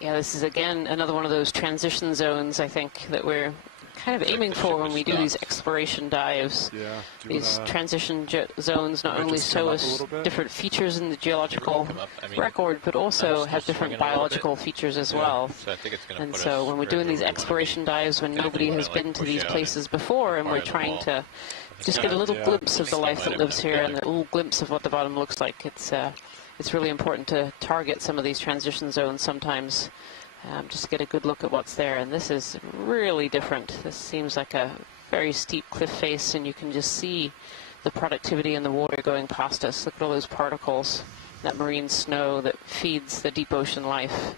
Yeah, this is again another one of those transition zones, I think, that we're kind of aiming for when we do these exploration dives. Yeah, these transition zones not only show us different features in the geological record, but also have different biological features as well. So I think it's and so when we're doing these exploration dives, when nobody has been to these places before, and we're trying to just get a little glimpse of the life that lives here and a little glimpse of what the bottom looks like, it's really important to target some of these transition zones sometimes. Just get a good look at what's there, and this is really different. This seems like a very steep cliff face, and you can just see the productivity in the water going past us. Look at all those particles, that marine snow that feeds the deep ocean life.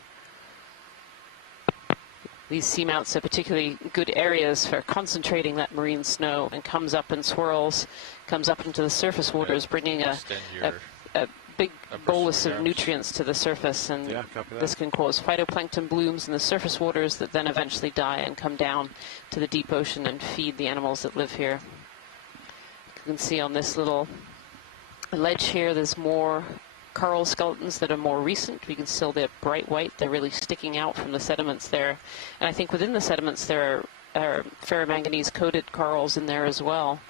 These seamounts are particularly good areas for concentrating that marine snow, and comes up and swirls, comes up into the surface waters, bringing a big bolus of nutrients to the surface, and this can cause phytoplankton blooms in the surface waters that then eventually die and come down to the deep ocean and feed the animals that live here. You can see on this little ledge here, there's more coral skeletons that are more recent. We can still, they're bright white, they're really sticking out from the sediments there. And I think within the sediments there are ferromanganese coated corals in there as well.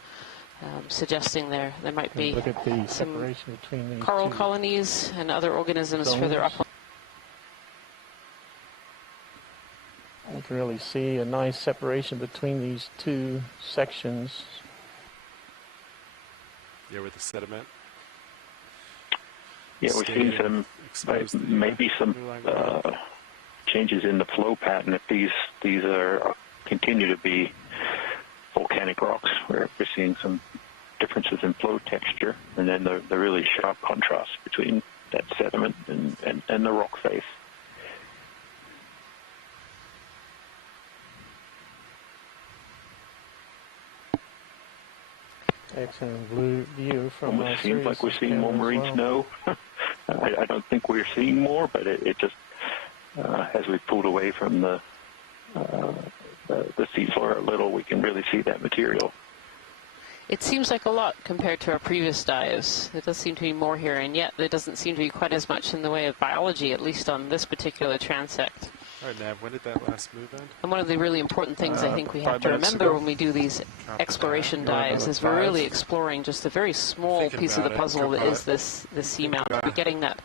Suggesting there might be look at the separation between these coral colonies and other organisms further up. You can really see a nice separation between these two sections. Yeah, with the sediment. Yeah, we're seeing some maybe some changes in the flow pattern if these are continue to be volcanic rocks, where we're seeing some differences in flow texture, and then the really sharp contrast between that sediment and the rock face. Excellent blue view from Almost seems like we're seeing more marine snow. I don't think we're seeing more, but it just as we pulled away from the seafloor a little, we can really see that material. It seems like a lot compared to our previous dives. There does seem to be more here, and yet there doesn't seem to be quite as much in the way of biology, at least on this particular transect. All right, Nav, when did that last move end? And one of the really important things I think we have to remember when we do these exploration dives is we're really exploring just a very small piece of the puzzle that is this seamount. We're getting that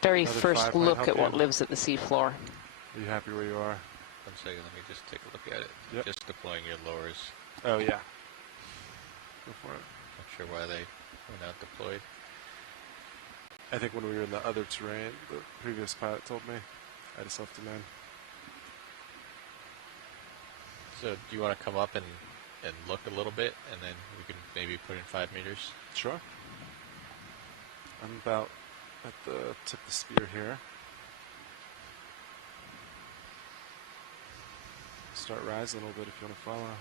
very first look at what lives at the seafloor. Are you happy where you are? 1 second, let me just take a look at it. Yep. Just deploying your lowers. Oh, yeah. Go for it. Not sure why they when not deployed. I think when we were in the other terrain, the previous pilot told me I just left him in. So do you want to come up and look a little bit, and then we can maybe put in 5 meters? Sure. I'm about at the tip of the spear here. Start rising a little bit if you want to follow.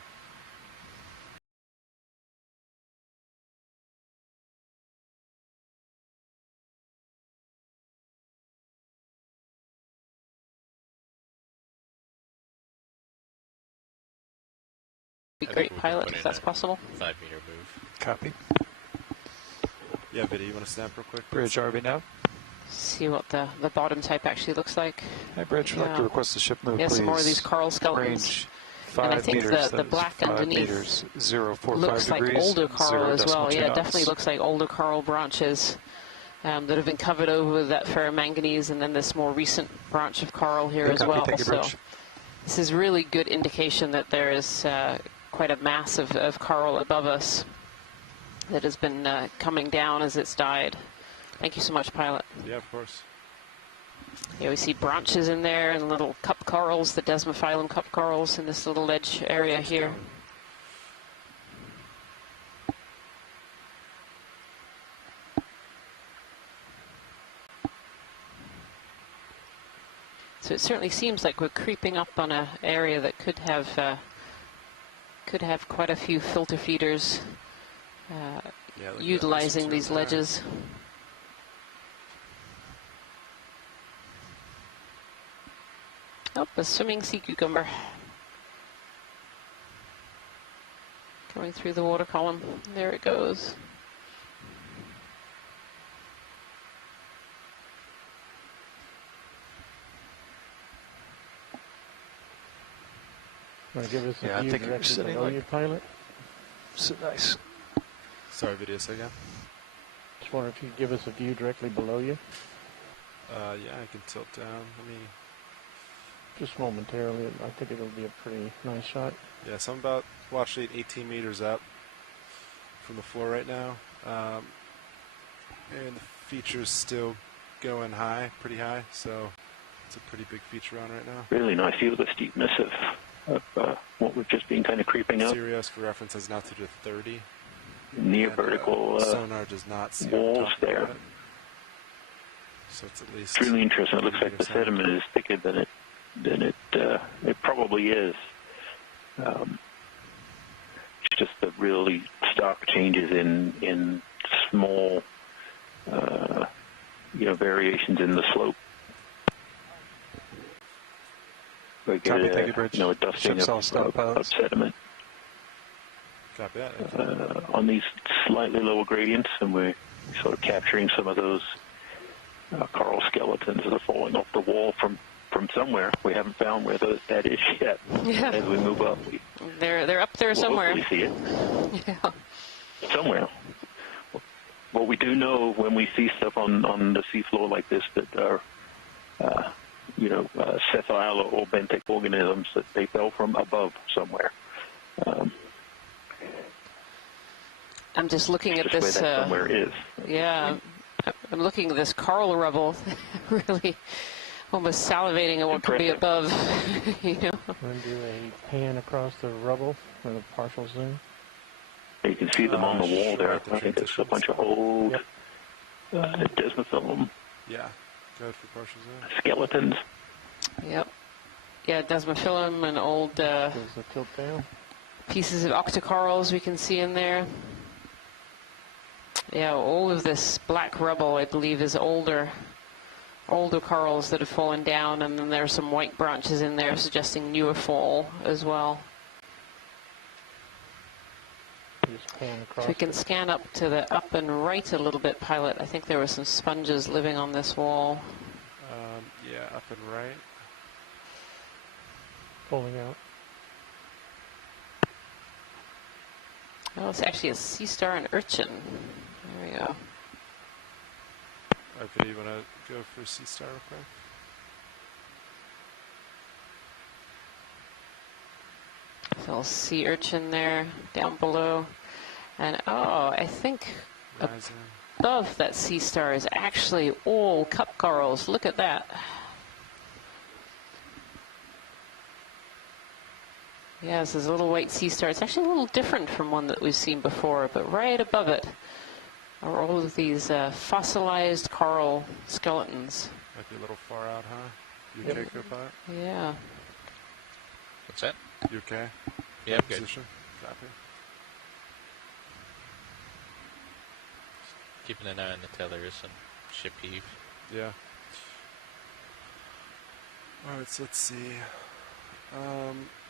Be great pilot if that's possible. 5 meter move. Copy. Yeah, Vidya, you want to snap real quick? Bridge RV now. See what the bottom type actually looks like. Hi, Bridge. I'd like to request the ship move, yeah, please. some more of these coral skeletons. Range 5 and I think meters. the black 5 underneath meters, 045 looks degrees, like older coral as well. Yeah, it definitely knots. looks like older coral branches that have been covered over with that ferromanganese, and then this more recent branch of coral here as well. Thank you, so Bridge. this is really good indication that there is quite a mass of coral above us that has been coming down as it's died. Thank you so much, pilot. Yeah, of course. Yeah, we see branches in there and little cup corals, the Desmophyllum cup corals in this little ledge area here. So it certainly seems like we're creeping up on an area that could have quite a few filter feeders utilizing these ledges. Oh, a swimming sea cucumber. Going through the water column. There it goes. Want to give us a view directly below you, pilot? So nice. Sorry, Vidya, say again. Just wonder if you could give us a view directly below you. Yeah, I can tilt down. Let me. Just momentarily, I think it'll be a pretty nice shot. Yeah, so I'm about, well, actually 18 meters up from the floor right now. And the feature's still going high, pretty high, so it's a pretty big feature on right now. Really nice view of the steepness of what we've just been kind of creeping up. Sirius, for reference, has an altitude of 30. Near and, vertical sonar does not see walls there. So it's at least... It's really interesting. It looks like the sediment is thicker than it probably is. It's just the really stark changes in small, variations in the slope. We get a dusting of sediment. Copy that. On these slightly lower gradients, and we're sort of capturing some of those coral skeletons that are falling off the wall from somewhere. We haven't found where that is yet. Yeah. As we move up, they're up there somewhere. Hopefully see it. Yeah. Somewhere. Well, we do know when we see stuff on the seafloor like this that are, sessile or benthic organisms, that they fell from above somewhere. I'm just looking at this. Where that somewhere is. Yeah, I'm looking at this coral rubble. Really, almost salivating at what could be above. I'm going to do a pan across the rubble for the partial zoom. You can see them on the wall there. I think there's a bunch of old Desmophyllum. Yeah, go for partial zoom. Skeletons. Yep. Yeah, Desmophyllum and old pieces of octocorals we can see in there. Yeah, all of this black rubble, I believe, is older corals that have fallen down, and then there are some white branches in there suggesting newer fall as well. If we can scan up to the up and right a little bit, pilot, I think there were some sponges living on this wall. Yeah, up and right. Pulling out. Oh, it's actually a sea star and urchin. There we go. Okay, you want to go for sea star real quick? So I'll sea urchin there, down below. And I think Horizon. Above that sea star is actually all cup corals. Look at that. Yes, there's a little white sea star. It's actually a little different from one that we've seen before, but right above it are all of these fossilized coral skeletons. Might be a little far out, huh? You okay, Copilot? Yeah. What's that? You okay? Yeah, I'm good. Position? Copy. Keeping an eye on the tethers and ship heave. Yeah. All right, so let's see.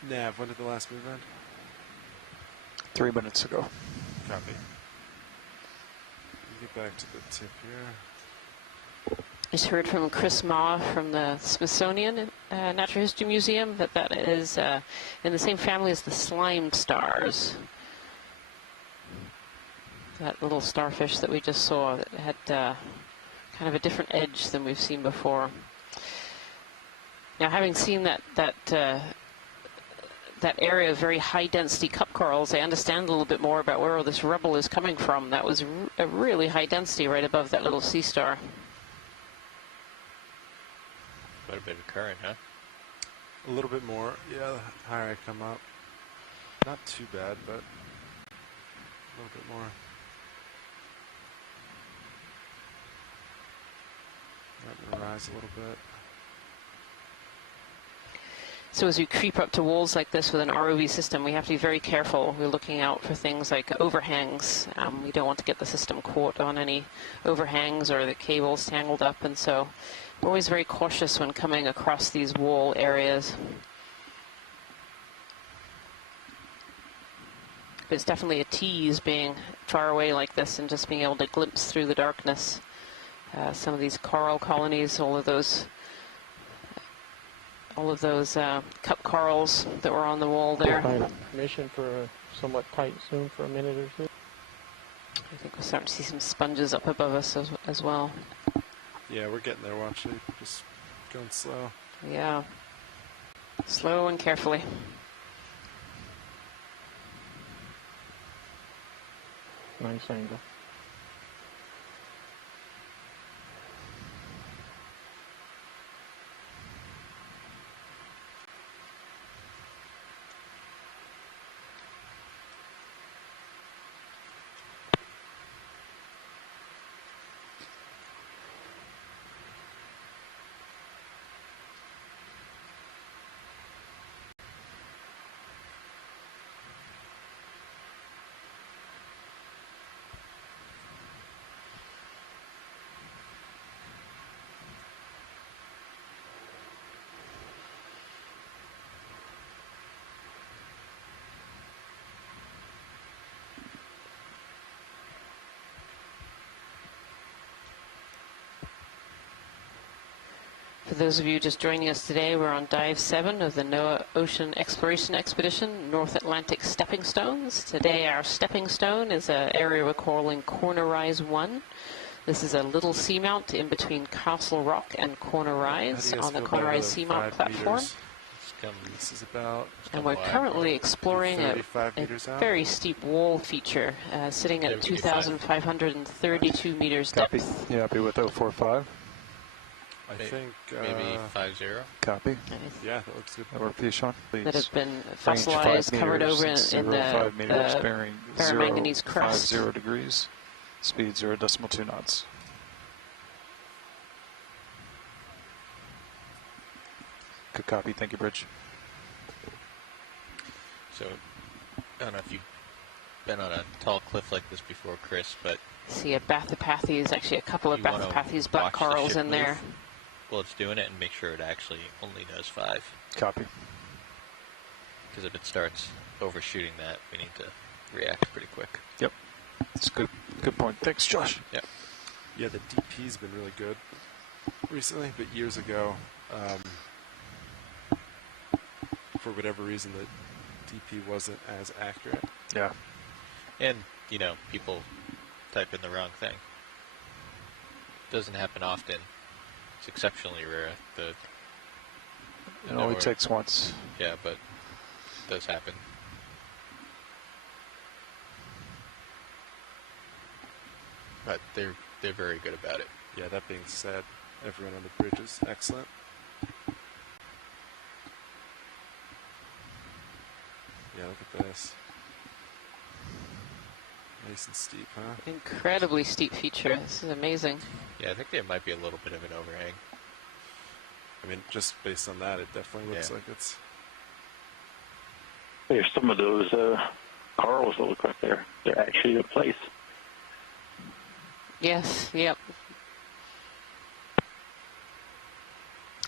Nav, when did the last move end? 3 minutes ago. Copy. Get back to the tip here. Just heard from Chris Ma from the Smithsonian Natural History Museum that is in the same family as the slime stars. That little starfish that we just saw that had kind of a different edge than we've seen before. Now, having seen that area of very high-density cup corals, I understand a little bit more about where all this rubble is coming from. That was a really high density right above that little sea star. Quite a bit of current, huh? A little bit more. Yeah, the higher I come up. Not too bad, but a little bit more. Might rise a little bit. So as we creep up to walls like this with an ROV system, we have to be very careful. We're looking out for things like overhangs. We don't want to get the system caught on any overhangs or the cables tangled up, and so we're always very cautious when coming across these wall areas. But it's definitely a tease being far away like this and just being able to glimpse through the darkness. Some of these coral colonies, all of those cup corals that were on the wall there. Permission for a somewhat tight zoom for a minute or two. I think we're starting to see some sponges up above us as well. Yeah, we're getting there, watch it. Just going slow. Yeah. Slow and carefully. Nice angle. For those of you just joining us today, we're on Dive 7 of the NOAA Ocean Exploration Expedition, North Atlantic Stepping Stones. Today our stepping stone is an area we're calling Corner Rise 1. This is a little seamount in between Castle Rock and Corner Rise on the Corner Rise Seamount platform. This is about, and we're currently exploring a very steep wall feature sitting at 2,532 meters depth. Copy. Yeah, I'll be with 045. I think maybe 50. Copy. Yeah, that looks good. That work for you, Sean? Please. That have been fossilized, covered over in the bearing paramanganese crust. 0 degrees. Speed 0.2 knots. Good copy. Thank you, Bridge. So, I don't know if you've been on a tall cliff like this before, Chris, but see a Bathypathes, actually a couple of Bathypathes black corals in there. Well, it's doing it and make sure it actually only does 5. Copy. Because if it starts overshooting that, we need to react pretty quick. Yep. That's a good point. Thanks, Josh. Yep. Yeah, the DP's been really good recently, but years ago, for whatever reason, the DP wasn't as accurate. Yeah. And, you know, people type in the wrong thing. Doesn't happen often. It's exceptionally rare. It only takes once. Yeah, but it does happen. but they're very good about it. Yeah, that being said, everyone on the bridge is excellent. Yeah, look at this. Nice and steep, huh? Incredibly steep feature. This is amazing. Yeah, I think there might be a little bit of an overhang. I mean, just based on that, it definitely looks like it's... There's some of those corals that look like they're actually in place. Yes, yep.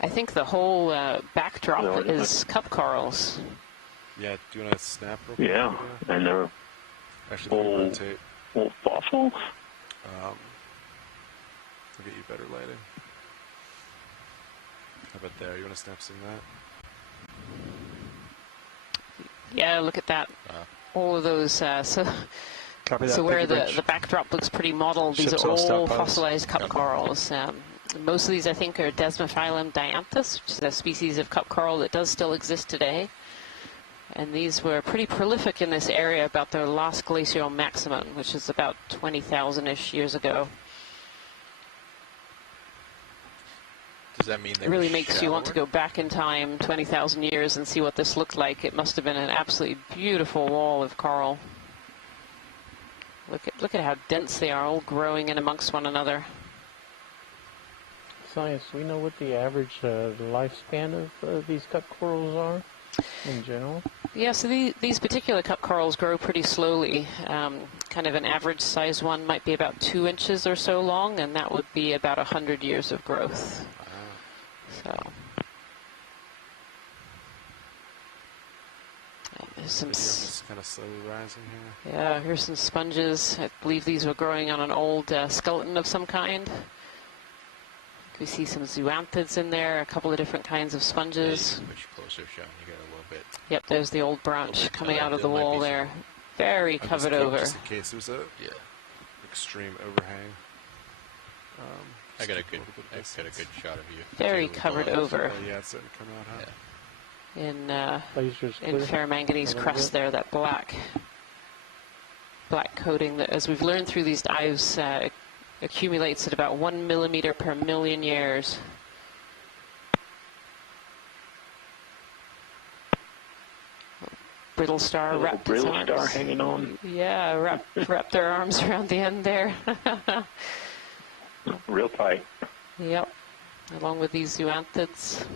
I think the whole backdrop is cup corals. Yeah, do you want to snap real quick? Yeah, and they're actually old fossils. I'll get you better lighting. How about there? You want to snap some of that? Yeah, look at that. All of those. So where the backdrop looks pretty mottled, these are all fossilized cup corals. Most of these, I think, are Desmophyllum dianthus, which is a species of cup coral that does still exist today. And these were pretty prolific in this area about their last glacial maximum, which is about 20,000-ish years ago. Does that mean it really makes you want to go back in time 20,000 years and see what this looked like? It must have been an absolutely beautiful wall of coral. Look at how dense they are, all growing in amongst one another. Science, do we know what the average lifespan of these cup corals are in general? Yeah, so these particular cup corals grow pretty slowly. Kind of an average size one might be about 2 inches or so long, and that would be about 100 years of growth. So there's some kind of slowly rising here. Yeah, here's some sponges. I believe these were growing on an old skeleton of some kind. We see some zoanthids in there, a couple of different kinds of sponges. Much closer, Sean. You got a little bit. Yep, there's the old branch coming out of the wall there. Very covered over. Just in case there's a extreme overhang. I got a good shot of you. Very covered over. Oh, yeah, it's starting to come out, huh? In ferromanganese crust there, that black coating that, as we've learned through these dives, accumulates at about 1 millimeter per million years. Brittle star wrapped its arms. Brittle star hanging on. Yeah, wrapped their arms around the end there. Real tight. Yep, along with these zoanthids.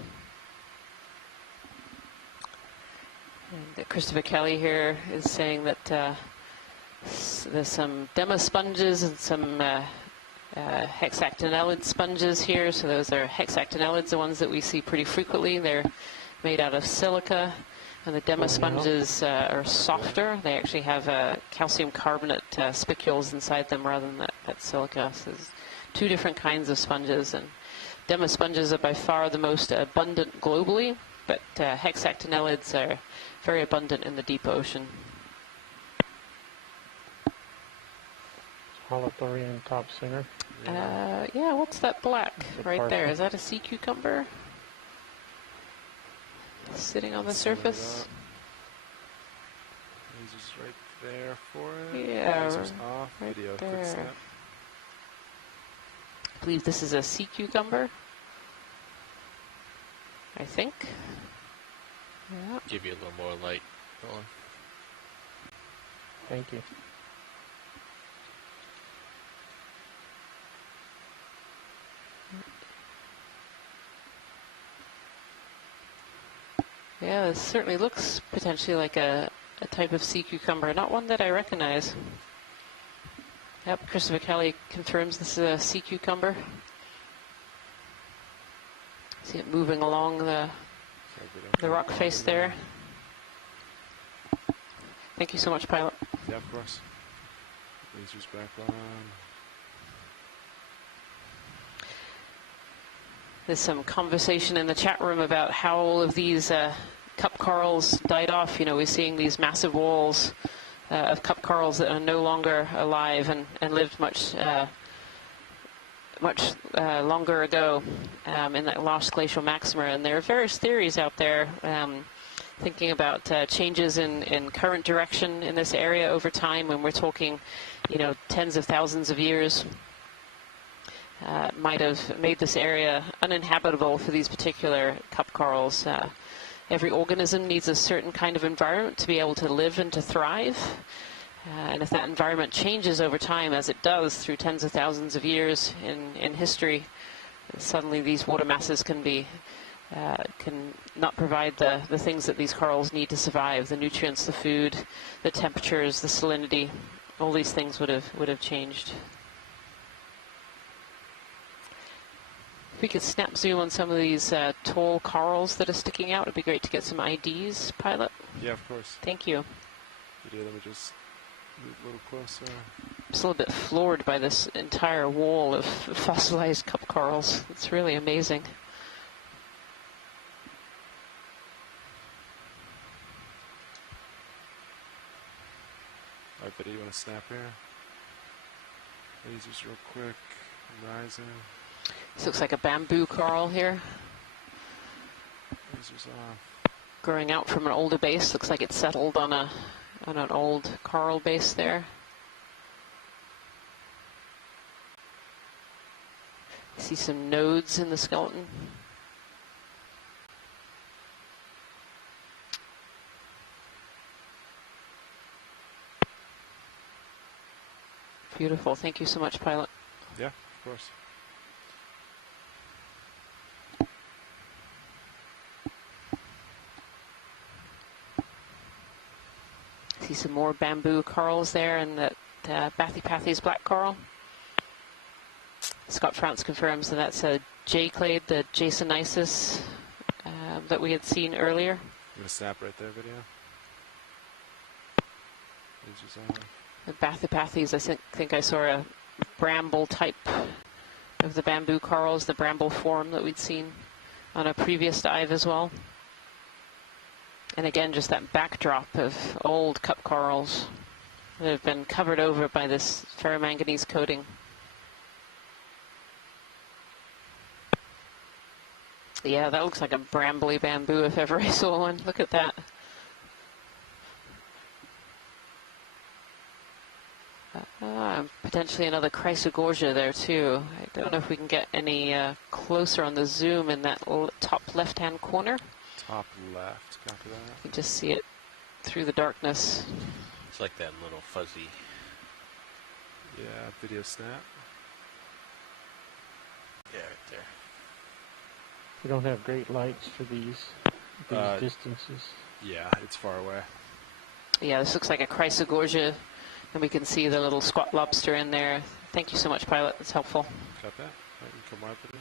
And Christopher Kelly here is saying that there's some demosponges and some hexactinellid sponges here. So those are hexactinellids, the ones that we see pretty frequently. They're made out of silica. And the demosponges are softer. They actually have calcium carbonate spicules inside them rather than that silica. So there's 2 different kinds of sponges. And demosponges are by far the most abundant globally, but hexactinellids are very abundant in the deep ocean. Holothurian top singer. Yeah, what's that black right there? Is that a sea cucumber? Sitting on the surface. Laser's right there for it. Yeah, Laser's off. right Video, there. quick snap. I believe this is a sea cucumber. I think. Yeah. Give you a little more light. Going. Thank you. Yeah, this certainly looks potentially like a type of sea cucumber, not one that I recognize. Yep, Christopher Kelly confirms this is a sea cucumber. See it moving along the rock face there. Thank you so much, pilot. Yeah, of course. Laser's back on. There's some conversation in the chat room about how all of these cup corals died off. You know, we're seeing these massive walls of cup corals that are no longer alive and lived much longer ago in that last glacial maxima. And there are various theories out there. thinking about changes in current direction in this area over time, when we're talking, you know, tens of thousands of years, might have made this area uninhabitable for these particular cup corals. Every organism needs a certain kind of environment to be able to live and to thrive. And if that environment changes over time, as it does through tens of thousands of years in history, suddenly these water masses can not provide the things that these corals need to survive: the nutrients, the food, the temperatures, the salinity. All these things would have changed. If we could snap zoom on some of these tall corals that are sticking out, it'd be great to get some IDs, pilot. Yeah, of course. Thank you. Video, let me just move a little closer. I'm just a little bit floored by this entire wall of fossilized cup corals. It's really amazing. Alright, video, you want to snap here? Lasers real quick. Rising. This looks like a bamboo coral here. Lasers off. Growing out from an older base. Looks like it's settled on an old coral base there. See some nodes in the skeleton. Beautiful. Thank you so much, pilot. Yeah, of course. See some more bamboo corals there, and that Bathypathes black coral. Scott France confirms that that's a J-clade, the Jasonisis, that we had seen earlier. I'm going to snap right there, video. Lasers on. The Bathypathes, I think I saw a bramble type of the bamboo corals, the bramble form that we'd seen on a previous dive as well. And again, just that backdrop of old cup corals that have been covered over by this ferromanganese coating. Yeah, that looks like a brambly bamboo if ever I saw one. Look at that. Potentially another Chrysogorgia there too. I don't know if we can get any closer on the zoom in that top left-hand corner. Top left, copy that. You can just see it through the darkness. It's like that little fuzzy. Yeah, video snap. Yeah, right there. We don't have great lights for these distances. Yeah, it's far away. Yeah, this looks like a Chrysogorgia, and we can see the little squat lobster in there. Thank you so much, pilot. That's helpful. Got that? Right, you come wide video.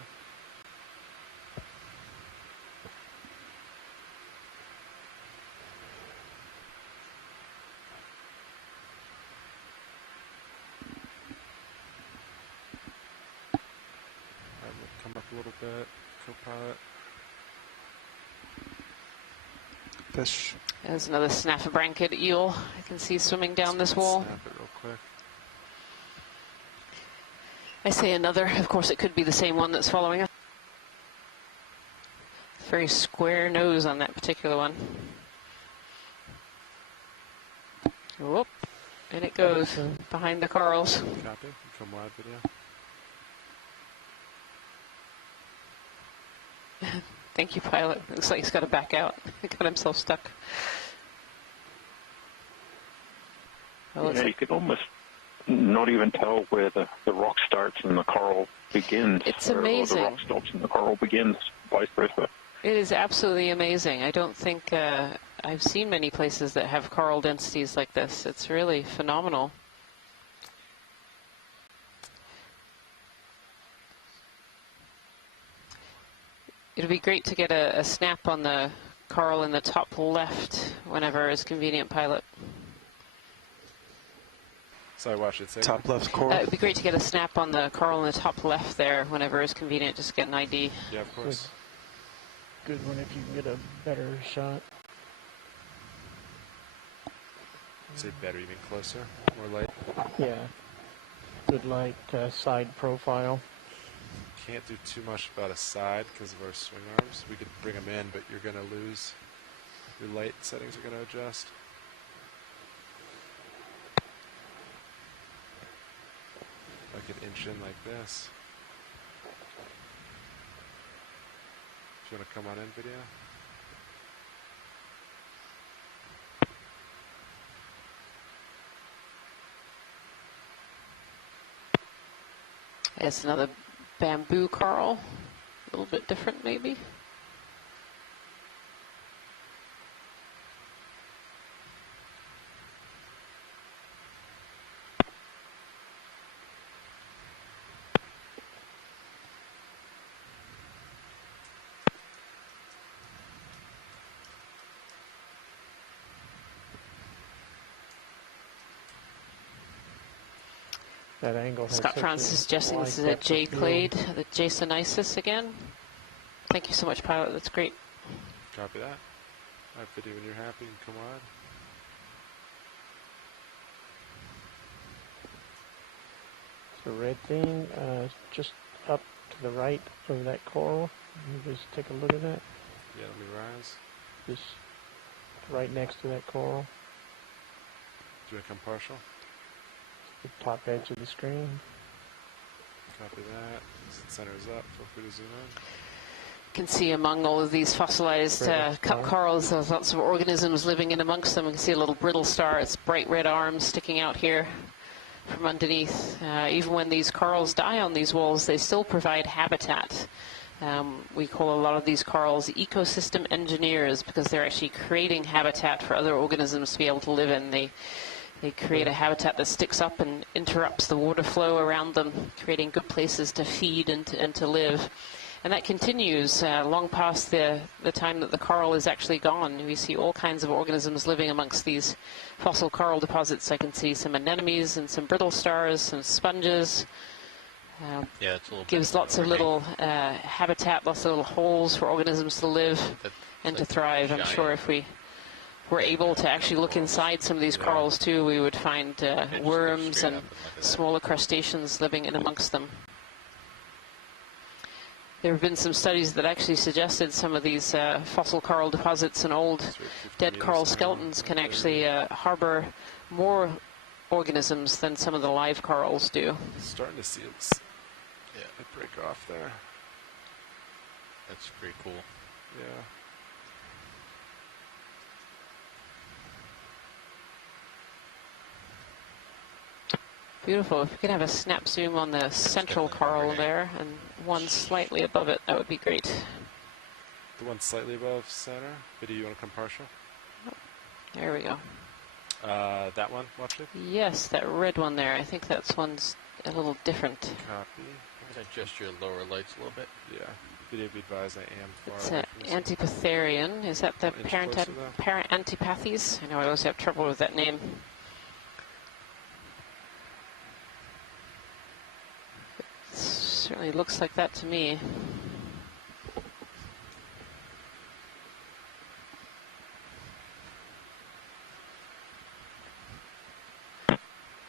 Alright, we'll come up a little bit. Co-pilot. Fish. There's another Snaffabranchid eel I can see swimming down this wall. Snap it real quick. I say another. Of course, it could be the same one that's following us. Very square nose on that particular one. Whoop. And it goes behind the corals. Copy. Come wide video. Thank you, pilot. Looks like he's got to back out. He got himself stuck. Oh, yeah, you could almost not even tell where the rock starts and the coral begins. It's amazing. Or the rock stops and the coral begins, vice versa. It is absolutely amazing. I don't think I've seen many places that have coral densities like this. It's really phenomenal. It'd be great to get a snap on the coral in the top left whenever is convenient, pilot. Sorry, watch it. Say top left coral. It'd be great to get a snap on the coral in the top left there whenever is convenient, just get an ID. Yeah, of course. Good one if you can get a better shot. Say better, you mean closer? More light? Yeah. Good light side profile. Can't do too much about a side because of our swing arms. We could bring them in, but you're going to lose Your light settings are going to adjust. I could inch in like this. Do you want to come on in, video? It's another bamboo coral, a little bit different maybe. That angle. Scott Francis is suggesting this is a J clade, the Jasonisis again. Thank you so much, pilot. That's great. Copy that. All right, video, when you're happy, you can come on. The red thing, just up to the right of that coral. You just take a look at that. Yeah, let me rise. Just right next to that coral. Do I come partial? The top edge of the screen. Copy that. Center is up. Feel free to zoom in. You can see among all of these fossilized cup corals, there's lots of organisms living in amongst them. You can see a little brittle star. Its bright red arms sticking out here from underneath. Even when these corals die on these walls, they still provide habitat. We call a lot of these corals ecosystem engineers because they're actually creating habitat for other organisms to be able to live in. They create a habitat that sticks up and interrupts the water flow around them, creating good places to feed and to live. And that continues long past the time that the coral is actually gone. We see all kinds of organisms living amongst these fossil coral deposits. I can see some anemones and some brittle stars, some sponges. Yeah, it's a little gives lots of little habitat, lots of little holes for organisms to live and to thrive. I'm sure if we were able to actually look inside some of these corals too, we would find worms and smaller crustaceans living in amongst them. There have been some studies that actually suggested some of these fossil coral deposits and old dead coral skeletons can actually harbor more organisms than some of the live corals do. Starting to see it break off there. That's pretty cool. Yeah. Beautiful. If we could have a snap zoom on the central coral there and one slightly above it, that would be great. The one slightly above center. Video, you want to come partial? There we go. That one, watch it. Yes, that red one there. I think that one's a little different. Copy. I'm going to adjust your lower lights a little bit. Yeah. Video, be advised, I am far It's away from this. Antipatherien. Is that the Antipathes? I know I always have trouble with that name. It certainly looks like that to me.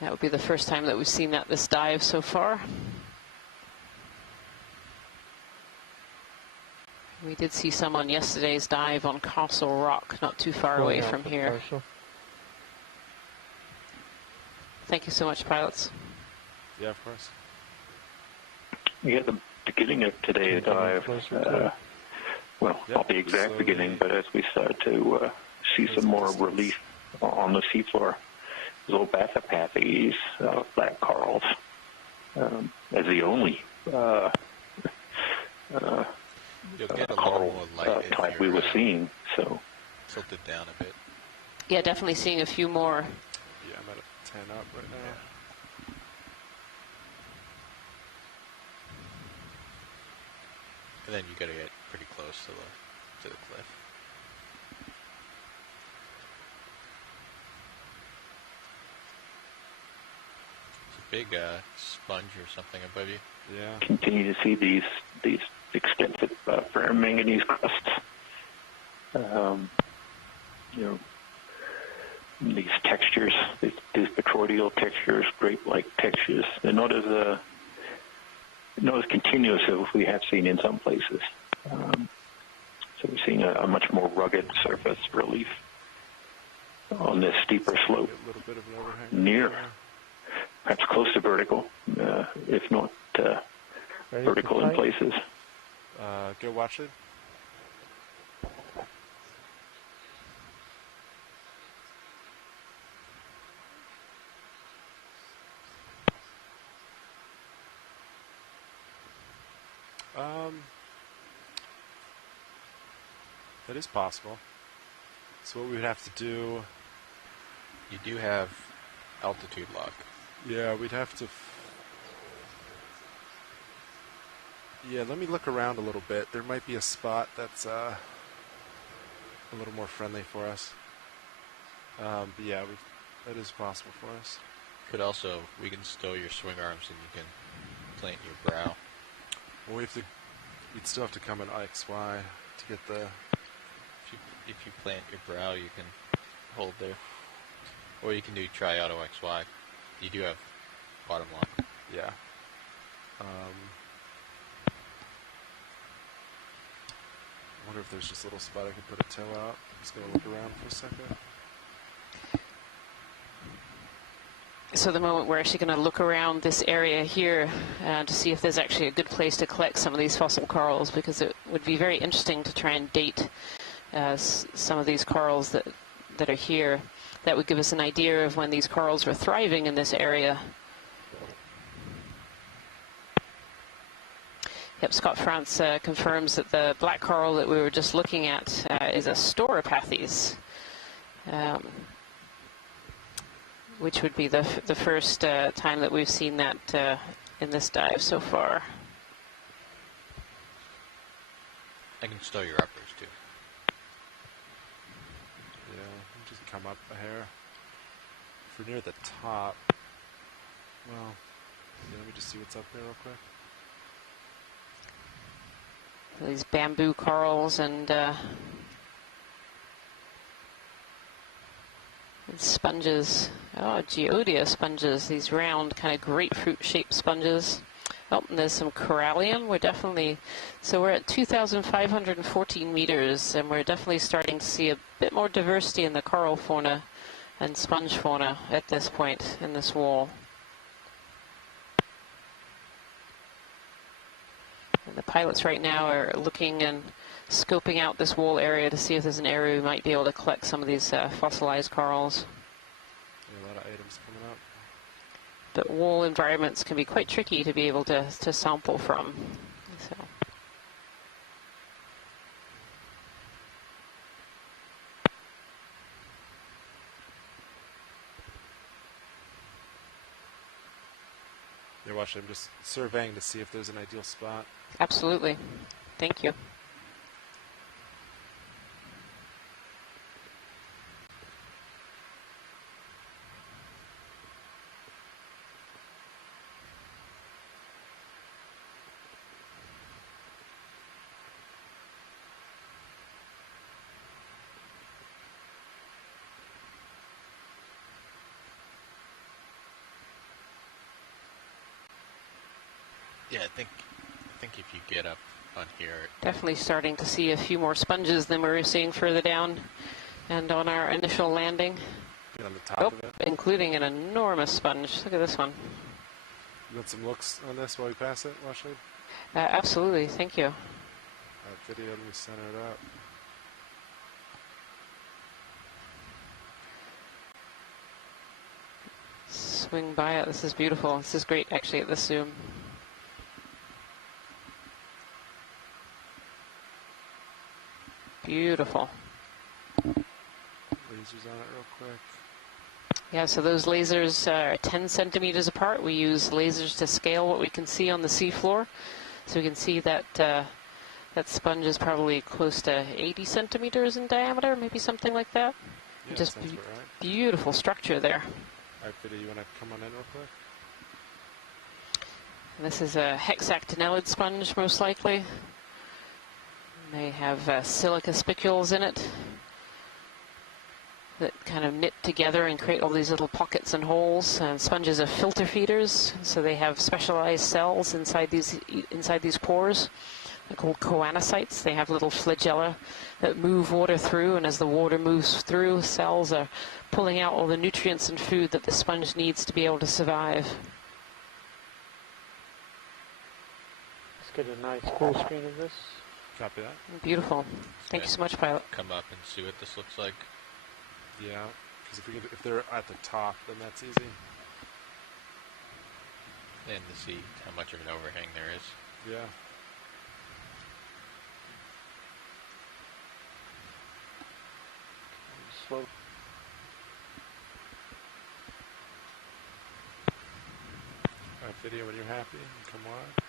That would be the first time that we've seen this dive so far. We did see some on yesterday's dive on Castle Rock, not too far away from here. Partial. Thank you so much, pilots. Yeah, of course. Yeah, the beginning of today's dive, well, not the exact beginning, but as we start to see some more relief on the seafloor, those old Bathypathes, black corals, as the only coral type we were seeing. So tilted down a bit. Yeah, definitely seeing a few more. Yeah, I'm at a 10 up right now. And then you got to get pretty close to the cliff. Big sponge or something above you. Yeah. Continue to see these extensive ferromanganese crusts. You know, these textures, these petroidal textures, grape-like textures. They're not as continuous as we have seen in some places. So we're seeing a much more rugged surface relief on this steeper slope, A little bit of an overhang. near, perhaps close to vertical, if not vertical in places. Go watch it. That is possible. So what we would have to do... You do have altitude lock. Yeah, we'd have to... Yeah, let me look around a little bit. There might be a spot that's a little more friendly for us. But yeah, that is possible for us. Could also, we can stow your swing arms and you can plant your brow. Well, we'd still have to come in XY to get the... If you plant your brow, you can hold there. Or you can do try auto XY. You do have bottom lock. Yeah. I wonder if there's just a little spot I can put a toe out. I'm just going to look around for a second. So the moment we're actually going to look around this area here to see if there's actually a good place to collect some of these fossil corals, because it would be very interesting to try and date some of these corals that are here. That would give us an idea of when these corals were thriving in this area. Yep, Scott France confirms that the black coral that we were just looking at is a Stauropathes, which would be the first time that we've seen that in this dive so far. I can stow your uppers too. Yeah, just come up a hair. If we're near the top, well, yeah, let me just see what's up there real quick. These bamboo corals and sponges. Oh, geodia sponges. These round, kind of grapefruit-shaped sponges. Oh, and there's some corallium. We're definitely, so we're at 2,514 meters, and we're definitely starting to see a bit more diversity in the coral fauna and sponge fauna at this point in this wall. And the pilots right now are looking and scoping out this wall area to see if there's an area we might be able to collect some of these fossilized corals. Yeah, a lot of items coming up. But wall environments can be quite tricky to be able to sample from. So. You're watching, I'm just surveying to see if there's an ideal spot. Absolutely. Thank you. Yeah, I think if you get up on here, Definitely starting to see a few more sponges than we were seeing further down and on our initial landing. Get on the top of it. Including an enormous sponge. Look at this one. You want some looks on this while we pass it, Washley? Absolutely, thank you. Video, let me center it up. Swing by it. This is beautiful. This is great, actually, at this zoom. Beautiful. Lasers on it real quick. Yeah, so those lasers are 10 centimeters apart. We use lasers to scale what we can see on the seafloor. So we can see that that sponge is probably close to 80 centimeters in diameter, maybe something like that. Yeah, Just sounds about right. Beautiful structure there. All right, Biddy, you want to come on in real quick? And this is a hexactinellid sponge, most likely. They have silica spicules in it that kind of knit together and create all these little pockets and holes. And sponges are filter feeders, so they have specialized cells inside these pores They're called choanocytes. They have little flagella that move water through, and as the water moves through, cells are pulling out all the nutrients and food that the sponge needs to be able to survive. Let's get a nice full screen of this. Copy that. Beautiful. Thank you so much, pilot. Come up and see what this looks like. Yeah, because if they're at the top, then that's easy. And to see how much of an overhang there is. Yeah. Slow. Alright, video when you're happy. Come on.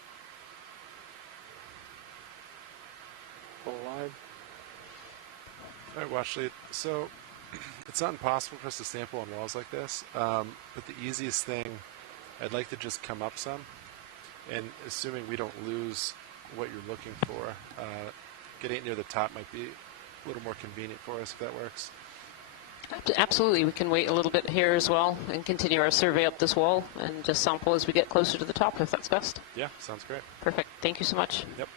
Full wide. Alright, Washley. So, it's not impossible for us to sample on walls like this, but the easiest thing, I'd like to just come up some, and assuming we don't lose what you're looking for, getting it near the top might be a little more convenient for us if that works. Absolutely. We can wait a little bit here as well and continue our survey up this wall and just sample as we get closer to the top, if that's best. Yeah, sounds great. Perfect. Thank you so much. Yep.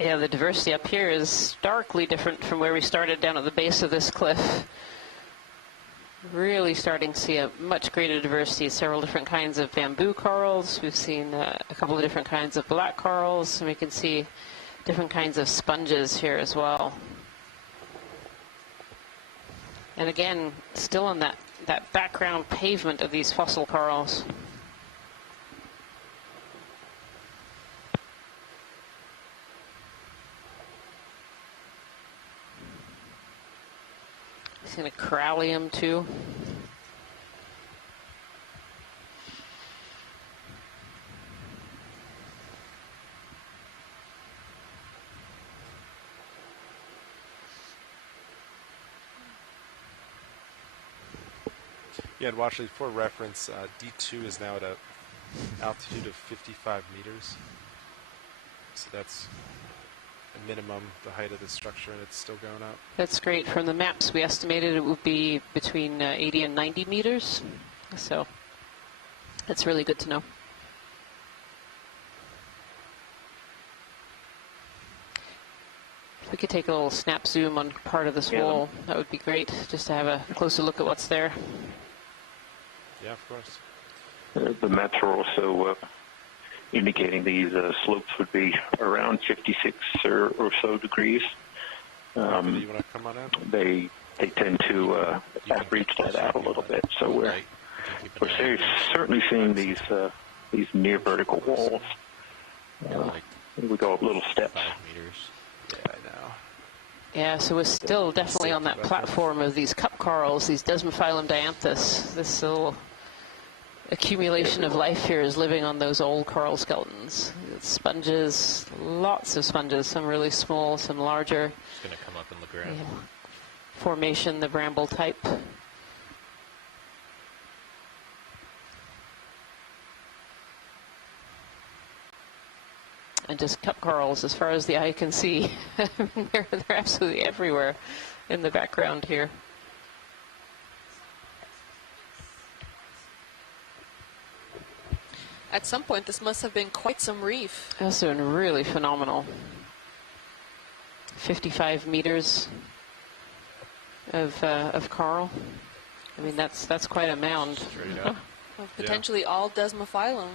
Yeah, the diversity up here is starkly different from where we started down at the base of this cliff. Really starting to see a much greater diversity, several different kinds of bamboo corals. We've seen a couple of different kinds of black corals, and we can see different kinds of sponges here as well. And again, still on that background pavement of these fossil corals. Seen a corallium too. Yeah, and Washley, for reference, D2 is now at an altitude of 55 meters. So that's a minimum, the height of the structure, and it's still going up. That's great. From the maps, we estimated it would be between 80 and 90 meters. So that's really good to know. If we could take a little snap zoom on part of this wall, that would be great, just to have a closer look at what's there. Yeah, of course. The maps are also indicating these slopes would be around 56 or so degrees. Do you want to come on in? They tend to average that out a little bit. So we're certainly seeing these near vertical walls. We go up little steps. 5 meters. Yeah, I know. Yeah, so we're still definitely on that platform of these cup corals, these Desmophyllum dianthus. This little accumulation of life here is living on those old coral skeletons. Sponges, lots of sponges, some really small, some larger. It's going to come up in the ground. Yeah. Formation, the bramble type. And just cup corals as far as the eye can see. they're absolutely everywhere in the background here. At some point, this must have been quite some reef. That's been really phenomenal. 55 meters of coral. I mean, that's quite a mound. Straight up. Of potentially all Desmophyllum.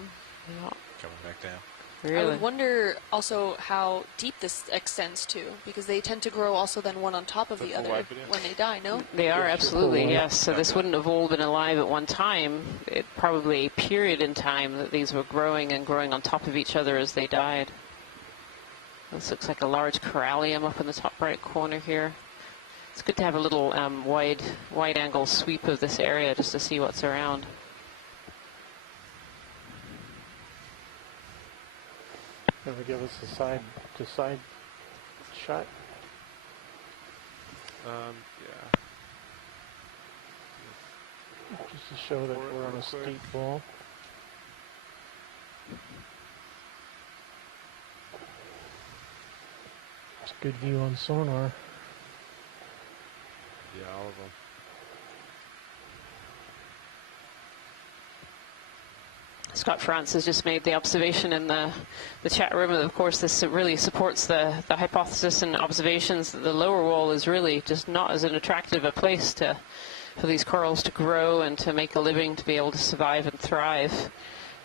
Yeah. Coming back down. Really? I would wonder also how deep this extends to, because they tend to grow also then one on top of the other when they die, no? They are, absolutely, yes. So this wouldn't have all been alive at one time. It probably a period in time that these were growing and growing on top of each other as they died. This looks like a large corallium up in the top right corner here. It's good to have a little wide angle sweep of this area just to see what's around. Can we give us a side shot? Yeah. Just to show that we're on a steep wall. It's a good view on sonar. Yeah, all of them. Scott France has just made the observation in the chat room. Of course, this really supports the hypothesis and observations that the lower wall is really just not as an attractive a place for these corals to grow and to make a living, to be able to survive and thrive.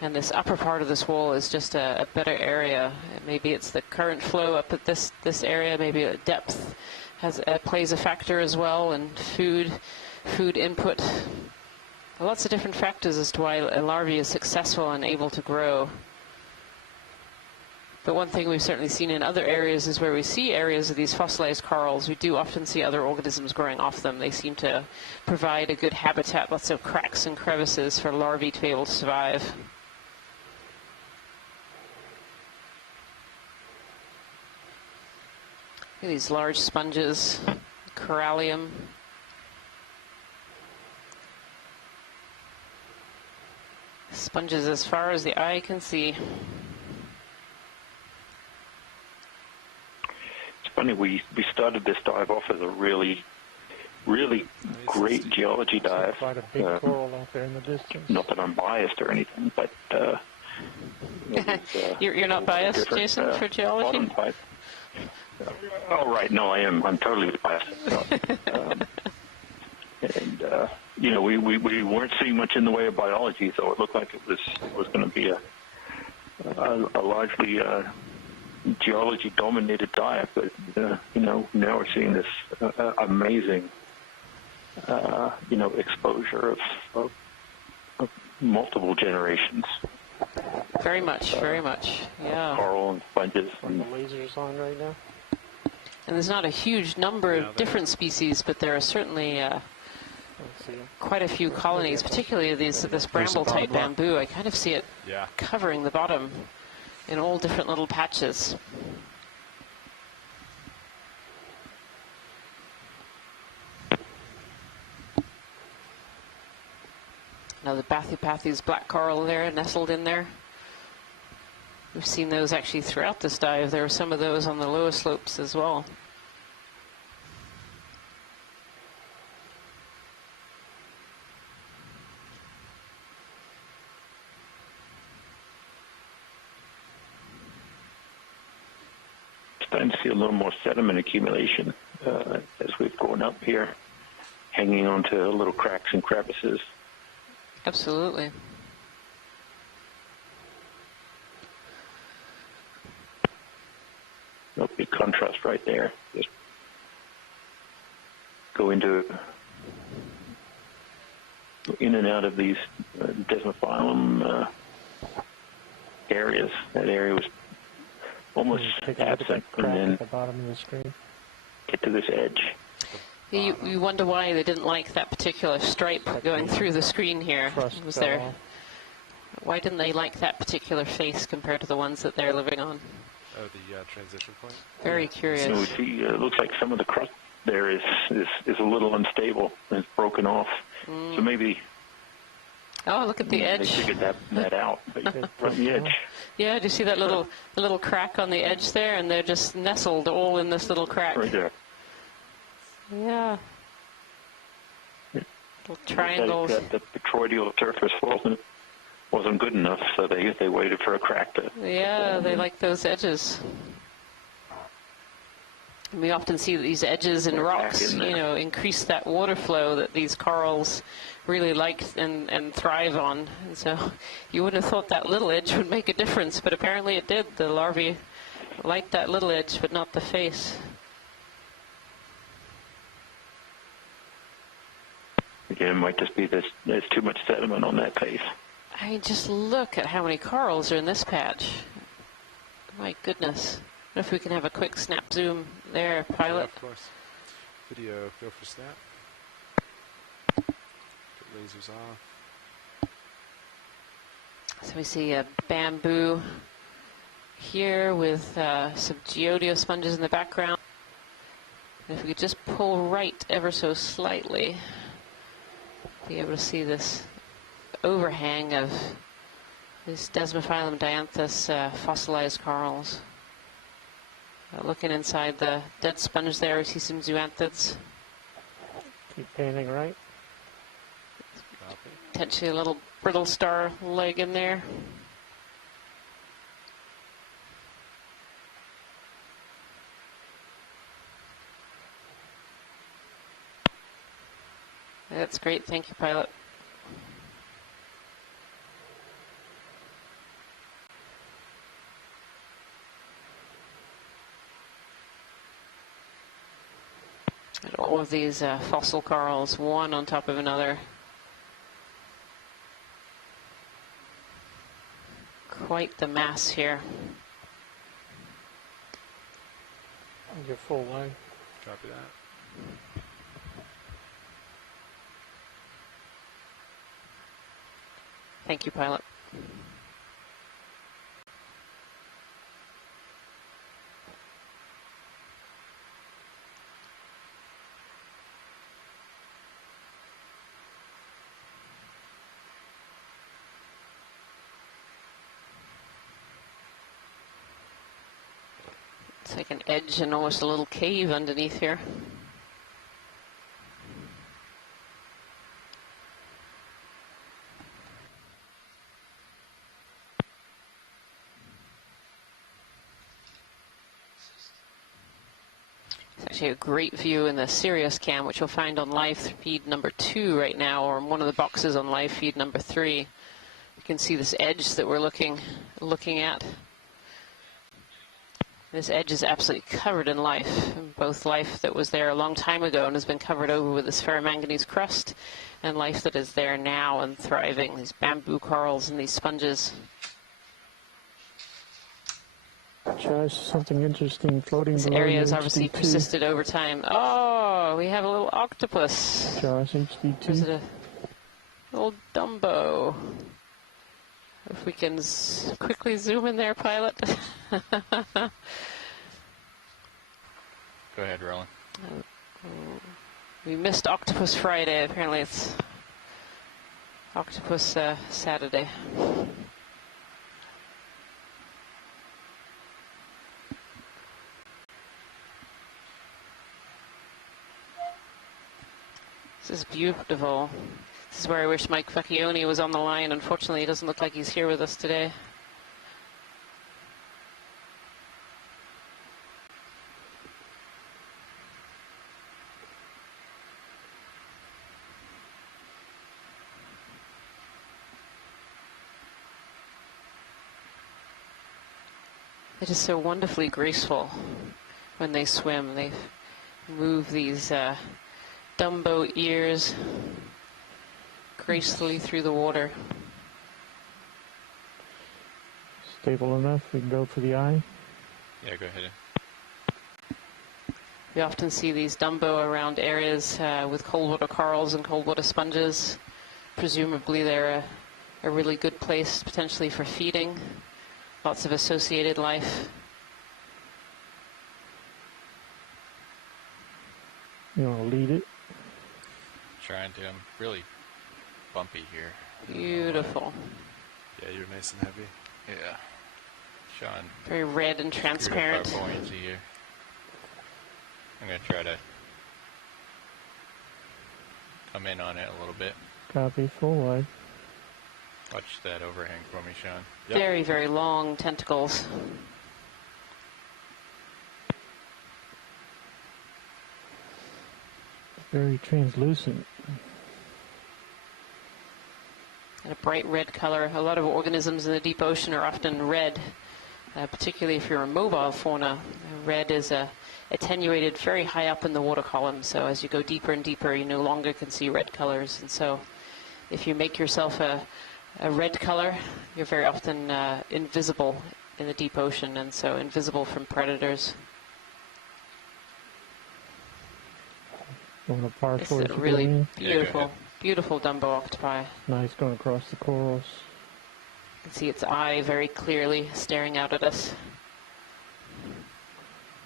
And this upper part of this wall is just a better area. Maybe it's the current flow up at this area. Maybe depth plays a factor as well, and food input. Lots of different factors as to why a larvae is successful and able to grow. But one thing we've certainly seen in other areas is where we see areas of these fossilized corals, we do often see other organisms growing off them. They seem to provide a good habitat, lots of cracks and crevices for larvae to be able to survive. Look at these large sponges, corallium. Sponges as far as the eye can see. It's funny, we started this dive off as a really great geology dive. Quite a big coral out there in the distance. Not that I'm biased or anything, but you're not biased, Jason, for geology? Oh, right. No, I am. I'm totally biased. And you know, we weren't seeing much in the way of biology, so it looked like it was going to be a largely geology-dominated dive. But you know, now we're seeing this amazing exposure of multiple generations. Very much, very much. Yeah. Coral and sponges. And the laser's on right now. And there's not a huge number of different species, but there are certainly quite a few colonies, particularly this bramble-type bamboo. I kind of see it covering the bottom in all different little patches. Now the Bathypathes black coral there, nestled in there. We've seen those actually throughout this dive. There are some of those on the lower slopes as well. Starting to see a little more sediment accumulation as we've gone up here, hanging onto little cracks and crevices. Absolutely. No big contrast right there. Just go in and out of these desmophyllum areas. That area was almost absent, and then at the bottom of the screen. Get to this edge. You wonder why they didn't like that particular stripe going through the screen here. Was there? Why didn't they like that particular face compared to the ones that they're living on? Oh, the transition point. Very curious. So we see, it looks like some of the crust there is a little unstable and it's broken off. So maybe. Oh, look at the edge. They figured that out from the edge. Yeah, do you see that little crack on the edge there? And they're just nestled all in this little crack. Right there. Yeah. Little triangles. The petroidal surface wasn't good enough, so they waited for a crack to. Yeah, they like those edges. And we often see that these edges and rocks, you know, increase that water flow that these corals really like and thrive on. And so you wouldn't have thought that little edge would make a difference, but apparently it did. The larvae liked that little edge, but not the face. Yeah, it might just be there's too much sediment on that face. I mean, just look at how many corals are in this patch. My goodness. What if we can have a quick snap zoom there, pilot? Yeah, of course. Video, go for snap. Get lasers off. So we see a bamboo here with some geodiosponges in the background. And if we could just pull right ever so slightly, be able to see this overhang of these Desmophyllum dianthus fossilized corals. Looking inside the dead sponge there, we see some zoanthids. Keep panning right. Potentially a little brittle star leg in there. That's great. Thank you, pilot. And all of these fossil corals, one on top of another. Quite the mass here. Your full line. Copy that. Thank you, pilot. It's like an edge and almost a little cave underneath here. It's actually a great view in the Sirius cam, which you'll find on live feed number 2 right now, or in one of the boxes on live feed number 3. You can see this edge that we're looking at. This edge is absolutely covered in life, both life that was there a long time ago and has been covered over with this ferromanganese crust, and life that is there now and thriving, these bamboo corals and these sponges. Josh, something interesting floating This below area has you, obviously HB2. persisted over time. Oh, we have a little octopus. Josh, HB2. Is it a little Dumbo? If we can quickly zoom in there, pilot. Go ahead, Roland. We missed Octopus Friday. Apparently it's Octopus Saturday. This is beautiful. This is where I wish Mike Vecchione was on the line. Unfortunately, it doesn't look like he's here with us today. It is so wonderfully graceful when they swim. They move these Dumbo ears gracefully through the water. Stable enough, we can go for the eye. Yeah, go ahead. We often see these Dumbo around areas with cold water corals and cold water sponges. Presumably they're a really good place potentially for feeding. Lots of associated life. You want to lead it? Trying to. I'm really bumpy here. Beautiful. Yeah, you're nice and heavy. Yeah. Sean. Very red and transparent. Screwed up our buoyancy here. I'm going to try to come in on it a little bit. Copy, full wide. Watch that overhang for me, Sean. Yep. Very, very long tentacles. Very translucent. And a bright red color. A lot of organisms in the deep ocean are often red, particularly if you're a mobile fauna. Red is attenuated very high up in the water column, so as you go deeper and deeper, you no longer can see red colors. And so if you make yourself a red color, you're very often invisible in the deep ocean, and so invisible from predators. Going apart This is a really beautiful Dumbo octopi. Nice going across the corals. You can see its eye very clearly staring out at us.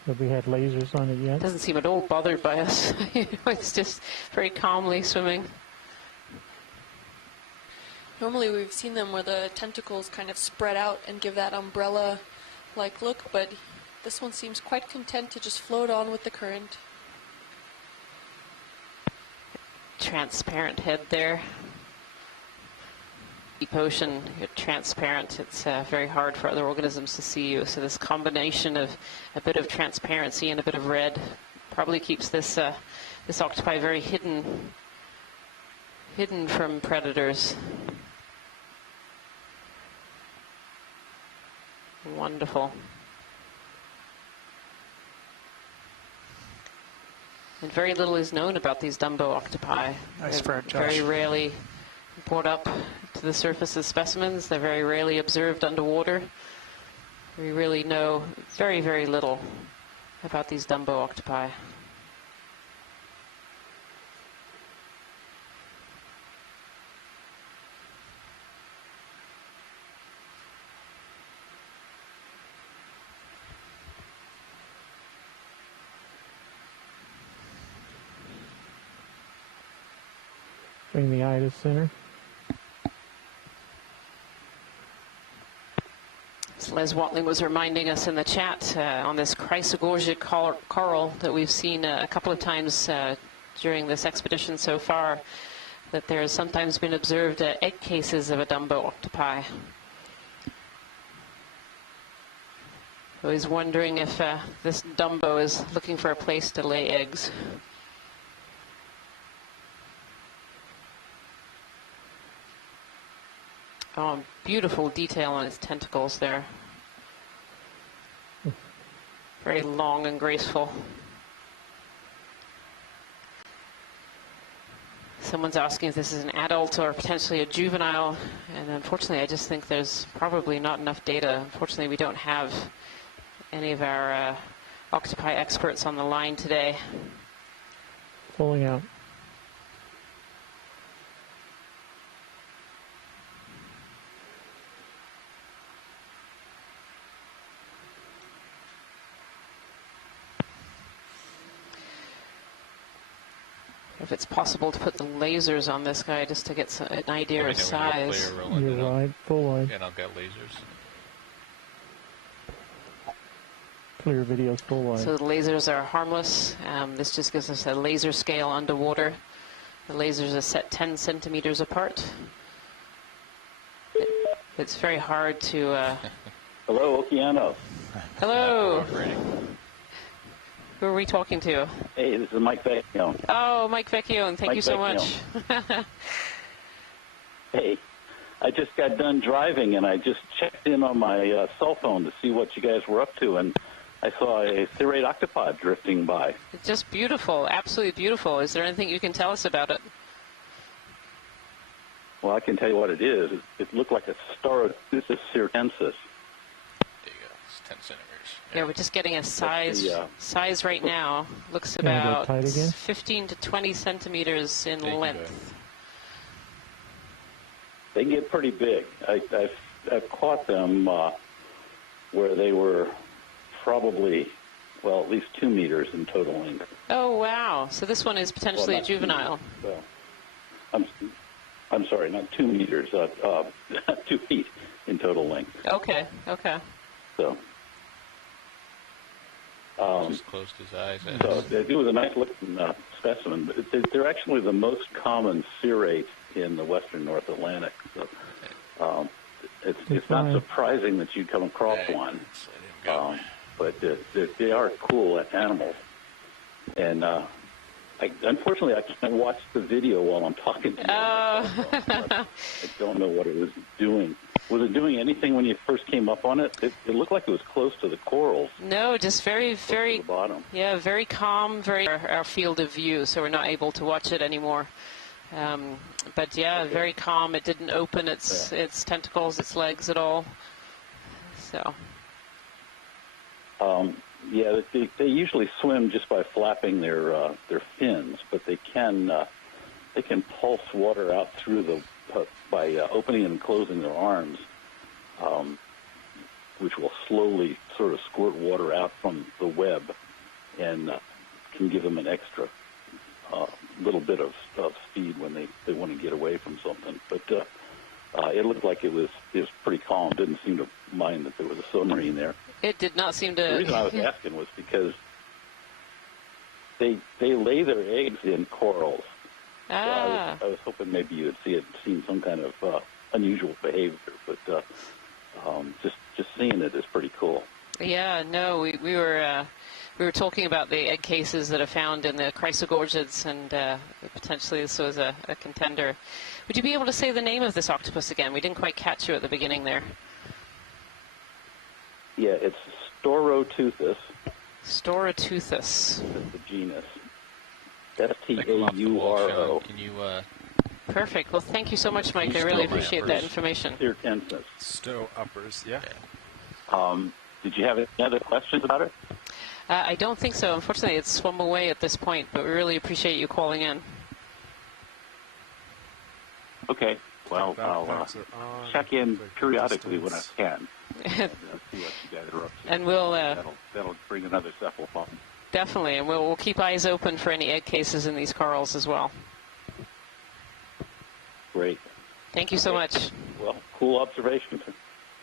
Have we had lasers on it yet? Doesn't seem at all bothered by us. It's just very calmly swimming. Normally we've seen them where the tentacles kind of spread out and give that umbrella-like look, but this one seems quite content to just float on with the current. Transparent head there. Deep ocean, you're transparent. It's very hard for other organisms to see you. So this combination of a bit of transparency and a bit of red probably keeps this this octopi very hidden from predators. Wonderful. And very little is known about these Dumbo octopi. Nice They're friend, Josh. very rarely brought up to the surface as specimens. They're very rarely observed underwater. We really know very, very little about these Dumbo octopi. Bring the eye to center. As Les Watling was reminding us in the chat on this chrysogorgic coral that we've seen a couple of times during this expedition so far, that there has sometimes been observed egg cases of a Dumbo octopi. I was wondering if this Dumbo is looking for a place to lay eggs. Oh, beautiful detail on its tentacles there. Very long and graceful. Someone's asking if this is an adult or potentially a juvenile, and unfortunately I just think there's probably not enough data. Unfortunately we don't have any of our octopi experts on the line today. Pulling out. If it's possible to put the lasers on this guy just to get an idea of size. You're right, full wide. And I've got lasers. Clear video, full wide. So the lasers are harmless. This just gives us a laser scale underwater. The lasers are set 10 centimeters apart. It's very hard to... Hello, Okeanos. Hello. Who are we talking to? Hey, this is Mike Vecchione. Oh, Mike Vecchione, thank you so much. Hey, I just got done driving, and I just checked in on my cell phone to see what you guys were up to, and I saw a serrate octopod drifting by. It's just beautiful, absolutely beautiful. Is there anything you can tell us about it? Well, I can tell you what it is. It looked like a Starodussis circensis. There you go. It's 10 centimeters. Yeah, we're just getting a size size right now. Looks about 15 to 20 centimeters in length. They get pretty big. I've caught them where they were probably, well, at least 2 meters in total length. Oh, wow. So this one is potentially a juvenile. Well, I'm sorry, not 2 meters, 2 feet in total length. Okay, okay. So. Just closed his eyes. So it was a nice looking specimen. But they're actually the most common serrate in the western North Atlantic. So it's not surprising that you'd come across one. But they are cool animals. And Unfortunately, I can't watch the video while I'm talking to you. I don't know what it was doing. Was it doing anything when you first came up on it? It looked like it was close to the corals. No, just very, very, to the bottom. Yeah, very calm, very our field of view, so we're not able to watch it anymore. But yeah, okay. Very calm. It didn't open its tentacles, its legs at all. So. Yeah, they usually swim just by flapping their fins, but they can pulse water out through by opening and closing their arms, which will slowly sort of squirt water out from the web, and can give them an extra little bit of speed when they want to get away from something. But it looked like it was pretty calm. Didn't seem to mind that there was a submarine there. It did not seem to. The reason I was asking was because they lay their eggs in corals. So I was hoping maybe you had seen some kind of unusual behavior, but just seeing it is pretty cool. Yeah, no, we were talking about the egg cases that are found in the chrysogorgids, and potentially this was a contender. Would you be able to say the name of this octopus again? We didn't quite catch you at the beginning there. Yeah, it's Storoteuthis. Storoteuthis. That's the genus. Stauro. Can you? Perfect. Well, thank you so much, Mike. I really appreciate that information. Stow uppers, yeah. Did you have any other questions about it? I don't think so. Unfortunately, it's swum away at this point, but we really appreciate you calling in. Okay. Well, I'll check in periodically when I can. See what you guys are up to. And we'll that'll bring another cephalopod. Definitely, and we'll keep eyes open for any egg cases in these corals as well. Great. Thank you so much. Well, cool observation.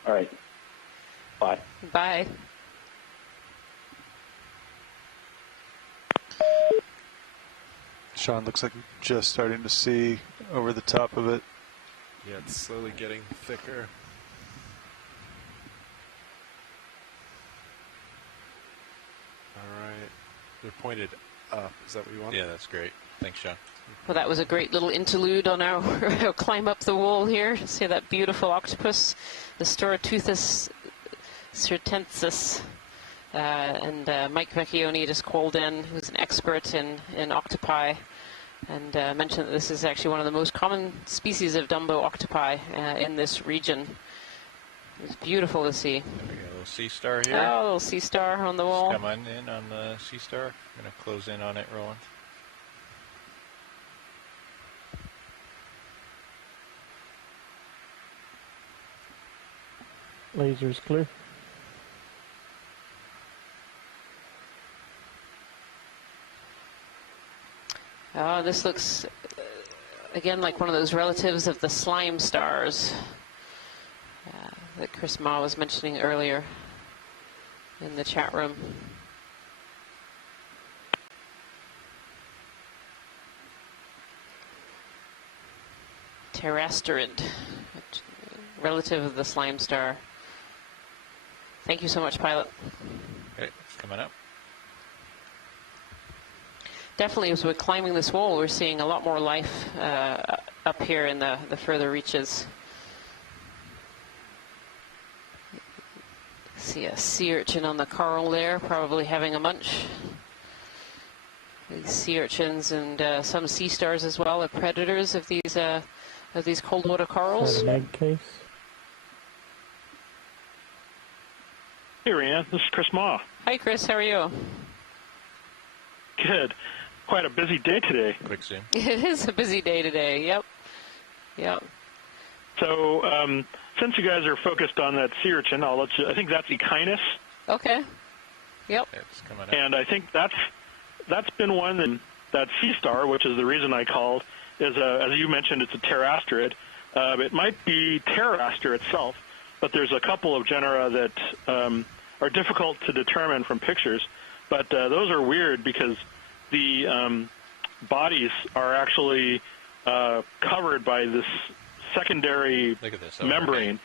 All right. Bye. Bye. Sean, looks like you're just starting to see over the top of it. Yeah, it's slowly getting thicker. All right. They're pointed up. Is that what you want? Yeah, that's great. Thanks, Sean. Well, that was a great little interlude on our climb up the wall here. See that beautiful octopus, the Storoteuthis cirtensis. And Mike Vecchione just called in, who's an expert in octopi, and mentioned that this is actually one of the most common species of Dumbo octopi in this region. It's beautiful to see. There we go, a little sea star here. Oh, a little sea star on the wall. Just come on in on the sea star. I'm going to close in on it, Roland. Laser's clear. Oh, this looks, again, like one of those relatives of the slime stars that Chris Ma was mentioning earlier in the chat room. Pterasterid, relative of the slime star. Thank you so much, pilot. Okay, it's coming up. Definitely, as we're climbing this wall, we're seeing a lot more life up here in the further reaches. See a sea urchin on the coral there, probably having a munch. These sea urchins and some sea stars as well are predators of these cold water corals. Is that an egg case? Hey, Rena, this is Chris Ma. Hi, Chris. How are you? Good. Quite a busy day today. Quick zoom. It is a busy day today. Yep. Yep. So, since you guys are focused on that sea urchin, I'll let you. I think that's Echinus. Okay. Yep. It's coming up. And I think that's been one that sea star, which is the reason I called, is as you mentioned, it's a pterasterid. It might be pteraster itself, but there's a couple of genera that are difficult to determine from pictures. But those are weird because the bodies are actually covered by this secondary membrane.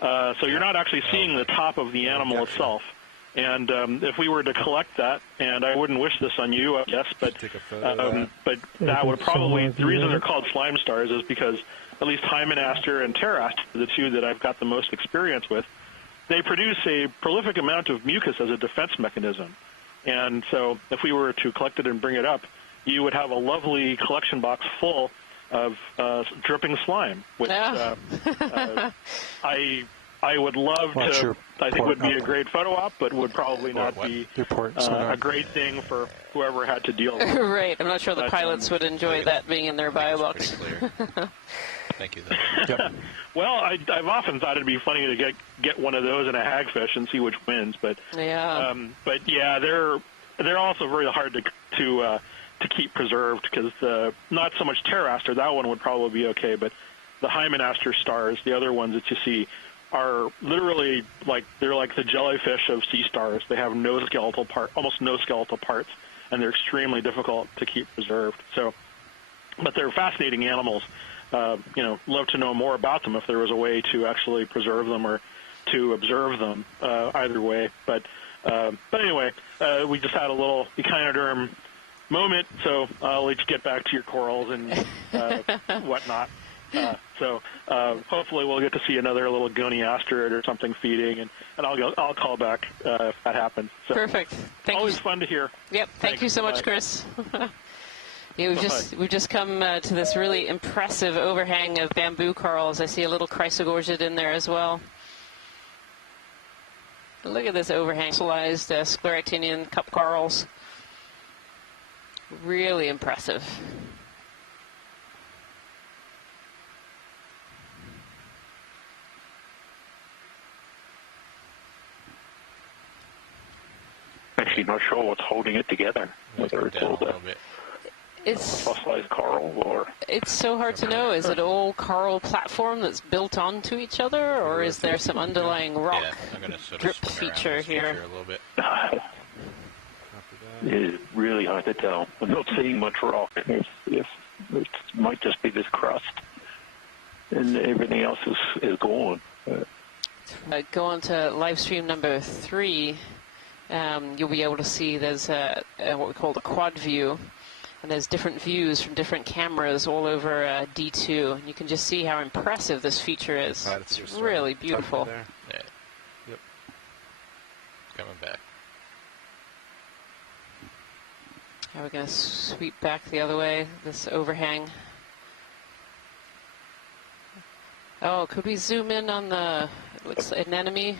So you're not actually seeing the top of the animal itself. And if we were to collect that, and I wouldn't wish this on you, I guess, but that would probably, the reason they're called slime stars is because at least Hymenaster and Pteraster, the two that I've got the most experience with, they produce a prolific amount of mucus as a defense mechanism. And so if we were to collect it and bring it up, you would have a lovely collection box full of dripping slime, which I would love to, I think would be a great photo op, but would probably not be a great thing for whoever had to deal with it. Right, I'm not sure the pilots would enjoy that being in their bio box. Thank you. Well, I've often thought it'd be funny to get one of those in a hagfish and see which wins, but yeah, they're also very hard to keep preserved because not so much Pteraster, that one would probably be okay, but the Hymenaster stars, the other ones that you see, are literally they're like the jellyfish of sea stars. They have no skeletal almost no skeletal parts, and they're extremely difficult to keep preserved. So, but they're fascinating animals. Love to know more about them if there was a way to actually preserve them or to observe them. Either way, but anyway, we just had a little echinoderm moment. So I'll let you get back to your corals and whatnot. So hopefully we'll get to see another little goniasterid or something feeding, and I'll call back if that happens. So, perfect. Always fun to hear. Yep. Thank you so much, Chris. We've just come to this really impressive overhang of bamboo corals. I see a little chrysogorgid in there as well. Look at this overhang, fossilized scleractinian cup corals. Really impressive. Actually not sure what's holding it together, whether it's all the fossilized coral or... It's so hard to know. Is it all coral platform that's built onto each other, or is there some underlying rock drip feature here? A little bit. It is really hard to tell. I'm not seeing much rock. It might just be this crust, and everything else is gone. Go on to live stream number 3. You'll be able to see there's what we call the quad view, and there's different views from different cameras all over D2, and you can just see how impressive this feature is. It's really beautiful. Yeah. Yep. Coming back. Now we're going to sweep back the other way, this overhang. Oh, could we zoom in on the, it looks like an anemone?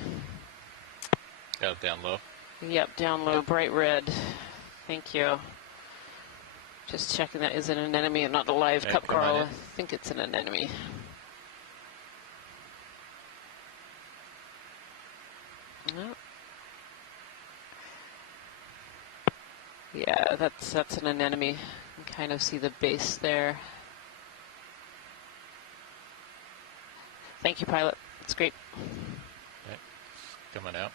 Yeah, down low. Yep, down low, bright red. Thank you. Just checking that is an anemone and not a live cup coral. I think it's an anemone. No. Yeah, that's an anemone. You can kind of see the base there. Thank you, pilot. It's great. Okay. Coming out.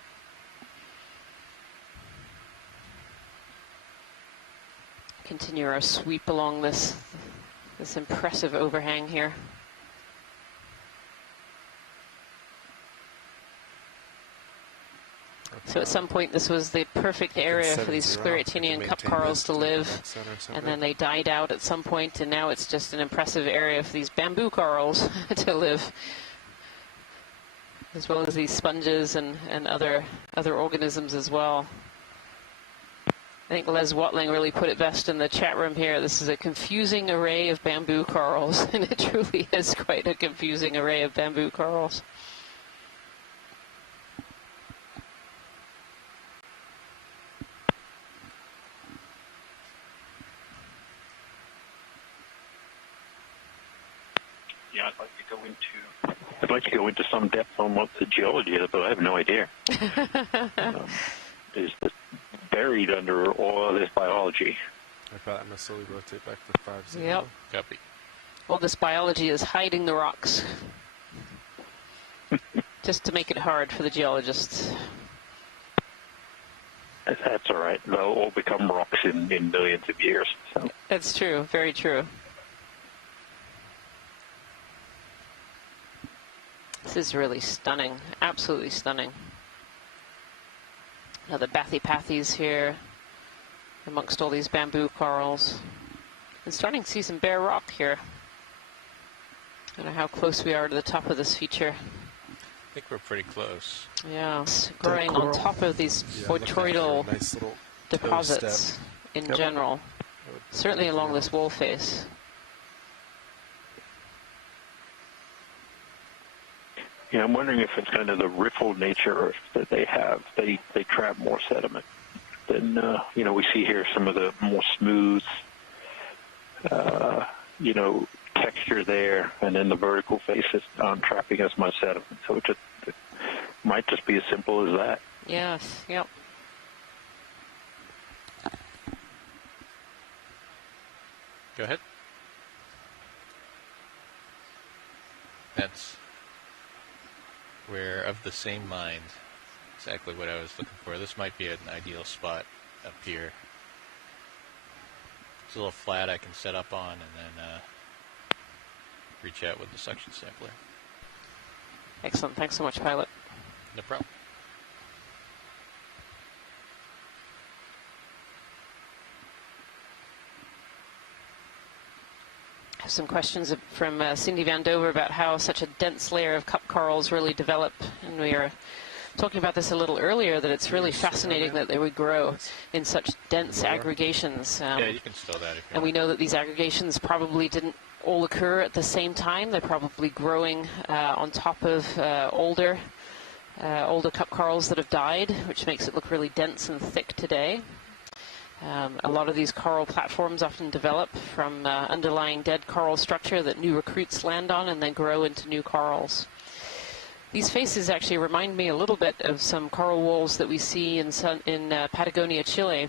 Continue our sweep along this impressive overhang here. So at some point this was the perfect area for these scleractinian cup corals to live, and then they died out at some point, and now it's just an impressive area for these bamboo corals to live, as well as these sponges and other organisms as well. I think Les Watling really put it best in the chat room here. This is a confusing array of bamboo corals, and it truly is quite a confusing array of bamboo corals. Yeah, I'd like to go into some depth on what the geology is, but I have no idea. It's buried under all of this biology. I thought I'm going to slowly rotate back to 5-0. Yep. Copy. All this biology is hiding the rocks, just to make it hard for the geologists. That's all right. They'll all become rocks in millions of years. So. That's true. Very true. This is really stunning. Absolutely stunning. Another bathypathes here amongst all these bamboo corals. And starting to see some bare rock here. I don't know how close we are to the top of this feature. I think we're pretty close. Yeah, it's growing on top of these botryoidal nice deposits in general, certainly along this wall face. Yeah, I'm wondering if it's kind of the riffle nature that they have. They trap more sediment than we see here. Some of the more smooth, texture there, and then the vertical faces aren't trapping as much sediment. So it might just be as simple as that. Yes. Yep. Go ahead. That's where, of the same mind, exactly what I was looking for. This might be an ideal spot up here. It's a little flat I can set up on and then reach out with the suction sampler. Excellent. Thanks so much, pilot. No problem. I have some questions from Cindy Van Dover about how such a dense layer of cup corals really develop, and we are talking about this a little earlier, that it's really fascinating that they would grow in such dense aggregations. Yeah, you can stow that if you and we know that these aggregations probably didn't all occur at the same time. They're probably growing on top of older cup corals that have died, which makes it look really dense and thick today. A lot of these coral platforms often develop from underlying dead coral structure that new recruits land on and then grow into new corals. These faces actually remind me a little bit of some coral walls that we see in Patagonia, Chile.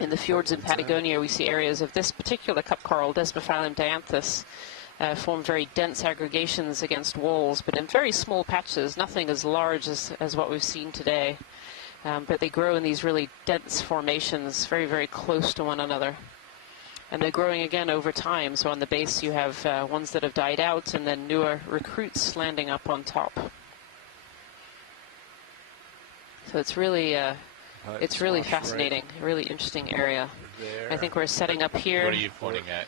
In the fjords in Patagonia, we see areas of this particular cup coral, Desmophyllum dianthus, form very dense aggregations against walls, but in very small patches, nothing as large as what we've seen today. But they grow in these really dense formations, very, very close to one another. And they're growing again over time. So on the base you have ones that have died out and then newer recruits landing up on top. So it's really fascinating, a really interesting area. I think we're setting up here. What are you pointing at?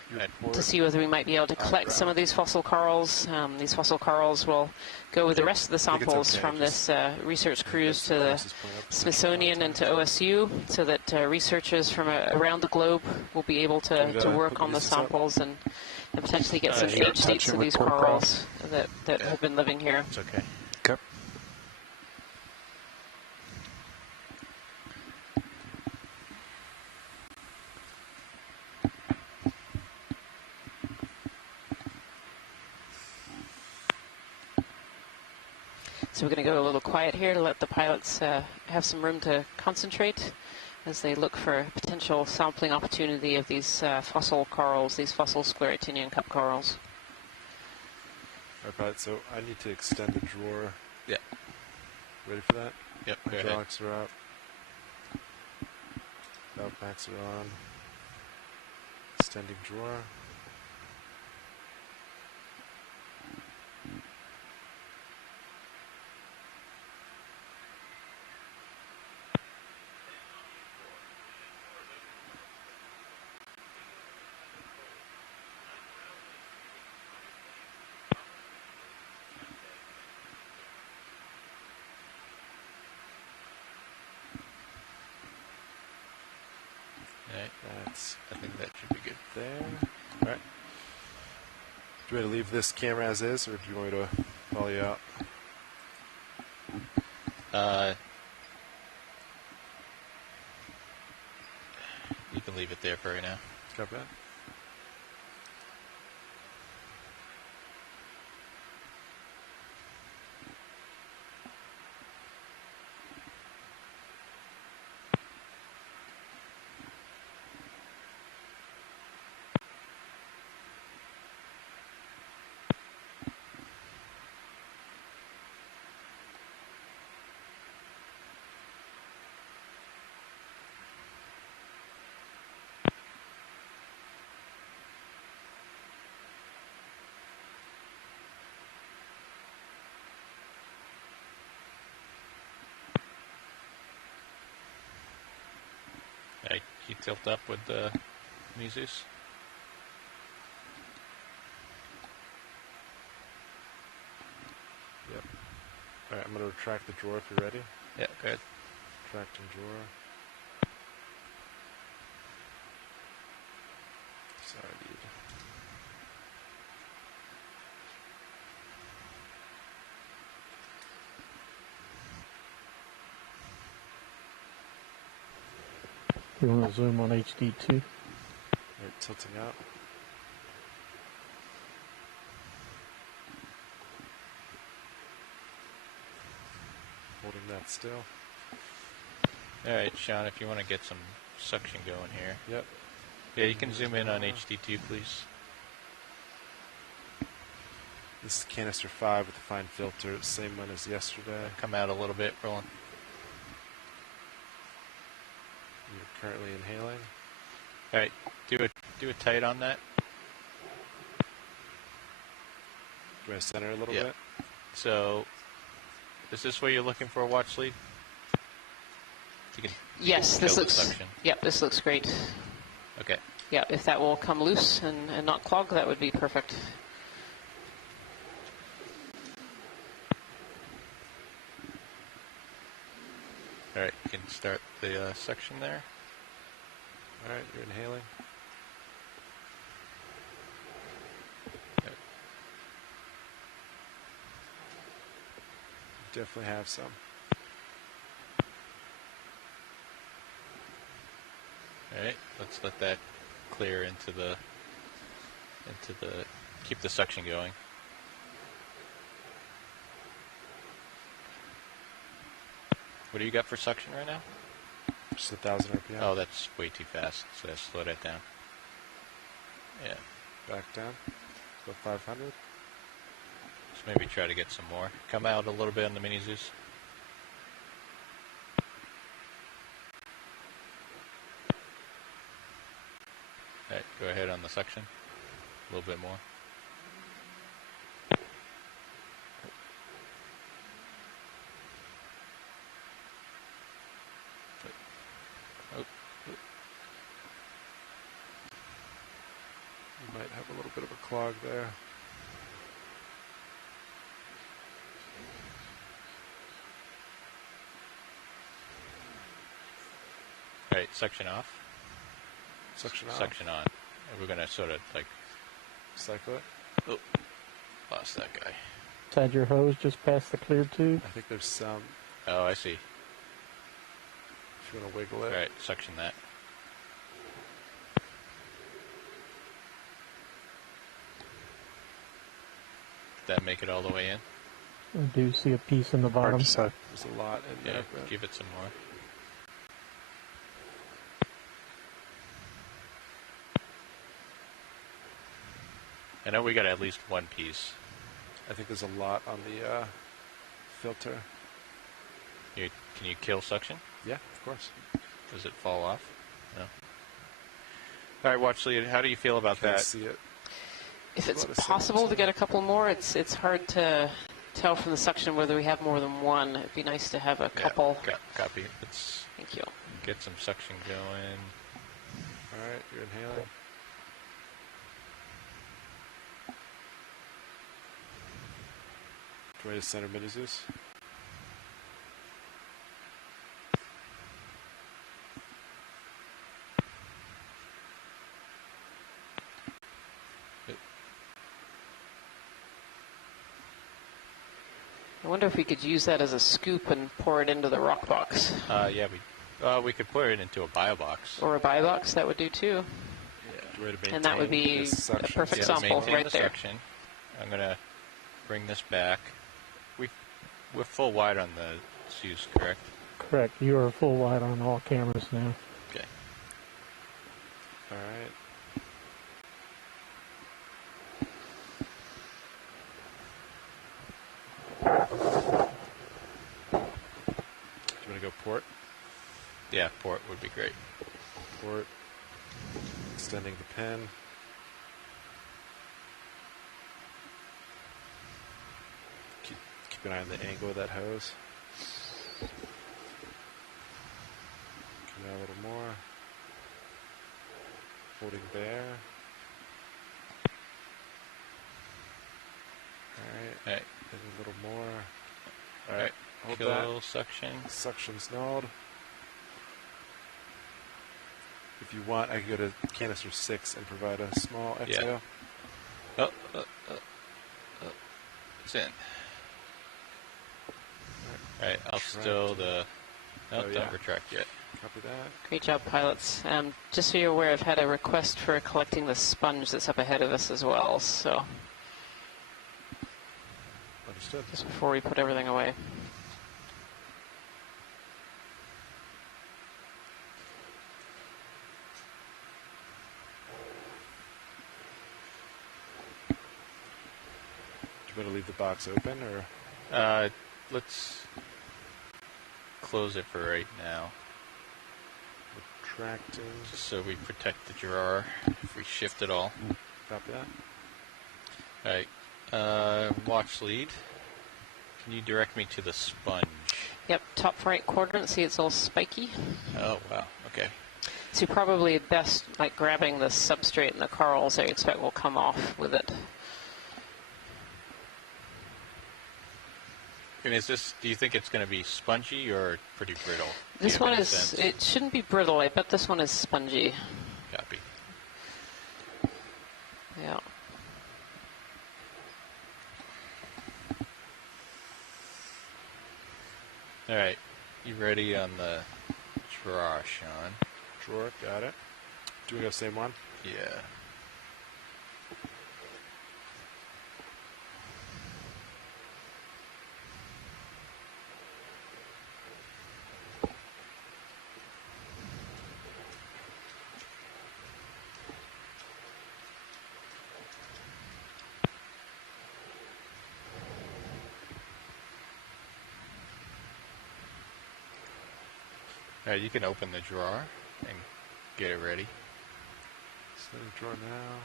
To see whether we might be able to collect some of these fossil corals. These fossil corals will go with the rest of the samples from this research cruise to the Smithsonian and to OSU, so that researchers from around the globe will be able to work on the samples and potentially get some age dates of these corals that have been living here. It's okay. Okay. So we're going to go a little quiet here to let the pilots have some room to concentrate as they look for a potential sampling opportunity of these fossil corals, these fossil scleractinian cup corals. All right, pilot, so I need to extend the drawer. Yeah. Ready for that? Yep, go ahead. Hydraulics are out. Valve packs are on. Extending drawer. I think that should be good. There. All right. Do you want to leave this camera as is, or do you want me to follow you out? You can leave it there for right now. Copy that. Okay, you tilt up with the Mizus. Yep. Alright, I'm going to retract the drawer if you're ready. Yeah, go ahead. Retracting drawer. Sorry, dude. You want to zoom on HD2? Alright, tilting out. Holding that still. Alright, Sean, if you want to get some suction going here. Yep. Yeah, you can zoom in on HD2, please. This is canister 5 with the fine filter, same one as yesterday. Come out a little bit, Roland. You're currently inhaling. Alright, do a tight on that. Do I center a little Yeah. bit? So, is this where you're looking for a watch lead? Yes, this looks. Yep, this looks great. Okay. Yeah, if that will come loose and not clog, that would be perfect. Alright, you can start the section there. Alright, you're inhaling. Okay. Definitely have some. Alright, let's let that clear into the keep the suction going. What do you got for suction right now? Just 1,000 RPM. Oh, that's way too fast, so slow that down. Yeah. Back down. Go 500. So maybe try to get some more. Come out a little bit on the mini Zeus. Alright, go ahead on the suction. A little bit more. Oh. You might have a little bit of a clog there. Alright, suction off. Suction off. Suction on. And we're going to sort of like cycle it. Oh, lost that guy. Inside your hose just past the clear tube? I think there's some. Oh, I see. If you want to wiggle it. Alright, suction that. Did that make it all the way in? I do see a piece in the bottom. There's a lot in Yeah, there. But give it some more. I know we got at least one piece. I think there's a lot on the filter. Can you kill suction? Yeah, of course. Does it fall off? No. All right, watch lead. How do you feel about Can't that? see it. If it's possible to get a couple more, it's hard to tell from the suction whether we have more than one. It'd be nice to have a couple. Yeah, copy. Let's Thank you. get some suction going. All right, you're inhaling. Try to center mini Zeus. I wonder if we could use that as a scoop and pour it into the rock box. Yeah, we could put it into a bio box. Or a buy box, that would do too. Yeah. And that would be a perfect sample right there. Suction. I'm going to bring this back. We're full wide on the Zeus, correct? Correct. You are full wide on all cameras now. Okay. All right. Do you want to go port? Yeah, port would be great. Port. Extending the pin. Keep an eye on the angle of that hose. Come out a little more. Holding there. Alright. Maybe a little more. Alright. Hold Kill that. suction. Suction's nulled. If you want, I can go to canister 6 and provide a small exhale. Yeah. It's in. Alright, I'll still the... No, don't retract yet. Copy that. Great job, pilots. Just so you're aware, I've had a request for collecting the sponge that's up ahead of us as well, so... Understood. Just before we put everything away. Do you want to leave the box open, or...? Let's close it for right now. Retracting. Just so we protect the drawer if we shift it all. Copy that. Alright. Watch lead. Can you direct me to the sponge? Yep, top right quadrant. See, it's all spiky. Oh, wow. Okay. So you're probably best like grabbing the substrate and the corals I expect will come off with it. And is this, do you think it's going to be spongy or pretty brittle? This one is, it shouldn't be brittle. I bet this one is spongy. Copy. Yeah. All right. You ready on the drawer, Sean? Drawer, got it. Do we go same one? Yeah. Alright, you can open the drawer and get it ready. Set the drawer now.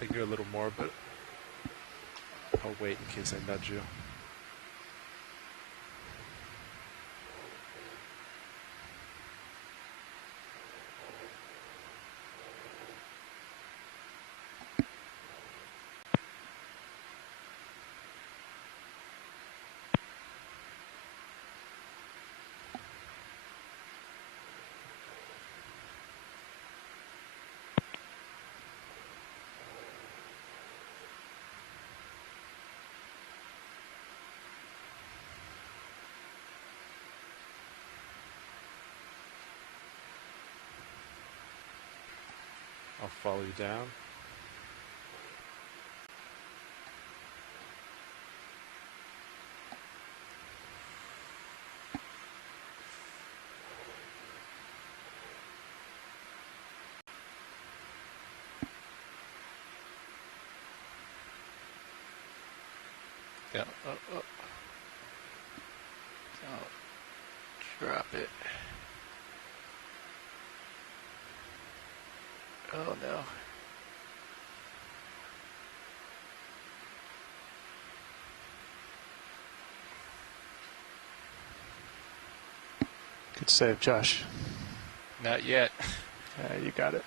I can go a little more, but I'll wait in case I nudge you. I'll follow you down. Yeah. Don't drop it. Oh no. Good save, Josh. Not yet. You got it.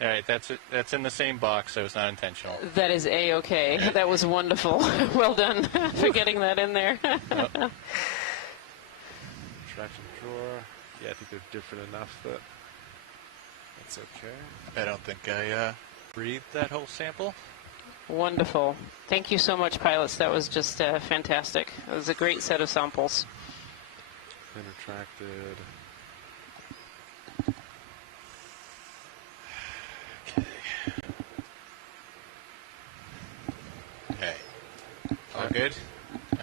All right, that's it. That's in the same box, so it's not intentional. That is A-okay. That was wonderful. Well done for getting that in there. Traction drawer. Yeah, I think they're different enough that that's okay. I don't think I breathed that whole sample. Wonderful. Thank you so much, pilots. That was just fantastic. It was a great set of samples. Been retracted. Okay. All good?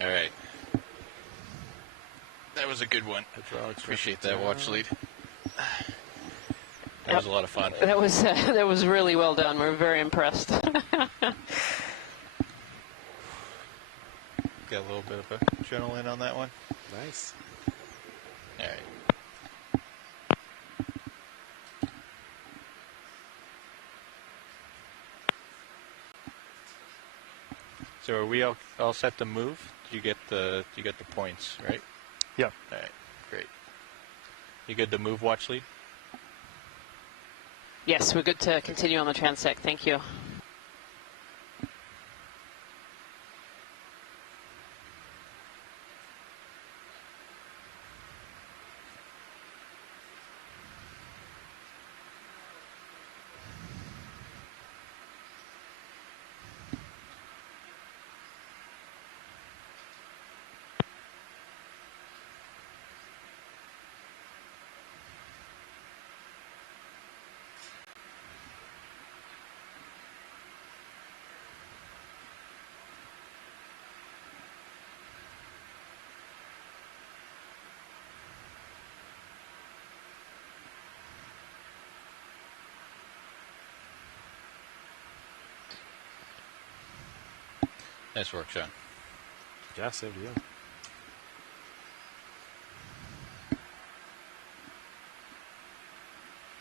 All right. That was a good one. Appreciate that watch lead. That was a lot of fun. That was really well done. We're very impressed. Got a little bit of adrenaline on that one. Nice. All right. So are we all set to move? You get the points, right? Yep. All right, great. You good to move, watch lead? Yes, we're good to continue on the transect. Thank you. Nice work, Sean. Yeah, same to you.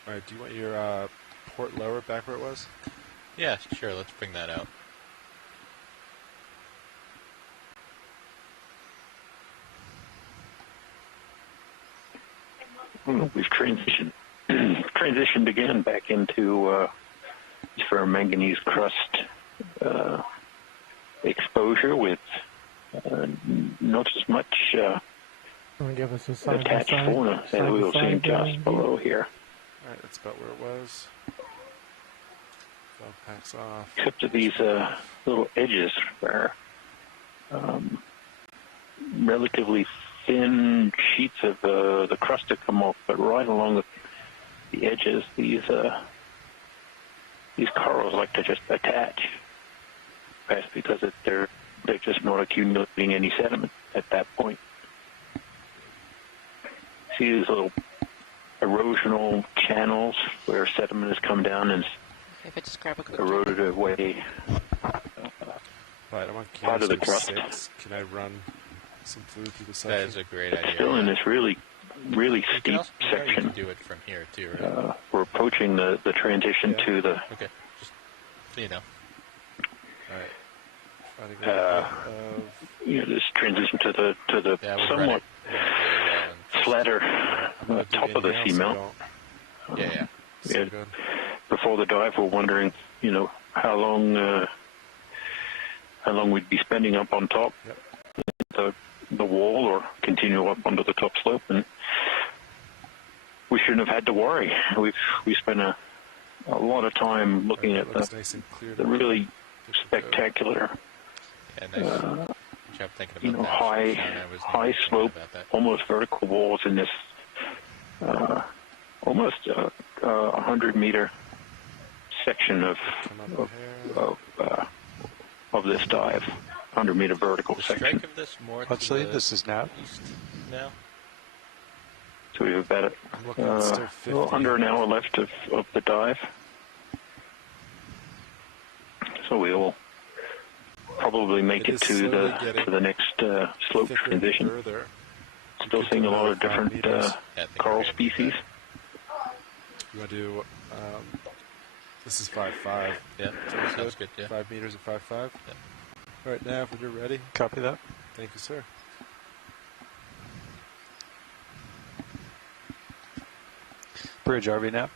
All right, do you want your port lower back where it was? Yeah, sure. Let's bring that out. Well, we've transitioned again back into ferromanganese crust exposure with not as much give us a attached fauna as we were seeing just below here. All right, that's about where it was. Valve packs off. Except that these little edges are relatively thin sheets of the crust to come off, but right along the edges, these corals like to just attach. That's because they're just not accumulating any sediment at that point. See these little erosional channels where sediment has come down and If I just grab a quick eroded away Right, I'm on part of the crust. 6. Can I run some fluid through the section? That is a great idea. Still in this really steep section. You can do it from here too, right? We're approaching the transition to the. Okay, just so you know. All right. This transition to the somewhat flatter top of the seamount. Before the dive, we're wondering, how long we'd be spending up on top, the wall, or continue up onto the top slope, and we shouldn't have had to worry. We spent a lot of time looking at the really spectacular. Job thinking about that. high slope, almost vertical walls in this almost 100-meter section of this dive, 100-meter vertical section. Of this more Actually, this is now. Now. So we have about under an hour left of the dive. So we will probably make it to the next slope transition. Still seeing a lot of different coral species. You want to do, this is 5.5. Yeah, sounds good, yeah. 5 meters at 5.5. Yeah. All right, Nav, when you're ready. Copy that. Thank you, sir. Bridge, RV Nav.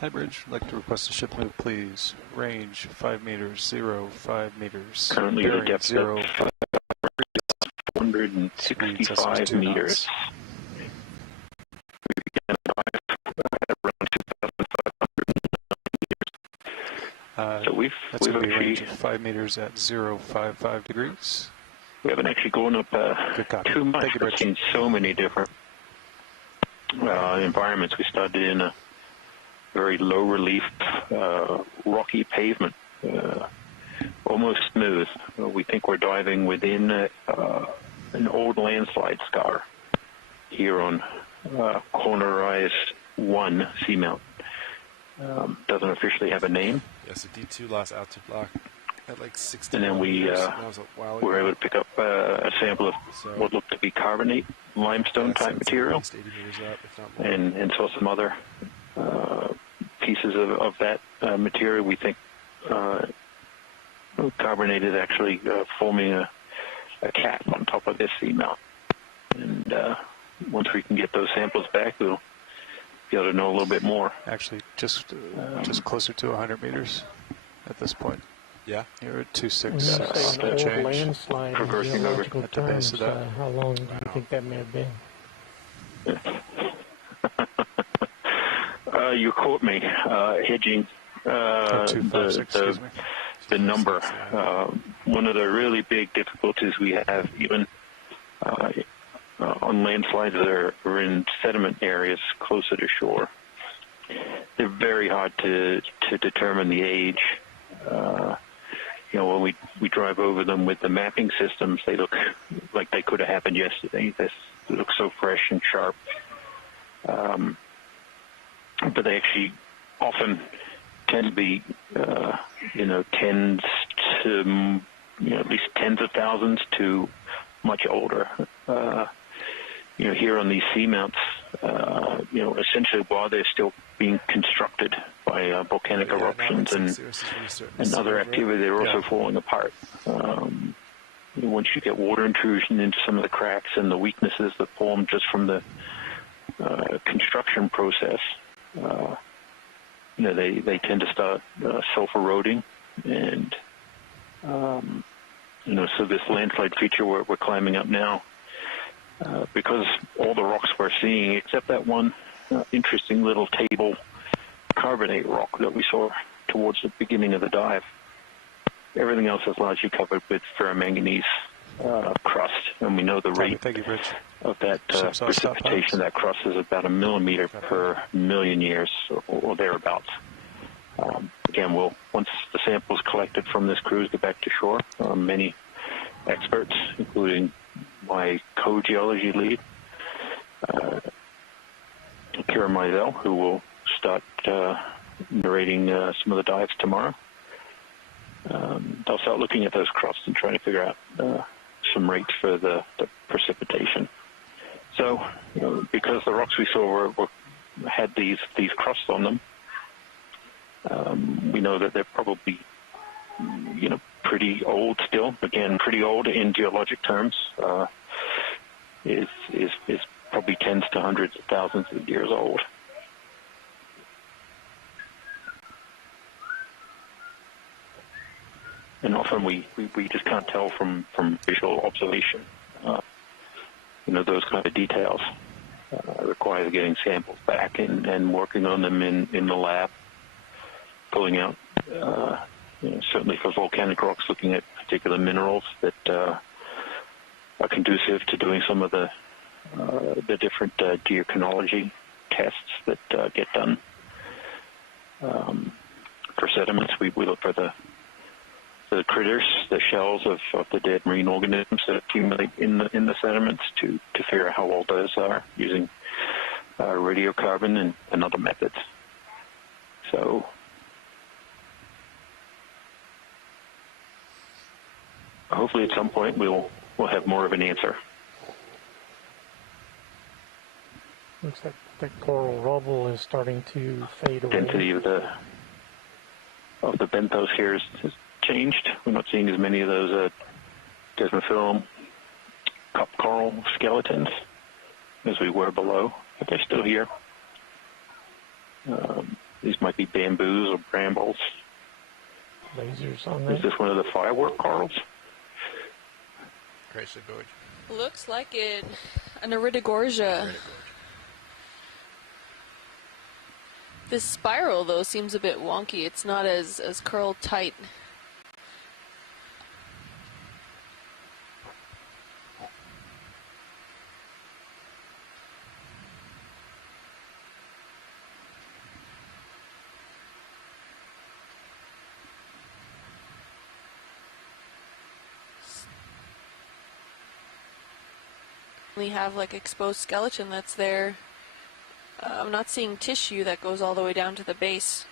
Hi, Bridge. I'd like to request a ship move, please. Range 5 meters, 5 meters. Currently the depth of 465 meters. So we've actually range of 5 meters at 0.55 degrees. We haven't actually gone up too much. We've seen so many different environments. We started in a very low relief, rocky pavement, almost smooth. We think we're diving within an old landslide scar here on Corner Rise 1 Seamount. Doesn't officially have a name. Yes, the D2 lost out to block at like 60. And then we were able to pick up a sample of what looked to be carbonate limestone type material, and saw some other pieces of that material we think carbonate is actually forming a cap on top of this seamount. And once we can get those samples back, we'll be able to know a little bit more. Actually, just closer to 100 meters at this point. Yeah. You're at 2.6. When you say an old landslide in geological at the base terms, of that. how long do you think that may have been? You caught me hedging the number. One of the really big difficulties we have, even on landslides that are in sediment areas closer to shore, they're very hard to determine the age. When we drive over them with the mapping systems, they look like they could have happened yesterday. They look so fresh and sharp. But they actually often tend to be, tens to, at least tens of thousands to much older. Here on these seamounts, essentially while they're still being constructed by volcanic eruptions and other activity, they're also falling apart. Once you get water intrusion into some of the cracks and the weaknesses that form just from the construction process, they tend to start self-eroding, and so this landslide feature we're climbing up now, because all the rocks we're seeing, except that one interesting little table carbonate rock that we saw towards the beginning of the dive, everything else is largely covered with ferromanganese crust, and we know the rate of that precipitation of that crust is about 1 millimeter per million years, or thereabouts. Again, once the samples collected from this cruise get back to shore, many experts, including my co-geology lead, Kira Meisel, who will start narrating some of the dives tomorrow, they'll start looking at those crusts and trying to figure out some rates for the precipitation. So, because the rocks we saw had these crusts on them, we know that they're probably, pretty old still. Again, pretty old in geologic terms. Is probably tens to hundreds of thousands of years old. And often we just can't tell from visual observation. Those kind of details requires getting samples back and working on them in the lab, pulling out, certainly for volcanic rocks, looking at particular minerals that are conducive to doing some of the different geochronology tests that get done. For sediments, we look for the critters, the shells of the dead marine organisms that accumulate in the sediments to figure out how old those are using radiocarbon and other methods. So hopefully at some point we'll have more of an answer. Looks like the coral rubble is starting to fade away. Density of the benthos here has changed. We're not seeing as many of those desmophyllum cup coral skeletons as we were below, but they're still here. These might be bamboos or brambles. Lasers on that. Is this one of the firework corals? Graceful Gorge. Looks like it. An iridogorgia. This spiral, though, seems a bit wonky. It's not as curled tight. We have like exposed skeleton that's there. I'm not seeing tissue that goes all the way down to the base.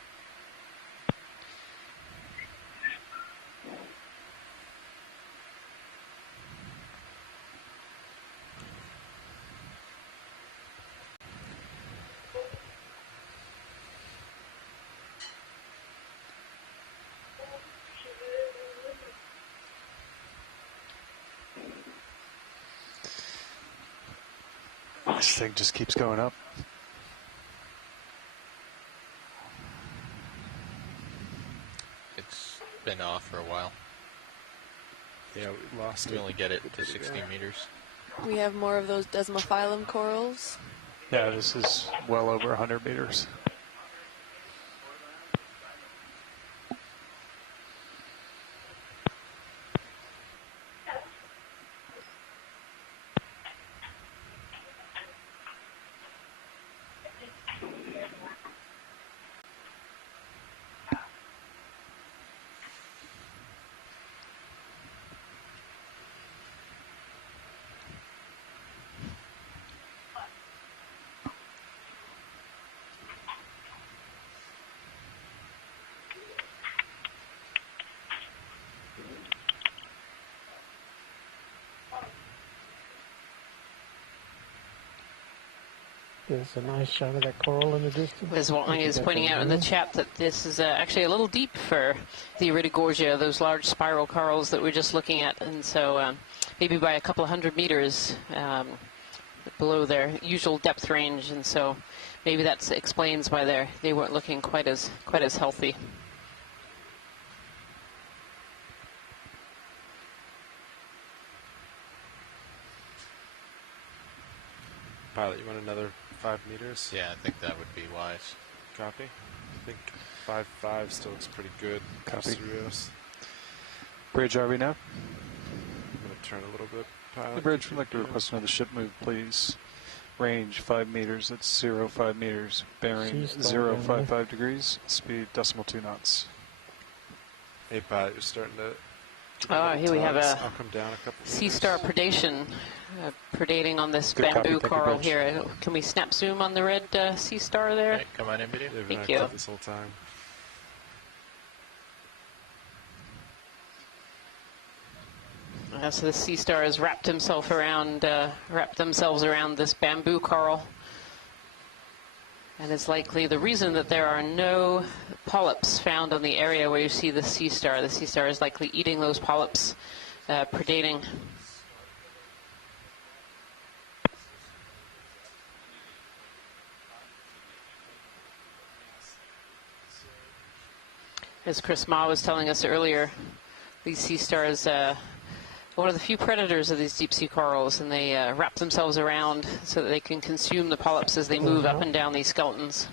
This thing just keeps going up. It's been off for a while. Yeah, we lost it. We only get it to 60 meters. We have more of those desmophyllum corals. Yeah, this is well over 100 meters. There's a nice shot of that coral in the distance. Liz Watling is pointing out in the chat that this is actually a little deep for the Iridogorgia, those large spiral corals that we're just looking at, and so maybe by a couple of 100 meters below their usual depth range, and so maybe that explains why they weren't looking quite as healthy. Pilot, you want another 5 meters? Yeah, I think that would be wise. Copy. I think 5.5 still looks pretty good. Copy. Rios. Bridge, are we now? I'm going to turn a little bit. Pilot. The bridge, would like to request another ship move, please. Range 5 meters, that's 0.5 meters. Bearing 0.55 degrees, speed .2 knots. Hey, pilot, you're starting to... Here we have a I'll come down a couple sea star predation, predating on this bamboo coral here. Can we snap zoom on the red sea star there? Right, come on in, video. Thank you. This whole time. So the sea star has wrapped themselves around this bamboo coral, and it's likely the reason that there are no polyps found on the area where you see the sea star. The sea star is likely eating those polyps, predating. As Chris Ma was telling us earlier, these sea stars one of the few predators of these deep sea corals, and they wrap themselves around so that they can consume the polyps as they move up and down these skeletons.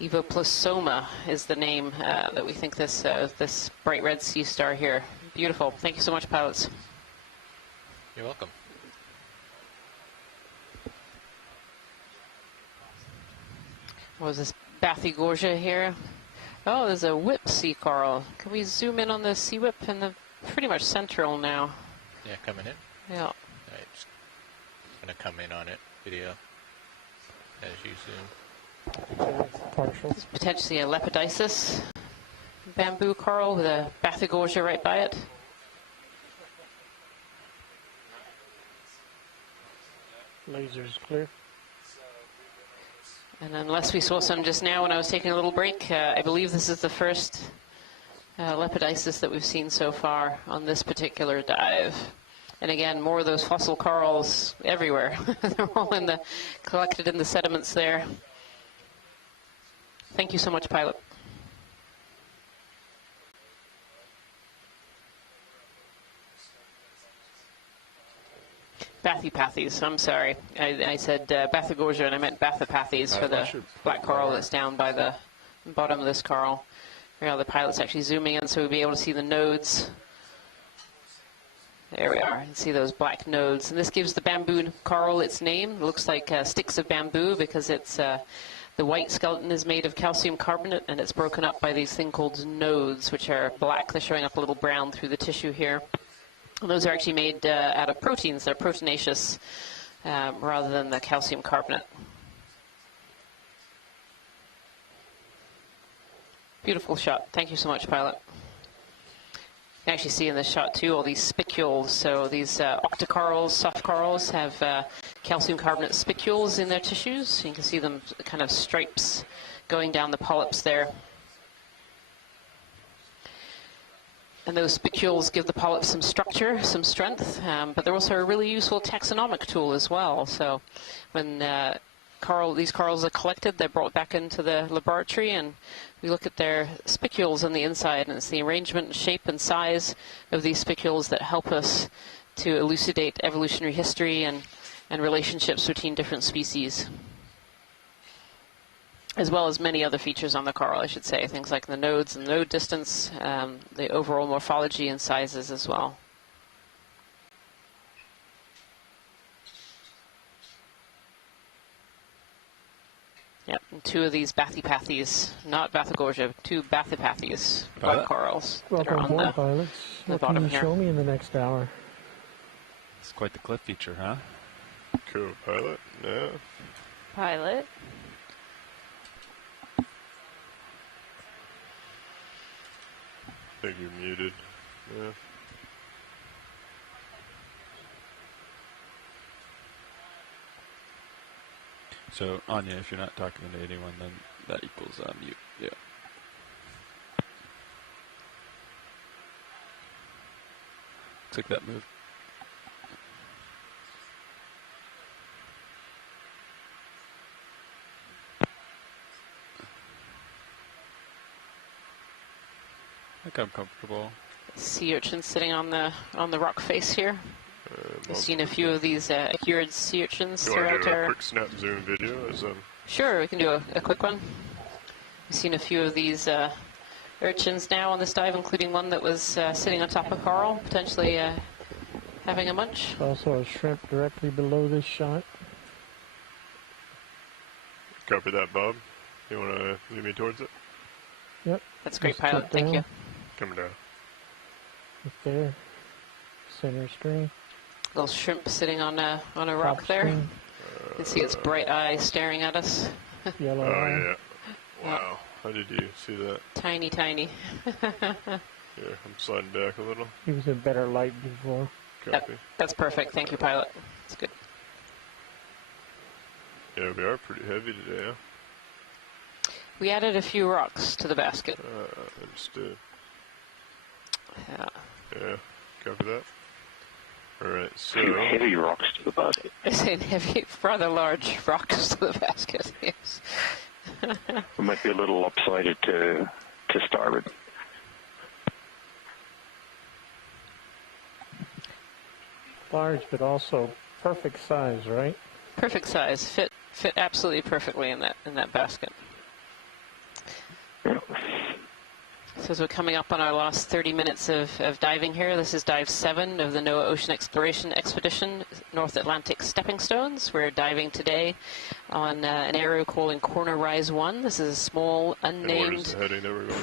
Evoplosoma is the name that we think this bright red sea star here. Beautiful. Thank you so much, pilots. You're welcome. What was this Bathygorgia here? Oh, there's a whip sea coral. Can we zoom in on the sea whip in the pretty much central now? Yeah, coming in. Yeah. All right, just gonna come in on it, video, as you zoom. Partial. It's potentially a Lepidopsis bamboo coral with a Bathygorgia right by it. Laser's clear. And unless we saw some just now when I was taking a little break, I believe this is the first Lepidopsis that we've seen so far on this particular dive. And again, more of those fossil corals everywhere. They're all collected in the sediments there. Thank you so much, pilot. Bathypathes, I'm sorry. I said Bathygorgia and I meant Bathypathes for the black coral that's down by the bottom of this coral. Here, the pilot's actually zooming in so we'll be able to see the nodes. There we are. You can see those black nodes. And this gives the bamboo coral its name. It looks like sticks of bamboo because it's the white skeleton is made of calcium carbonate and it's broken up by these things called nodes, which are black. They're showing up a little brown through the tissue here. And those are actually made out of proteins. They're proteinaceous rather than the calcium carbonate. Beautiful shot. Thank you so much, pilot. You can actually see in this shot, too, all these spicules. So these octocorals, soft corals, have calcium carbonate spicules in their tissues. You can see them kind of stripes going down the polyps there. And those spicules give the polyp some structure, some strength, but they're also a really useful taxonomic tool as well. So when these corals are collected, they're brought back into the laboratory, and we look at their spicules on the inside, and it's the arrangement, shape, and size of these spicules that help us to elucidate evolutionary history and relationships between different species, as well as many other features on the coral, I should say, things like the nodes and node distance, the overall morphology and sizes as well. Yep, and two of these Bathypathes, not Bathagorgia, two Bathypathes rock corals that are on the pilots. the What bottom can you here. show me in the next hour? It's quite the cliff feature, huh? Cool, pilot. Yeah. Pilot. I think you're muted. Yeah. So, Anya, if you're not talking to anyone, then that equals mute. Yeah. Looks like that moved. I think I'm comfortable. Sea urchins sitting on the rock face here. We've seen a few of these Acurid sea urchins You want to throughout do a our... quick snap zoom video? Sure, we can do a quick one. We've seen a few of these urchins now on this dive, including one that was sitting on top of coral, potentially having a munch. Also a shrimp directly below this shot. Copy that, Bob. You want to lead me towards it? Yep. That's great, Just pilot. tip Thank down. you. Coming down. Right there. Center screen. Little shrimp sitting on a rock Top there. screen. You can see its bright eye staring at us. Yellow Oh, eye. yeah. Wow. How did you see that? Tiny, tiny. Here, I'm sliding back a little. He was in better light before. Copy. That's perfect. Thank you, pilot. That's good. Yeah, we are pretty heavy today, huh? We added a few rocks to the basket. Understood. Yeah. Yeah, copy that. Alright, so... A few heavy rocks to the basket. I say heavy, rather large rocks to the basket, yes. It might be a little lopsided to starboard. Large, but also perfect size, right? Perfect size. Fit absolutely perfectly in that basket. So as we're coming up on our last 30 minutes of diving here, this is dive 7 of the NOAA Ocean Exploration Expedition, North Atlantic Stepping Stones. We're diving today on an area calling Corner Rise 1. This is a small, unnamed,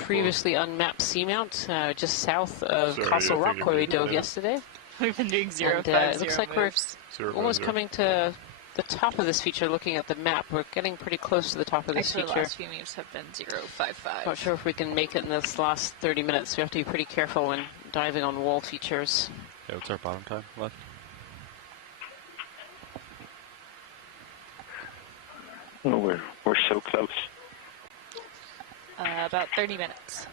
previously unmapped seamount just south of Castle Rock, where we dove yesterday. We've been doing 050 and, it looks like moves. we're almost coming to the top of this feature. Looking at the map, we're getting pretty close to the top of this Actually, feature. the last few moves have been 055. Not sure if we can make it in this last 30 minutes. We have to be pretty careful when diving on wall features. Okay, what's our bottom time left? Oh, we're so close. About 30 minutes.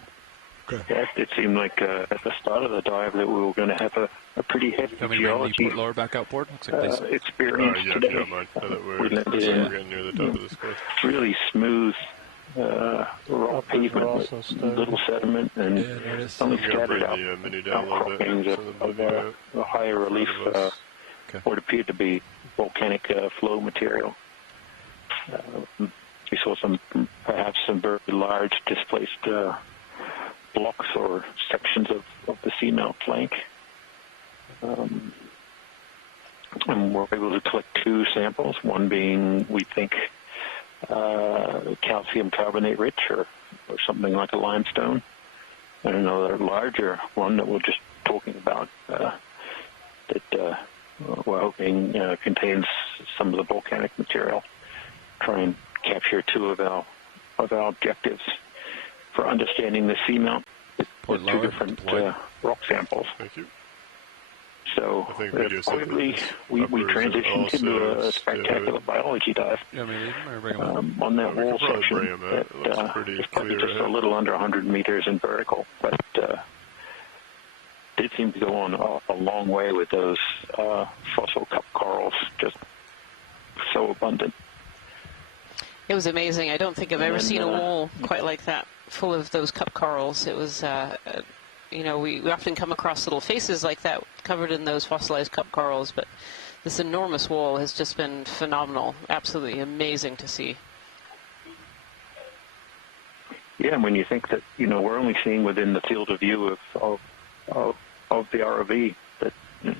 Yeah, it seemed like at the start of the dive that we were going to have a pretty heavy geology lower back outboard? Looks like experience yeah, today. if you don't mind, now that We landed in we're getting near the top of this cliff. really smooth rock pavement with little sediment and only scattered outcroppings of a higher relief what appeared to be volcanic flow material. We saw perhaps some very large displaced blocks or sections of the seamount flank. And we're able to collect 2 samples, one being, we think, calcium carbonate rich or something like a limestone, and another larger one that we're just talking about that we're hoping contains some of the volcanic material. Try and capture 2 of our objectives for understanding the seamount with 2 different rock samples. Thank you. So quickly we transitioned into a spectacular biology dive on that wall section that is probably just a little under 100 meters in vertical, but It seems to go on a long way with those fossil cup corals, just so abundant. It was amazing. I don't think I've ever seen a wall quite like that, full of those cup corals. It was, you know, we often come across little faces like that covered in those fossilized cup corals, but this enormous wall has just been phenomenal. Absolutely amazing to see. Yeah, and when you think that, you know, we're only seeing within the field of view of the ROV, that, you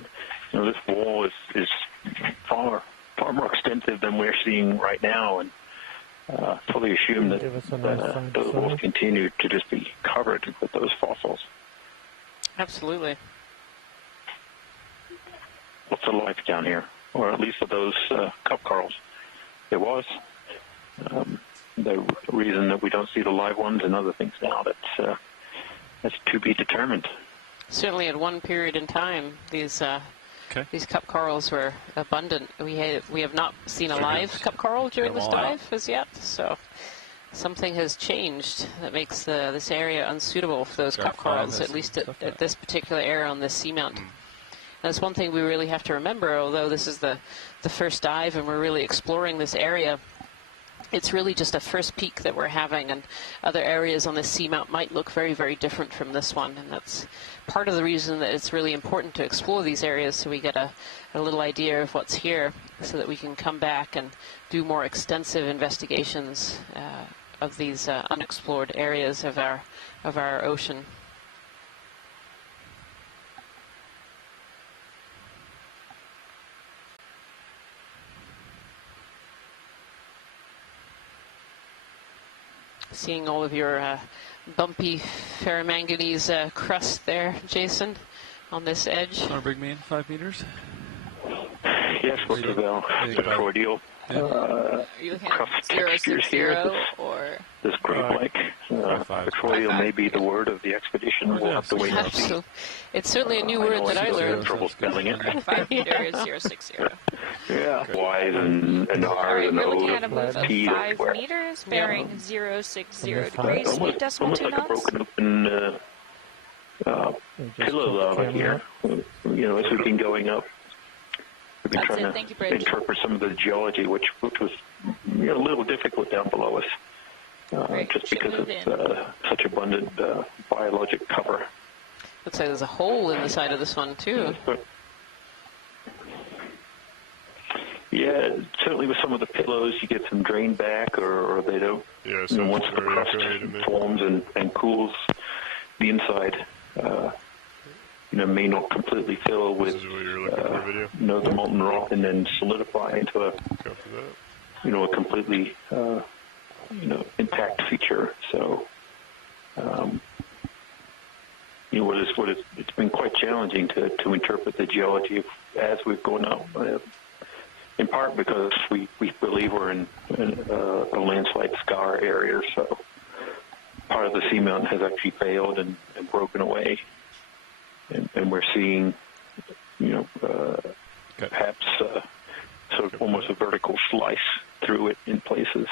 know, this wall is far more extensive than we're seeing right now, and fully assume that those walls continue to just be covered with those fossils. Absolutely. Lots of life down here, or at least of those cup corals. There was. The reason that we don't see the live ones and other things now, that's to be determined. Certainly at one period in time, these cup corals were abundant. We have not seen a live cup coral during this dive as yet, so something has changed that makes this area unsuitable for those cup corals, at least at this particular area on this seamount. That's one thing we really have to remember, although this is the first dive and we're really exploring this area. It's really just a first peek that we're having, and other areas on the seamount might look very, very different from this one, and that's part of the reason that it's really important to explore these areas, so we get a little idea of what's here, so that we can come back and do more extensive investigations of these unexplored areas of our ocean. Seeing all of your bumpy ferromanganese crust there, Jason, on this edge. Want to bring me in 5 meters? Yes, Roosevelt. Cordial. Are you looking at 060 or? This grape-like. Cordial may be the word of the expedition. We'll have to wait and see. It's certainly a new word that I learned. Trouble spelling it. 5 meters, 060. Yeah. Y's and R's and O's. We're looking at a move of 5 meters, bearing 060 degrees, 8 decimal 2 knots. Almost like a broken open pillow lava here. You know, as we've been going up. We've been trying to interpret some of the geology, which was a little difficult down below us, just because of such abundant biologic cover. Looks like there's a hole in the side of this one, too. Yeah, certainly with some of the pillows, you get some drain back, or they don't. Yeah, so once the crust forms and cools, the inside may not completely fill with the molten rock and then solidify into a completely intact feature. So it's been quite challenging to interpret the geology as we've gone up. In part because we believe we're in a landslide scar area, so part of the seamount has actually failed and broken away. And we're seeing, perhaps sort of almost a vertical slice through it in places.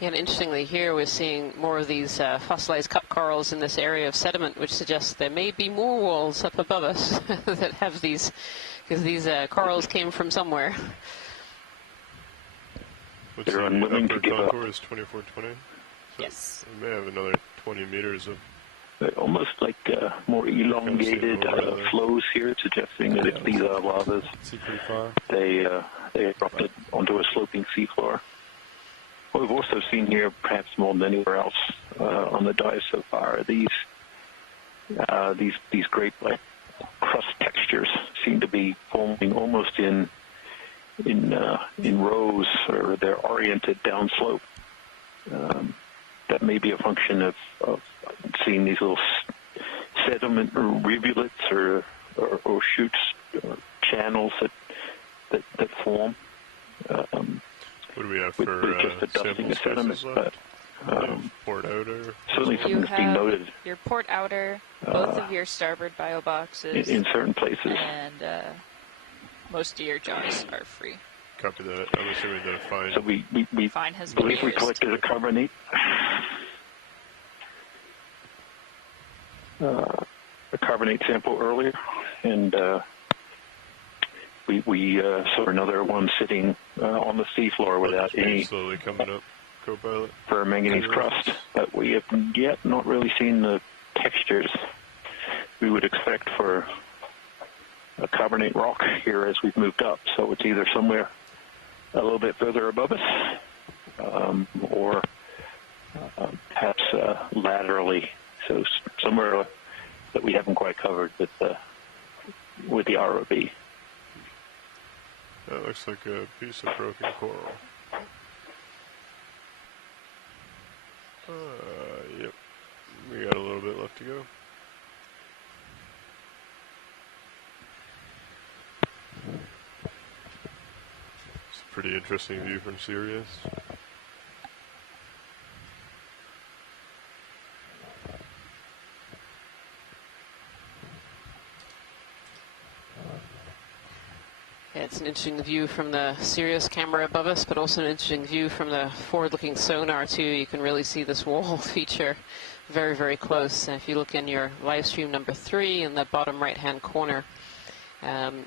And interestingly, here we're seeing more of these fossilized cup corals in this area of sediment, which suggests there may be more walls up above us that have these, because these corals came from somewhere. What's the upper contour is 2420? So yes. We may have another 20 meters of... Almost like more elongated flows here, suggesting that if these are lavas, they erupted onto a sloping seafloor. What we've also seen here, perhaps more than anywhere else on the dive so far, are these grape-like crust textures seem to be forming almost in rows, or they're oriented downslope. That may be a function of seeing these little sediment or rivulets or chutes or channels that form. What do we have for just a dusting of sediment? But, port outer? Certainly something that's being noted. Your port outer, both of your starboard bio boxes. In certain places. And most of your jaws are free. Copy that. I'm assuming that a fine. So we fine has been believe we collected a carbonate carbonate sample earlier, and we saw another one sitting on the seafloor without any slowly coming up, co-pilot. Permanganese crust, but we have yet not really seen the textures we would expect for a carbonate rock here as we've moved up. So it's either somewhere a little bit further above us, or perhaps laterally, so somewhere that we haven't quite covered with the ROV. That looks like a piece of broken coral. Yep. We got a little bit left to go. It's a pretty interesting view from Sirius. It's an interesting view from the Sirius camera above us, but also an interesting view from the forward-looking sonar too. You can really see this wall feature very, very close. If you look in your live stream number 3 in the bottom right-hand corner, the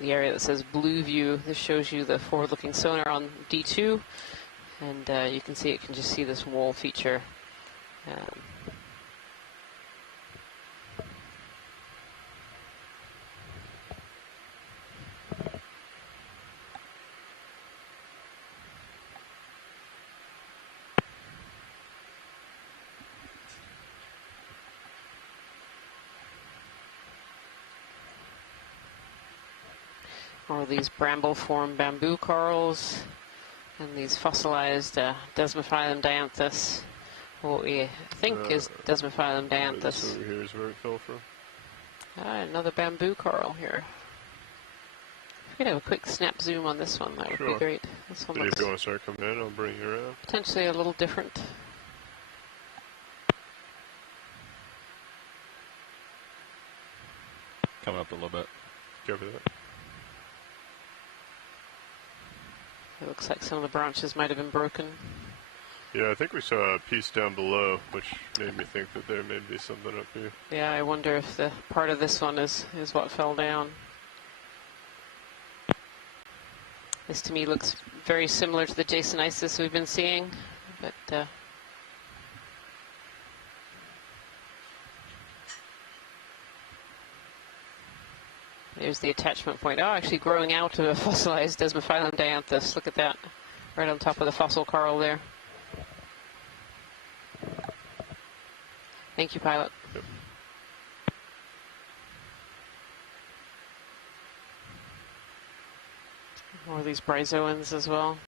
area that says blue view, this shows you the forward-looking sonar on D2, and you can see it can just see this wall feature. Or these bramble-formed bamboo corals, and these fossilized Desmophyllum dianthus, what we think is Desmophyllum dianthus. This over here is where it fell from. Another bamboo coral here. If we could have a quick snap zoom on this one, that would be great. This one if you want to start coming in, I'll bring you around. Potentially a little different. Coming up a little bit. Cover that. It looks like some of the branches might have been broken. Yeah, I think we saw a piece down below, which made me think that there may be something up here. Yeah, I wonder if the part of this one is what fell down. This to me looks very similar to the Jasonisis we've been seeing, but there's the attachment point. Oh, actually growing out of a fossilized Desmophyllum dianthus. Look at that, right on top of the fossil coral there. Thank you, pilot. Yep. More of these bryozoans as well.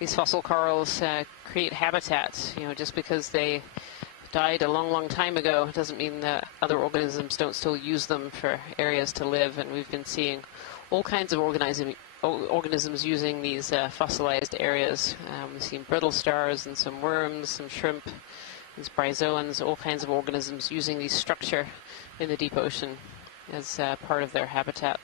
These fossil corals create habitats. You know, just because they died a long, long time ago, it doesn't mean that other organisms don't still use them for areas to live. And we've been seeing all kinds of organisms using these fossilized areas. We've seen brittle stars and some worms, some shrimp, these bryozoans, all kinds of organisms using these structure in the deep ocean as part of their habitat.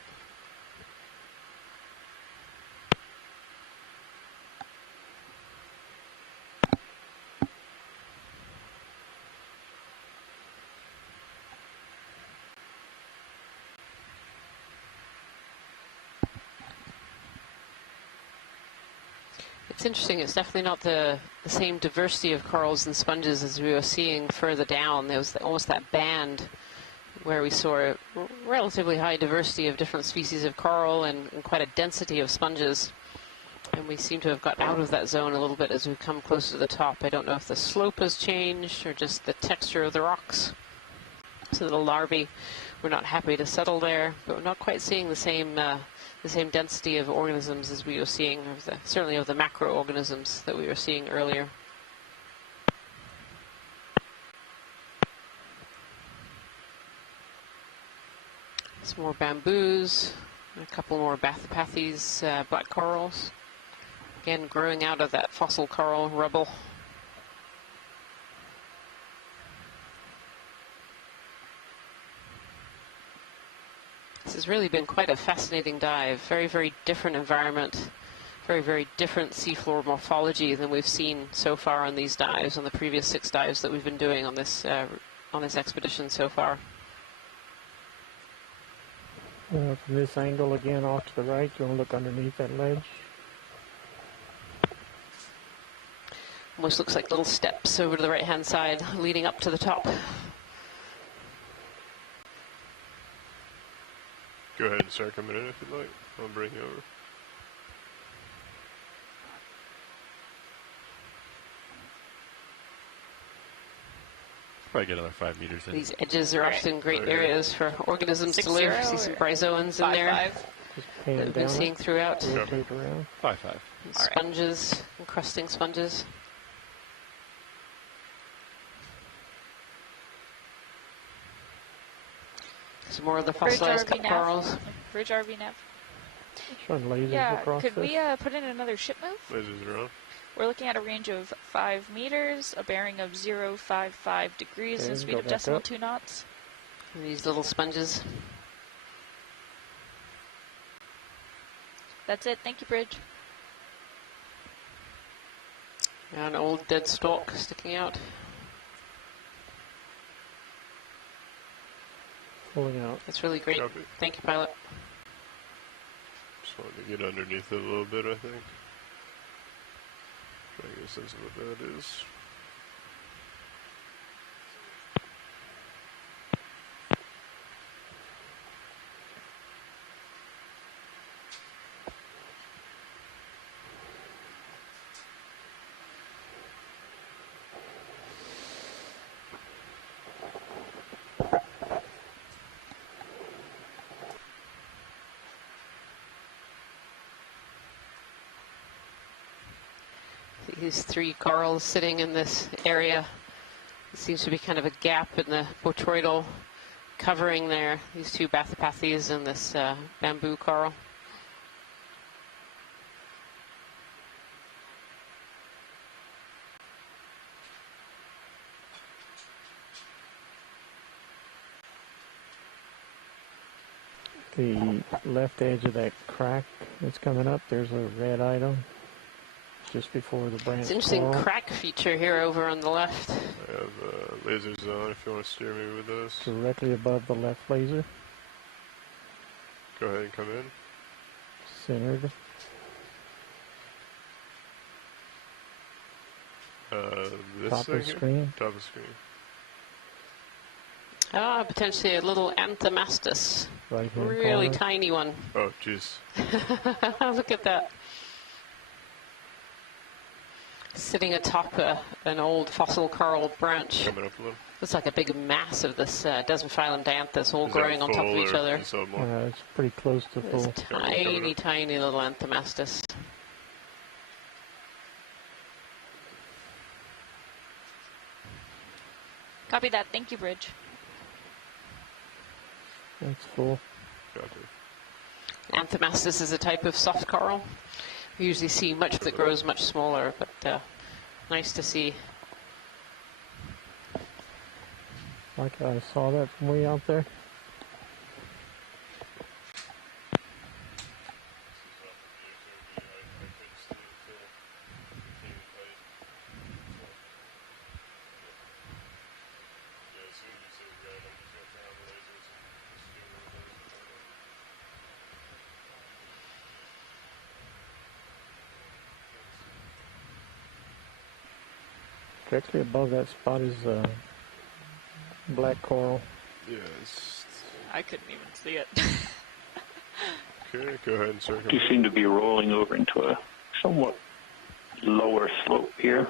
It's interesting, it's definitely not the same diversity of corals and sponges as we were seeing further down. There was almost that band where we saw a relatively high diversity of different species of coral and quite a density of sponges. And we seem to have got out of that zone a little bit as we've come closer to the top. I don't know if the slope has changed or just the texture of the rocks. So the larvae were not happy to settle there, but we're not quite seeing the same density of organisms as we were seeing, certainly of the macroorganisms that we were seeing earlier. Some more bamboos, a couple more Bathypathes black corals, again growing out of that fossil coral rubble. This has really been quite a fascinating dive. Very, very different environment. Very, very different seafloor morphology than we've seen so far on these dives, on the previous 6 dives that we've been doing on this expedition so far. From this angle again off to the right, you want to look underneath that ledge. Almost looks like little steps over to the right-hand side leading up to the top. Go ahead and start coming in if you'd like. I'll bring you over. Probably get another 5 meters in. These edges are often great areas for organisms to live. See some bryozoans in there that we've been seeing throughout. 5-5. Sponges, encrusting sponges. Some more of the fossilized cup corals. Bridge RV nav. Showing lasers Yeah, across could this. we put in another ship move? Lasers are on. We're looking at a range of 5 meters, a bearing of 0.55 degrees, and a speed of decimal 2 knots. And these little sponges. That's it. Thank you, Bridge. An old dead stalk sticking out. Pulling out. That's really great. Copy. Thank you, pilot. Just wanted to get underneath it a little bit, I think. Try to get a sense of what that is. These 3 corals sitting in this area. It seems to be kind of a gap in the botryoidal covering there. These 2 Bathypathes and this bamboo coral. The left edge of that crack that's coming up, there's a red item. Just before the branch. It's an interesting coral. crack feature here over on the left. I have lasers on if you want to steer me with those. Directly above the left laser. Go ahead and come in. Centered. This Top thing of here? screen. Top of screen. Ah, potentially a little Anthomastus. Right hand Really corner. tiny one. Oh, jeez. Look at that. Sitting atop an old fossil coral branch. Coming up a little. Looks like a big mass of this desmophyllum dianthus all growing on top of each other. It's pretty close to This full. tiny, tiny little Anthomastus. Copy that. Thank you, Bridge. That's full. Anthomastus is a type of soft coral. We usually see much that grows much smaller, but nice to see. Like I saw that from way out there. Directly above that spot is black coral. Yes. I couldn't even see it. Okay, go ahead and circle. You seem to be rolling over into a somewhat lower slope here.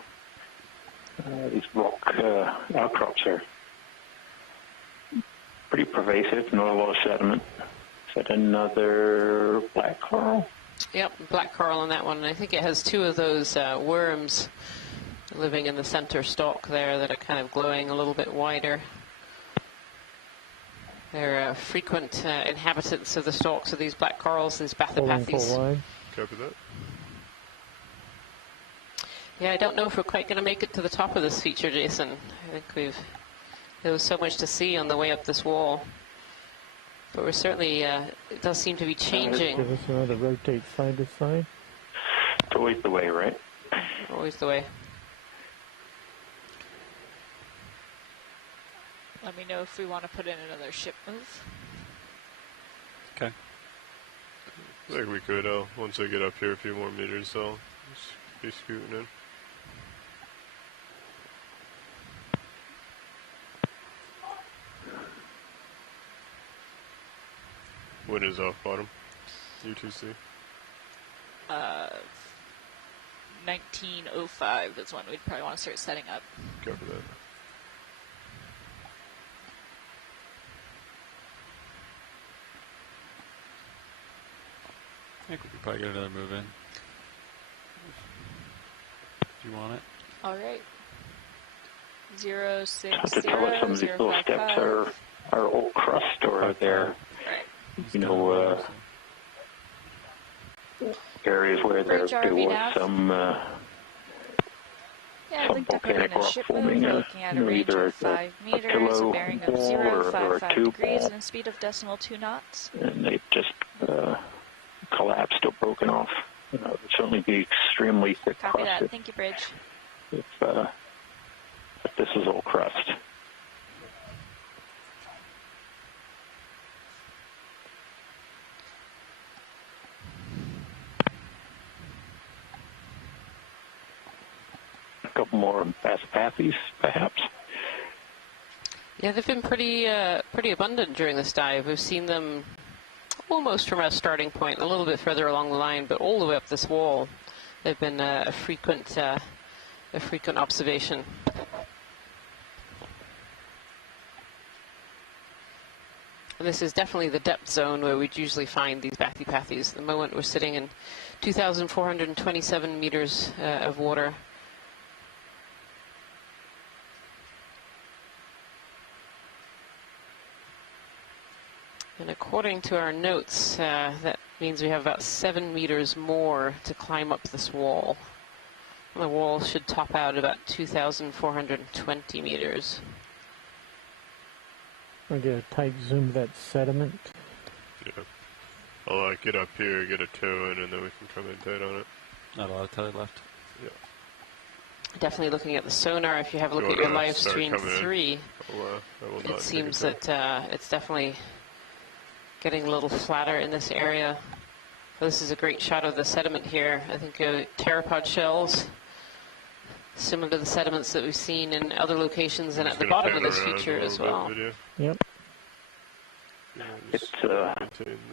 These rock outcrops are pretty pervasive, not a lot of sediment. Is that another black coral? Yep, black coral on that one. And I think it has 2 of those worms living in the center stalk there that are kind of glowing a little bit wider. They're frequent inhabitants of the stalks of these black corals, these Bathypathes. Copy that. Yeah, I don't know if we're quite going to make it to the top of this feature, Jason. I think there was so much to see on the way up this wall. But we're certainly, it does seem to be changing. Give us another rotate side to side. It's always the way, right? Always the way. Let me know if we want to put in another ship move. Okay. I think we could. Once I get up here a few more meters, I'll just be scooting in. Wind is off bottom. UTC. 1905 is when we'd probably want to start setting up. Cover that. I think we could probably get another move in. Do you want it? All right. 060 to tell us some of these little steps are old crust or they're, you know, areas where there was some volcanic rock forming, either a 5 meters, pillow a bearing of wall or a tube degrees, wall, and a speed of decimal 2 knots. and they just collapsed or broken off. It would certainly be extremely thick Copy crust that. Thank you, Bridge. if this is all crust. A couple more Baspathes, perhaps. Yeah, they've been pretty abundant during this dive. We've seen them almost from our starting point, a little bit further along the line, but all the way up this wall. They've been a frequent observation. And this is definitely the depth zone where we'd usually find these bathypathes. At the moment we're sitting in 2,427 meters of water. And according to our notes, that means we have about 7 meters more to climb up this wall. And the wall should top out about 2,420 meters. I'll get a tight zoom of that sediment. Yeah. I'll get up here, get a toe in, and then we can come in tight on it. Not a lot of tide left. Yeah. Definitely looking at the sonar, if you have a look at your live stream 3, it seems that it's definitely getting a little flatter in this area. This is a great shot of the sediment here. I think pteropod shells, similar to the sediments that we've seen in other locations and at the bottom of this feature as well. Yep. It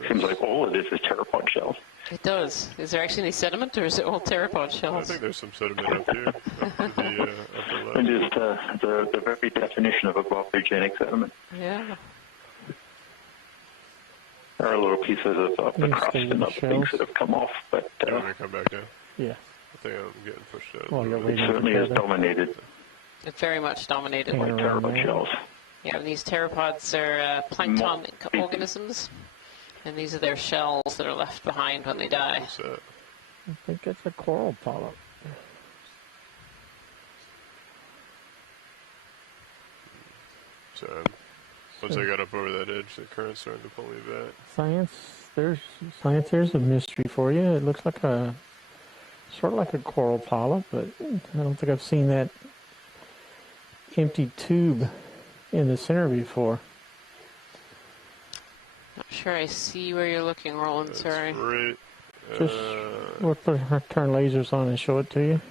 seems like all it is pteropod shells. It does. Is there actually any sediment, or is it all pteropod shells? I think there's some sediment up here. Up to the upper left. And just the very definition of a volcanic sediment. Yeah. There are little pieces of the crust and other things that have come off, but you want me to come back down? Yeah. I think I'm getting pushed out. Well, it certainly is dominated. It's very much dominated by pteropod shells. Yeah, and these pteropods are planktonic organisms, and these are their shells that are left behind when they die. I think it's a coral polyp. So once I got up over that edge, the current's starting to pull me back. Science, there's a mystery for you. It looks like sort of like a coral polyp, but I don't think I've seen that empty tube in the center before. Not sure I see where you're looking, Roland. Sorry. Right. We'll turn lasers on and show it to you.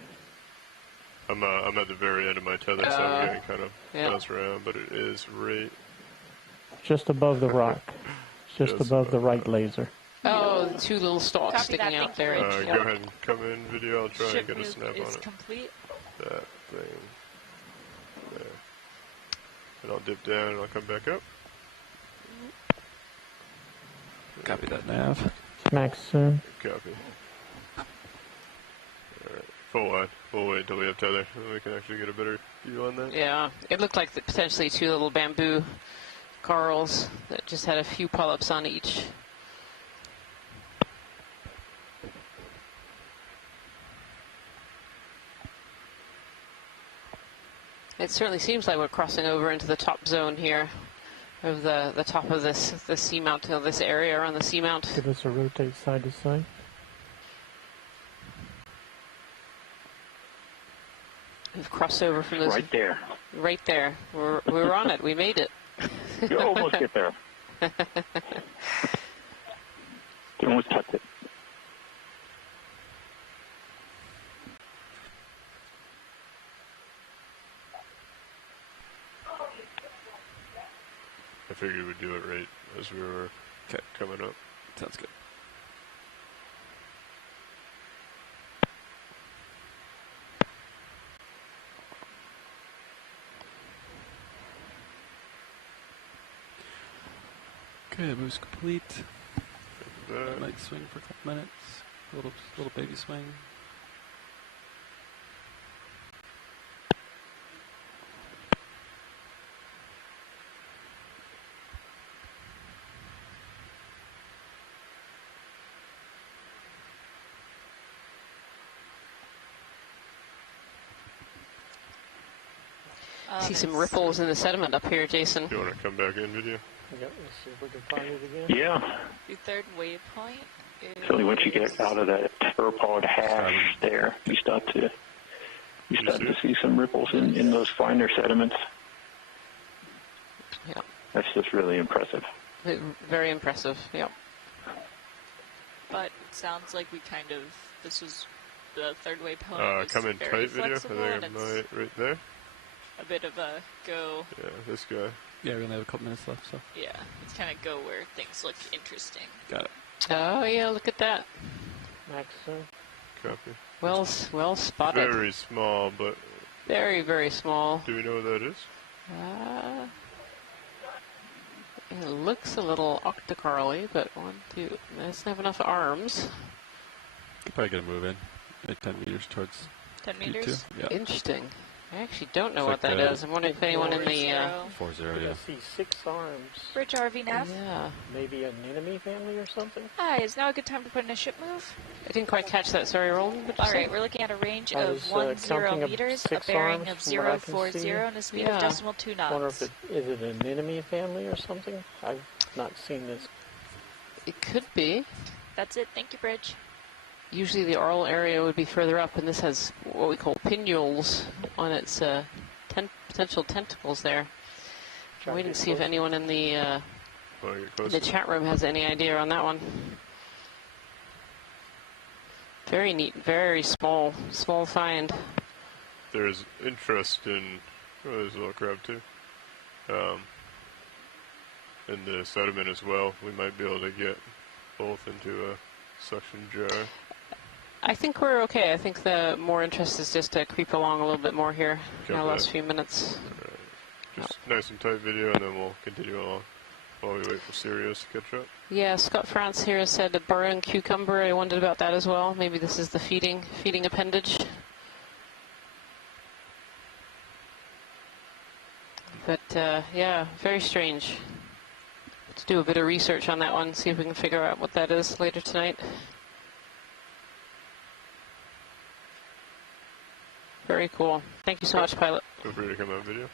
I'm at the very end of my tether, so I'm getting kind of bounced around, but it is right. Just above the rock. Just above the right laser. Oh, the two little stalks sticking out there. Go ahead and come in video. I'll try and get a snap on it. Complete. That thing. There. And I'll dip down and I'll come back up. Copy that, Nav. Max soon. Copy. Alright, full wide. We'll wait until we have tether, and we can actually get a better view on that. Yeah, it looked like potentially two little bamboo corals that just had a few polyps on each. It certainly seems like we're crossing over into the top zone here of the top of the seamount, of this area around the seamount. Give us a rotate side to side. We've crossed over from those. Right there. Right there. We're on it. We made it. You almost get there. You almost touched it. I figured we'd do it right as we were coming up. Sounds good. Okay, the move's complete. I might swing for a couple minutes. Little baby swing. See some ripples in the sediment up here, Jason. Do you want to come back in video? Yep, let's see if we can find it again. Yeah. The third waypoint is... So once you get out of that pteropod hash there, you start to see some ripples in those finer sediments. Yeah. That's just really impressive. Very impressive, yep. But it sounds like we kind of, this was the third waypoint. Come in tight video. I think I might right there. A bit of a go. Yeah, this guy. Yeah, we only have a couple minutes left, so. Yeah, it's kind of go where things look interesting. Got it. Oh yeah, look at that. Maxon. Copy. Well spotted. Very small, but... Very, very small. Do we know what that is? It looks a little octocarly, but it doesn't have enough arms. Could probably get a move in. Maybe 10 meters towards 10 meters? Yeah. Interesting. I actually don't know It's what like that is. I'm wondering if anyone in the... 4-0, yeah. I see 6 arms. Bridge RV nav? Yeah. Maybe an enemy family or something? Hi, is now a good time to put in a ship move? I didn't quite catch that. Sorry, Roland. Alright, we're looking at a range of 10 meters, a bearing of 040, and a speed of decimal 2 knots. I wonder if is it an enemy family or something? I've not seen this. It could be. That's it. Thank you, Bridge. Usually the oral area would be further up, and this has what we call pinnules on its potential tentacles there. I'm waiting to see if anyone in the chat room has any idea on that one. Very neat, very small find. There's interest in... Oh, there's a little crab too. In the sediment as well. We might be able to get both into a suction jar. I think we're okay. I think the more interest is just to creep along a little bit more here in the last few minutes. Right. Just nice and tight video, and then we'll continue along while we wait for Sirius to catch up. Yeah, Scott France here said a burrowing cucumber. I wondered about that as well. Maybe this is the feeding appendage. But yeah, very strange. Let's do a bit of research on that one, see if we can figure out what that is later tonight. Very cool. Thank you so much, pilot. Feel free to come out video.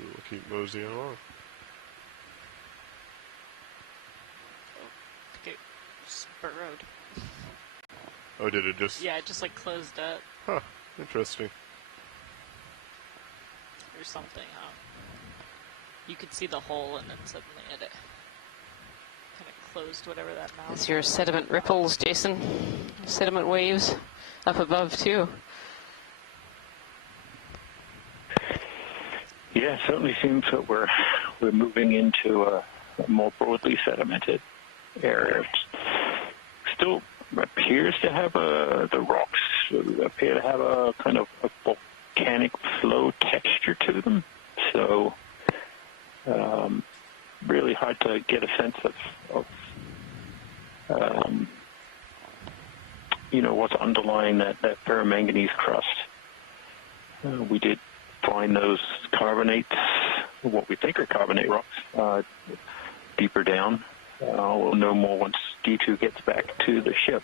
We'll keep moseying along. Okay, just burrowed. Oh, did it just... Yeah, it just like closed up. Huh, interesting. Or something, You could see the hole and then suddenly it kind of closed whatever that mouth. It's your sediment ripples, Jason. Sediment waves up above too. Yeah, it certainly seems that we're moving into a more broadly sedimented area. It still appears to have the rocks appear to have a kind of a volcanic flow texture to them. So really hard to get a sense of what's underlying that ferromanganese crust. We did find those carbonates, what we think are carbonate rocks, deeper down. We'll know more once D2 gets back to the ship.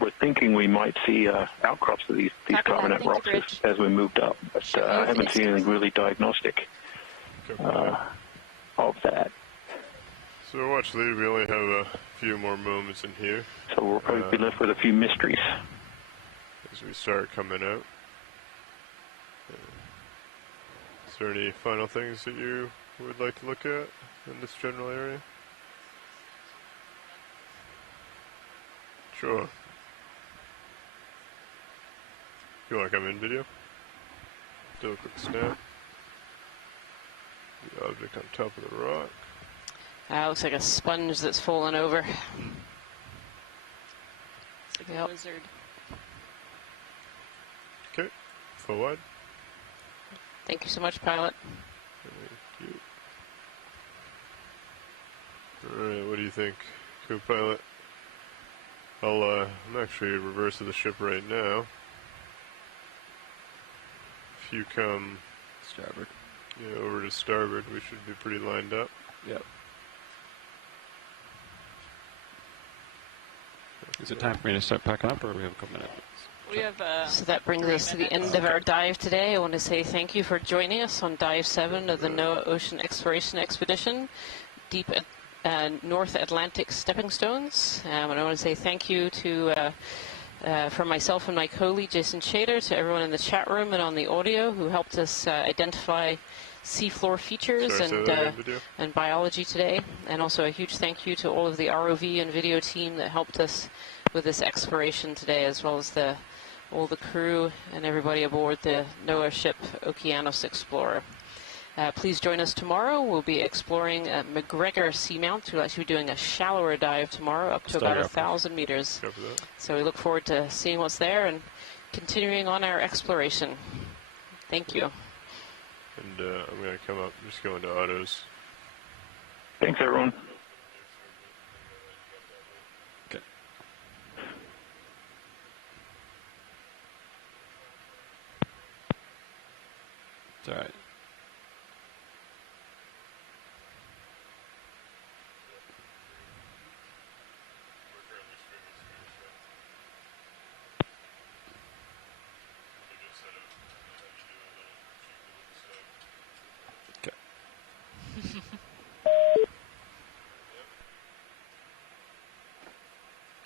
We're thinking we might see outcrops of these carbonate rocks as we moved up, but I haven't seen anything really diagnostic of that. So watch lead, we only have a few more moments in here. So we'll probably be left with a few mysteries as we start coming out. Is there any final things that you would like to look at in this general area? Sure. you want to come in video? Do a quick snap. The object on top of the rock. Looks like a sponge that's fallen over. It's like a wizard. Okay, full wide. Thank you so much, pilot. Thank you. Alright, what do you think, co-pilot? I'm actually reverse of the ship right now. If you come starboard, over to starboard, we should be pretty lined up. Yep. Is it time for me to start packing up, or do we have a couple minutes? We have, so that brings us to the end of our dive today. I want to say thank you for joining us on Dive 7 of the NOAA Ocean Exploration Expedition, deep North Atlantic Stepping Stones. And I want to say thank you to, from myself and my colleague Jason Chater, to everyone in the chat room and on the audio who helped us identify seafloor features and biology today. And also a huge thank you to all of the ROV and video team that helped us with this exploration today, as well as all the crew and everybody aboard the NOAA ship Okeanos Explorer. Please join us tomorrow. We'll be exploring McGregor Seamount. We'll actually be doing a shallower dive tomorrow, up to about 1,000 meters. So we look forward to seeing what's there and continuing on our exploration. Thank you. And I'm going to come up, just go into autos. Thanks, everyone. Okay. It's all right.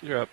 You're up.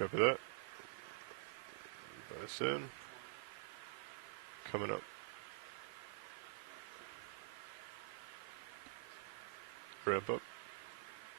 Copy that. Bias in. Coming up. Ramp up.